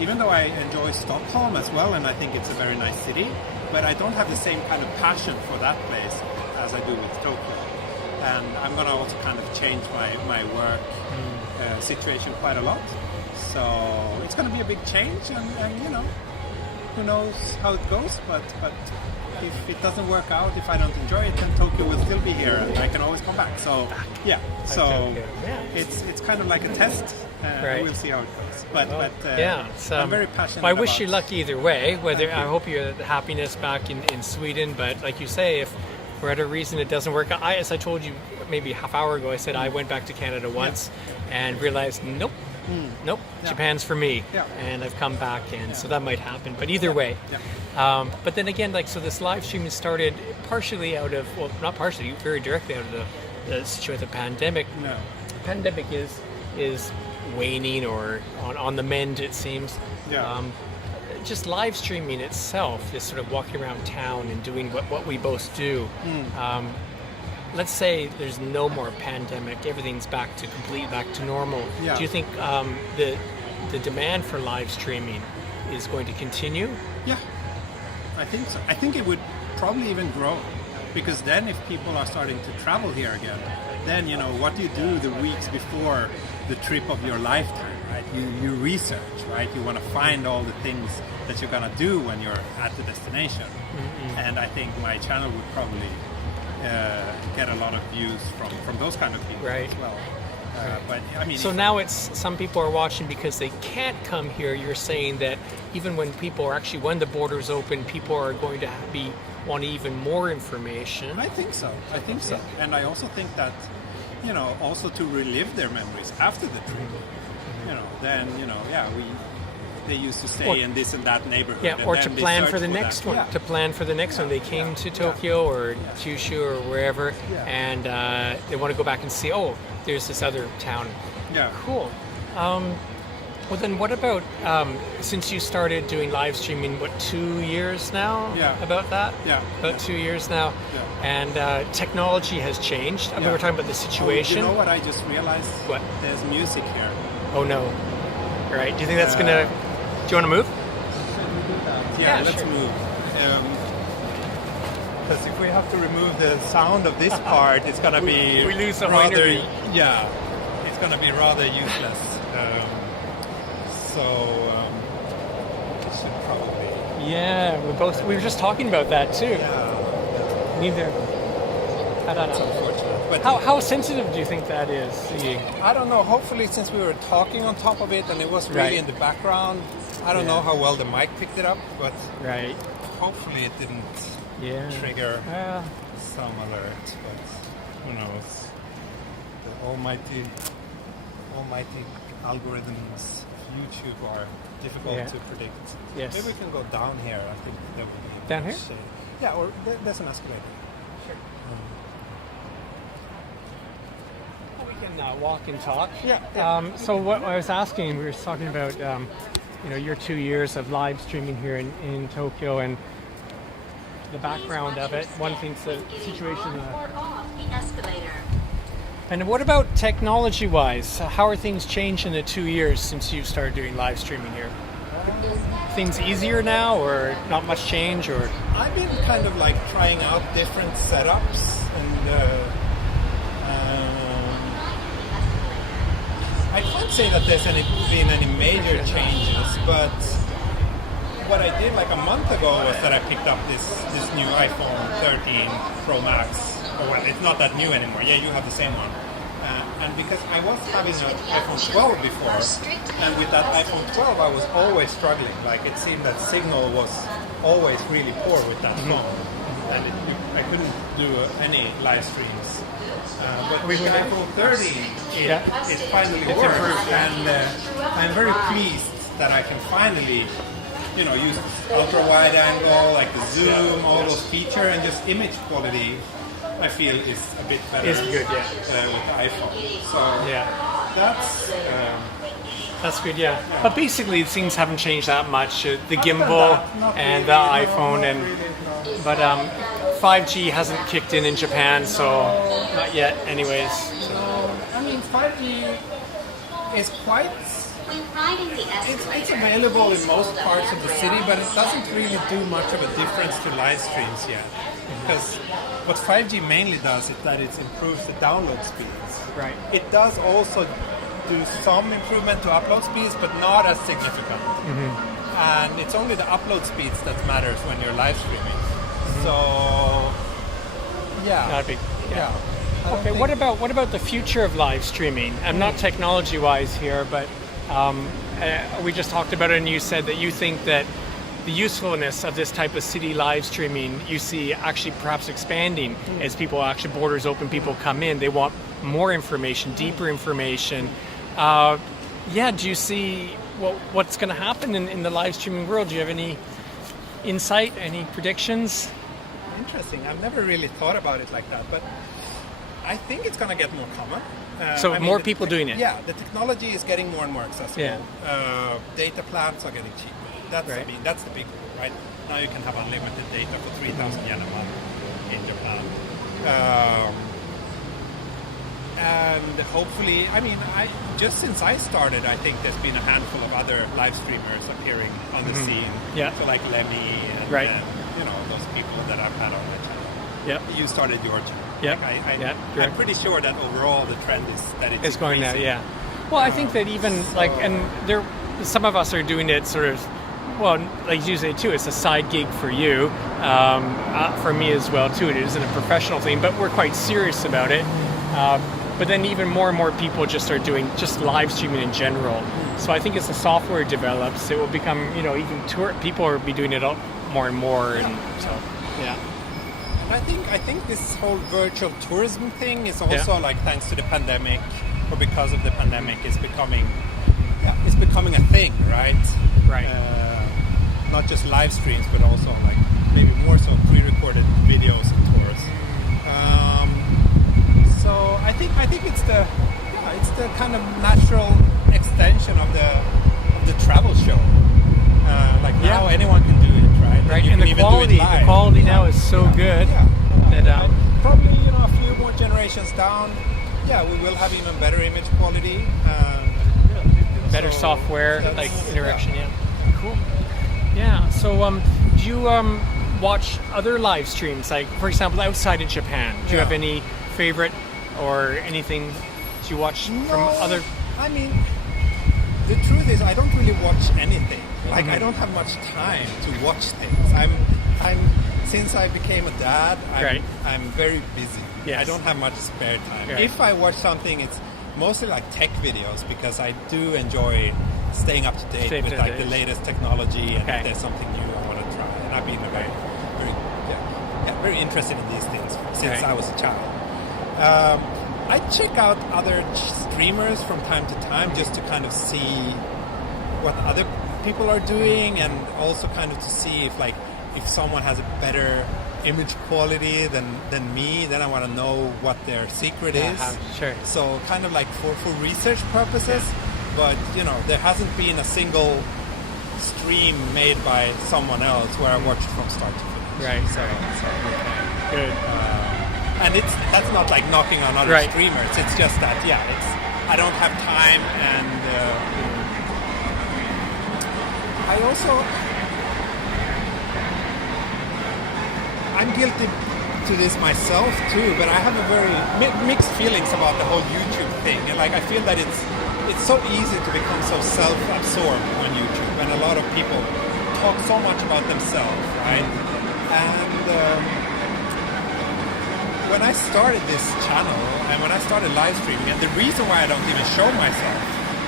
even though I enjoy Stockholm as well, and I think it's a very nice city, but I don't have the same kind of passion for that place as I do with Tokyo. And I'm going to also kind of change my work situation quite a lot. So it's going to be a big change, and who knows how it goes, but if it doesn't work out, if I don't enjoy it, then Tokyo will still be here, and I can always come back. So so it's kind of like a test. Right. We'll see how it goes. But it's, I'm very passionate. I wish about you luck either way. Whether Thank you. I hope you're the happiness back in Sweden, but like you say, if for whatever reason it doesn't work out, as I told you maybe a half hour ago, I said I went back to Canada once and realized nope, Yeah. Japan's for me, Yeah. and I've come back, and so that might happen. But either way, but then again, so this live stream has started partially out of, well, not partially, very directly out of the situation with the pandemic. No. Pandemic is waning or on the mend, it seems. Yeah. Just live streaming itself, just sort of walking around town and doing what we both do. Let's say there's no more pandemic, everything's back to normal. Yeah. Do you think the demand for live streaming is going to continue? Yeah, I think so. I think it would probably even grow, because then if people are starting to travel here again, then what do you do the weeks before the trip of your lifetime, right? You research, right? You want to find all the things that you're gonna do when you're at the destination. And I think my channel would probably get a lot of views from those kind of people Right. as well. But I mean, So now it's some people are watching because they can't come here. You're saying that even when people are actually, when the borders open, people are going to want even more information. I think so. And I also think that, also to relive their memories after the trip. Then they used to stay Or- in this and that neighborhood. Yeah, and or then to they plan search for the that. next one. Yeah. To plan for the next one. They came to Tokyo or Kyushu or wherever, and they want to go back and see. Oh, there's this other town. Yeah. Cool. Well, then what about, since you started doing live streaming, 2 years now? Yeah. About that? Yeah. About 2 years now. Yeah. And technology has changed. I mean, Yeah. we're talking about the situation. Oh, you know what I just realized? What? There's music here. Oh, no. Right. Do you think that's going to... Do you want to move? Yeah, let's sure. move. Because if we have to remove the sound of this part, it's going to be we lose the rather... winery. Yeah, it's going to be rather useless. It should probably... Yeah, we were just talking about that too. Yeah, Neither. I don't it's know. unfortunate. But How sensitive do you think that is? I don't know. Hopefully, since we were talking on top of it and it was really Right. in the background, I don't know how well the mic picked it up, but Right. hopefully it didn't Yeah. trigger some alert. But who knows? The almighty algorithms of YouTube are difficult Yeah. to predict. Yes. Maybe we can go down here. I think that would be Down here? shade. Yeah, or there's an escalator. Sure. We can walk and talk. Yeah. So what I was asking, we were talking about, your 2 years of live streaming here in Tokyo and the background of it. One thing's the situation. Or off the escalator. And what about technology-wise? How are things changed in the 2 years since you started doing live streaming here? Things easier now, or not much change, or? I've been kind of like trying out different setups, and I can't say that there's been any major changes, but what I did like a month ago was that I picked up this new iPhone 13 Pro Max. Or well, it's not that new anymore. Yeah, you have the same one. And because I was having an iPhone 12 before, and with that iPhone 12 I was always struggling. Like it seemed that signal was always really poor with that phone, and I couldn't do any live streams. But with the iPhone 13, it finally works, and I'm very pleased that I can finally, use ultra wide angle, like the zoom, all those features, and just image quality. I feel is a bit better. Is good, yeah. With the iPhone. So That's good, yeah. But basically, things haven't changed that much. The Other than gimbal that, not and really, the no, iPhone, not and really, no. but 5G hasn't kicked in Japan, so not yet. Anyways, I mean, 5G is quite. When riding the escalator, It's available in most parts of the city, but it doesn't really do much of a difference to live streams yet. Because what 5G mainly does is that it improves the download speeds. right. It does also do some improvement to upload speeds, but not as significant. And it's only the upload speeds that matters when you're live streaming. So, yeah. Not big. Yeah. I don't Okay. think- What about the future of live streaming? I'm not technology-wise here, but we just talked about it, and you said that you think that the usefulness of this type of city live streaming you see actually perhaps expanding as people actually borders open, people come in, they want more information, deeper information. Do you see what's going to happen in the live streaming world? Do you have any insight, any predictions? Interesting. I've never really thought about it like that, but I think it's going to get more common. So more people doing it. Yeah, the technology is getting more and more accessible. Yeah. Data plans are getting cheaper. That's Right. that's the big one, right? Now you can have unlimited data for 3,000 yen a month in Japan. And hopefully, just since I started, I think there's been a handful of other live streamers appearing on the scene. Yeah. So like Lemmy and Right. those people that I've had on my channel. Yep. You started your channel. Yep. Like Yeah, I'm correct. pretty sure that overall the trend is that it's Going now, increasing. yeah. Well, I think that even some of us are doing it sort of, well, like you say too, it's a side gig for you, for me as well too. It isn't a professional thing, but we're quite serious about it. But then even more and more people just are doing just live streaming in general. So I think as the software develops, it will become, even people will be doing it more and more, and so yeah. And I think this whole virtual tourism thing is also like thanks to the pandemic, or because of the pandemic, is becoming a thing, right? Right. Not just live streams, but also like maybe more so pre-recorded videos and tours. So I think it's the kind of natural extension of the show. Like now anyone can do it, right? Right, You and can the even do it live. quality now is so good that And probably a few more generations down, we will have even better image quality. better So software, that's- like interaction. Yeah, cool. Yeah. So, do you watch other live streams, like for example, outside of Japan? Do you have any favorite or anything that you watch from other? I mean, the truth is, I don't really watch anything. Like, I don't have much time to watch things. I'm since I became a dad, I'm very busy. Yes. I don't have much spare time. Right. If I watch something, it's mostly like tech videos because I do enjoy staying up to date with like the latest technology and if there's something new I want to try. And I've been very interested in these things since I was a child. I check out other streamers from time to time just to kind of see what other people are doing, and also kind of to see if someone has a better image quality than me, then I want to know what their secret is. Sure. So kind of like for research purposes, but there hasn't been a single stream made by someone else where I watched from start to finish. Right. So Good. and that's not like knocking on other streamers. It's just that I don't have time, and I'm guilty to this myself too, but I have a very mixed feelings about the whole YouTube thing, and like I feel that it's so easy to become so self-absorbed on YouTube, and a lot of people talk so much about themselves, right? And when I started this channel and when I started live streaming, and the reason why I don't even show myself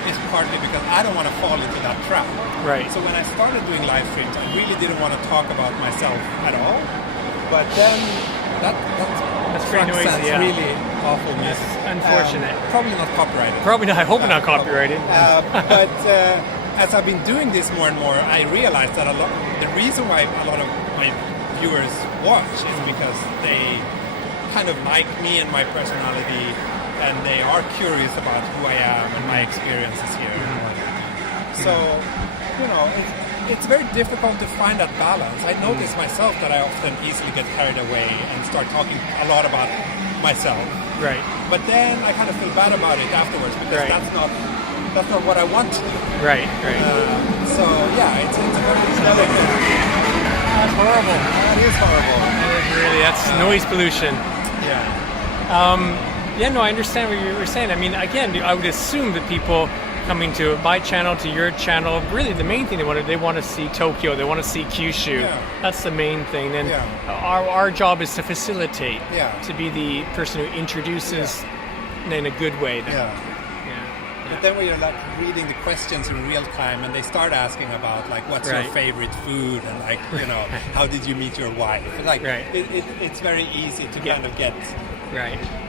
is partly because I don't want to fall into that trap. Right. So when I started doing live streams, I really didn't want to talk about myself at all. But then that's pretty noisy. Really awful music. Unfortunate. Probably not copyrighted. Probably not. I hope not copyrighted. But as I've been doing this more and more, I realized that the reason why a lot of my viewers watch is because they kind of like me and my personality, and they are curious about who I am and my experiences here. So, it's very difficult to find that balance. I notice myself that I often easily get carried away and start talking a lot about myself. Right. But then I kind of feel bad about it afterwards because that's not what I want to do. Right. So it's another thing. That's horrible. That is horrible. That's noise pollution. Yeah. No, I understand what you were saying. I mean, again, I would assume that people coming to my channel, to your channel, really the main thing they want to see Tokyo, they want to see Kyushu. Yeah. That's the main thing. And our job is to facilitate, to be the person who introduces in a good way. But then when you're like reading the questions in real time, and they start asking about like what's your favorite food, and like how did you meet your wife? Like it's very easy to kind of get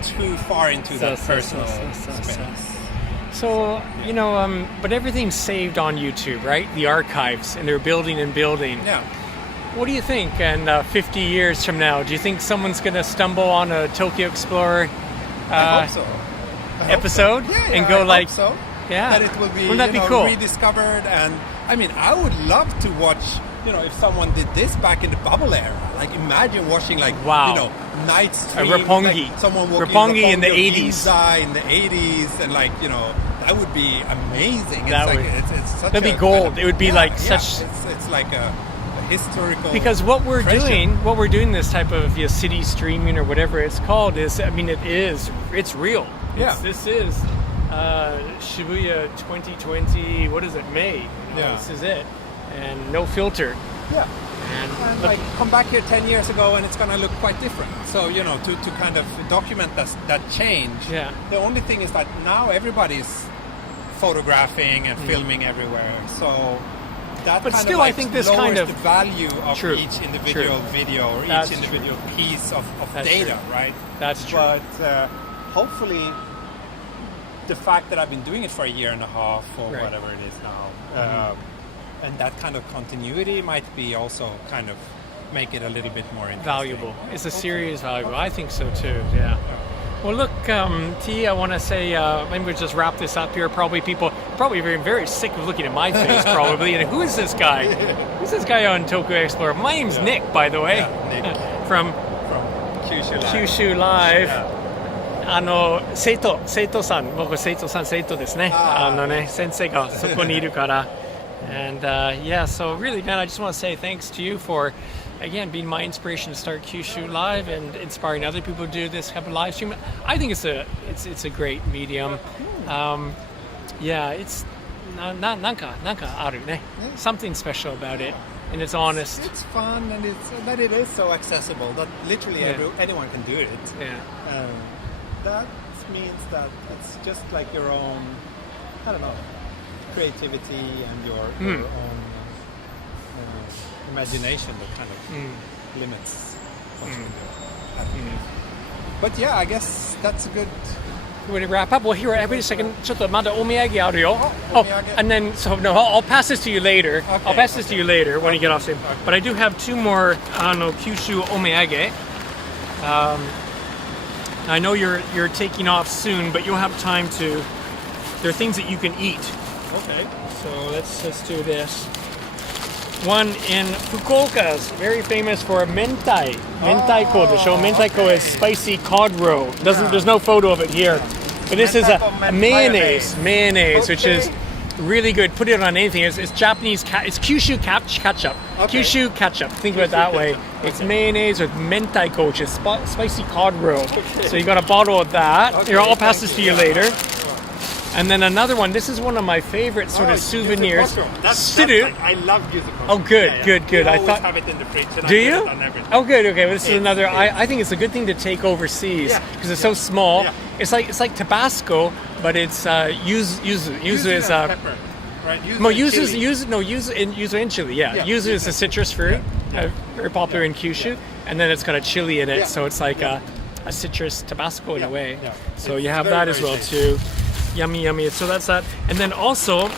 too far into that personal space. So but everything's saved on YouTube, right? The archives, and they're building and building. Yeah. What do you think? And 50 years from now, do you think someone's going to stumble on a Tokyo Explorer? I hope so. Episode and go I hope so. That it will be, wouldn't that be cool? Rediscovered. And I mean, I would love to watch if someone did this back in the bubble era. Like imagine watching night stream, Roppongi, like someone Roppongi in the 80s, in the 80s, and that would be amazing. It's such that'd be gold. It would be such. It's like a historical. Because what we're treasure. doing this type of city streaming or whatever it's called is, it's real. This is Shibuya 2020. What is it? May. This is it, and no filter. Yeah. And come back here 10 years ago, and it's going to look quite different. So to kind of document that change. Yeah. The only thing is that now everybody's photographing and filming everywhere. So. But still, I think this kind of the value of each individual video or each individual piece of data, right? That's true. But hopefully, the fact that I've been doing it for a year and a half or whatever it is now, and that kind of continuity might be also kind of make it a little bit more interesting. Valuable. It's a serious valuable. I think so too. Yeah. Well, look, T, I want to say maybe we'll just wrap this up here. Probably people probably very, very sick of looking at my face, probably. And who is this guy? Who's this guy on Tokyo Explorer? My name's Nick, by the way. Nick. From Kyushu Live. Kyushu Live. Yeah. 生徒さん、僕生徒ですね。先生がそこにいるから。And yeah, so really, man, I just want to say thanks to you for, again, being my inspiration to start Kyushu Live and inspiring other people to do this type of live stream. I think it's a great medium. Yeah, it's なんかあるね. Something special about it, and it's honest. It's fun, and that it is so accessible that literally anyone can do it. Yeah. That means that it's just like your own, I don't know, creativity and your own imagination that kind of limits what you can do. But yeah, I guess that's a good. You want to wrap up? Well, here, wait a second. ちょっとまだお土産あるよ. omiyage. And then, so no, I'll pass this to you later. Okay, I'll pass this to you later when you get off stream. But I do have 2 more Kyushu omiyage. I know you're taking off soon, but you'll have time to. There are things that you can eat. Okay. So let's just do this. One in Fukuoka is very famous for mentai. Mentaiko. The show mentaiko is spicy cod roe. There's no photo of it here. But this is a mayonnaise, which is really good. Put it on anything. It's Japanese. It's Kyushu ketchup. Okay. Kyushu ketchup. Think of it that way. It's mayonnaise with mentaiko, which is spicy cod roe. So you got a bottle of that. Okay, Here, I'll pass this to you later. And then another one. This is one of my favorite sort of souvenirs. I love yuzu. Oh, good. I I thought. have it in the fridge. And Do I you? put it on everything. Oh, good. Okay, well, this is It's another. good. I think it's a good thing to take overseas because it's so small. Yeah. It's like Tabasco, but it's yuzu. Yuzu is pepper, right? yuzu and chili. Yeah, Yeah. yuzu is a citrus fruit, very popular in Kyushu, and then it's got a chili in it, Yeah. so it's like a citrus Tabasco in a way. Yeah. So It's you have very, that as very well tasty. too. Yummy. So that's that, and then also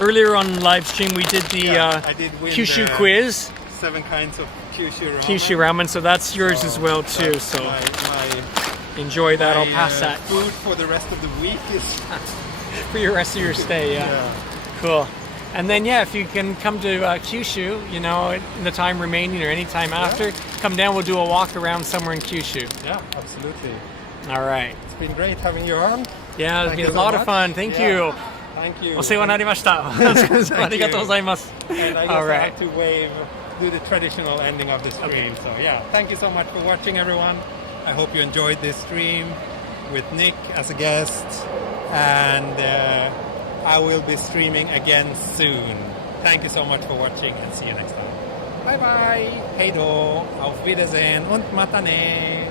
earlier on live stream we did the I did win Kyushu the quiz. 7 kinds of Kyushu ramen. Kyushu ramen, so that's yours as well too. That's So my enjoy that. I'll pass that food for the rest of the week is for your rest of your stay. Yeah, cool. And then if you can come to Kyushu, in the time remaining or any time after, come down. We'll do a walk around somewhere in Kyushu. Yeah, absolutely. All right. It's been great having you on. Yeah, it's Thank been a you so lot of much. fun. Thank Yeah. you. Thank you. お世話になりました。ありがとうございます。 And I guess All I right. have to do the traditional ending of the stream. So thank you so much for watching, everyone. I hope you enjoyed this stream with Nick as a guest, and I will be streaming again soon. Thank you so much for watching, and see you next time. Bye bye. Hey do. Auf Wiedersehen und mata ne.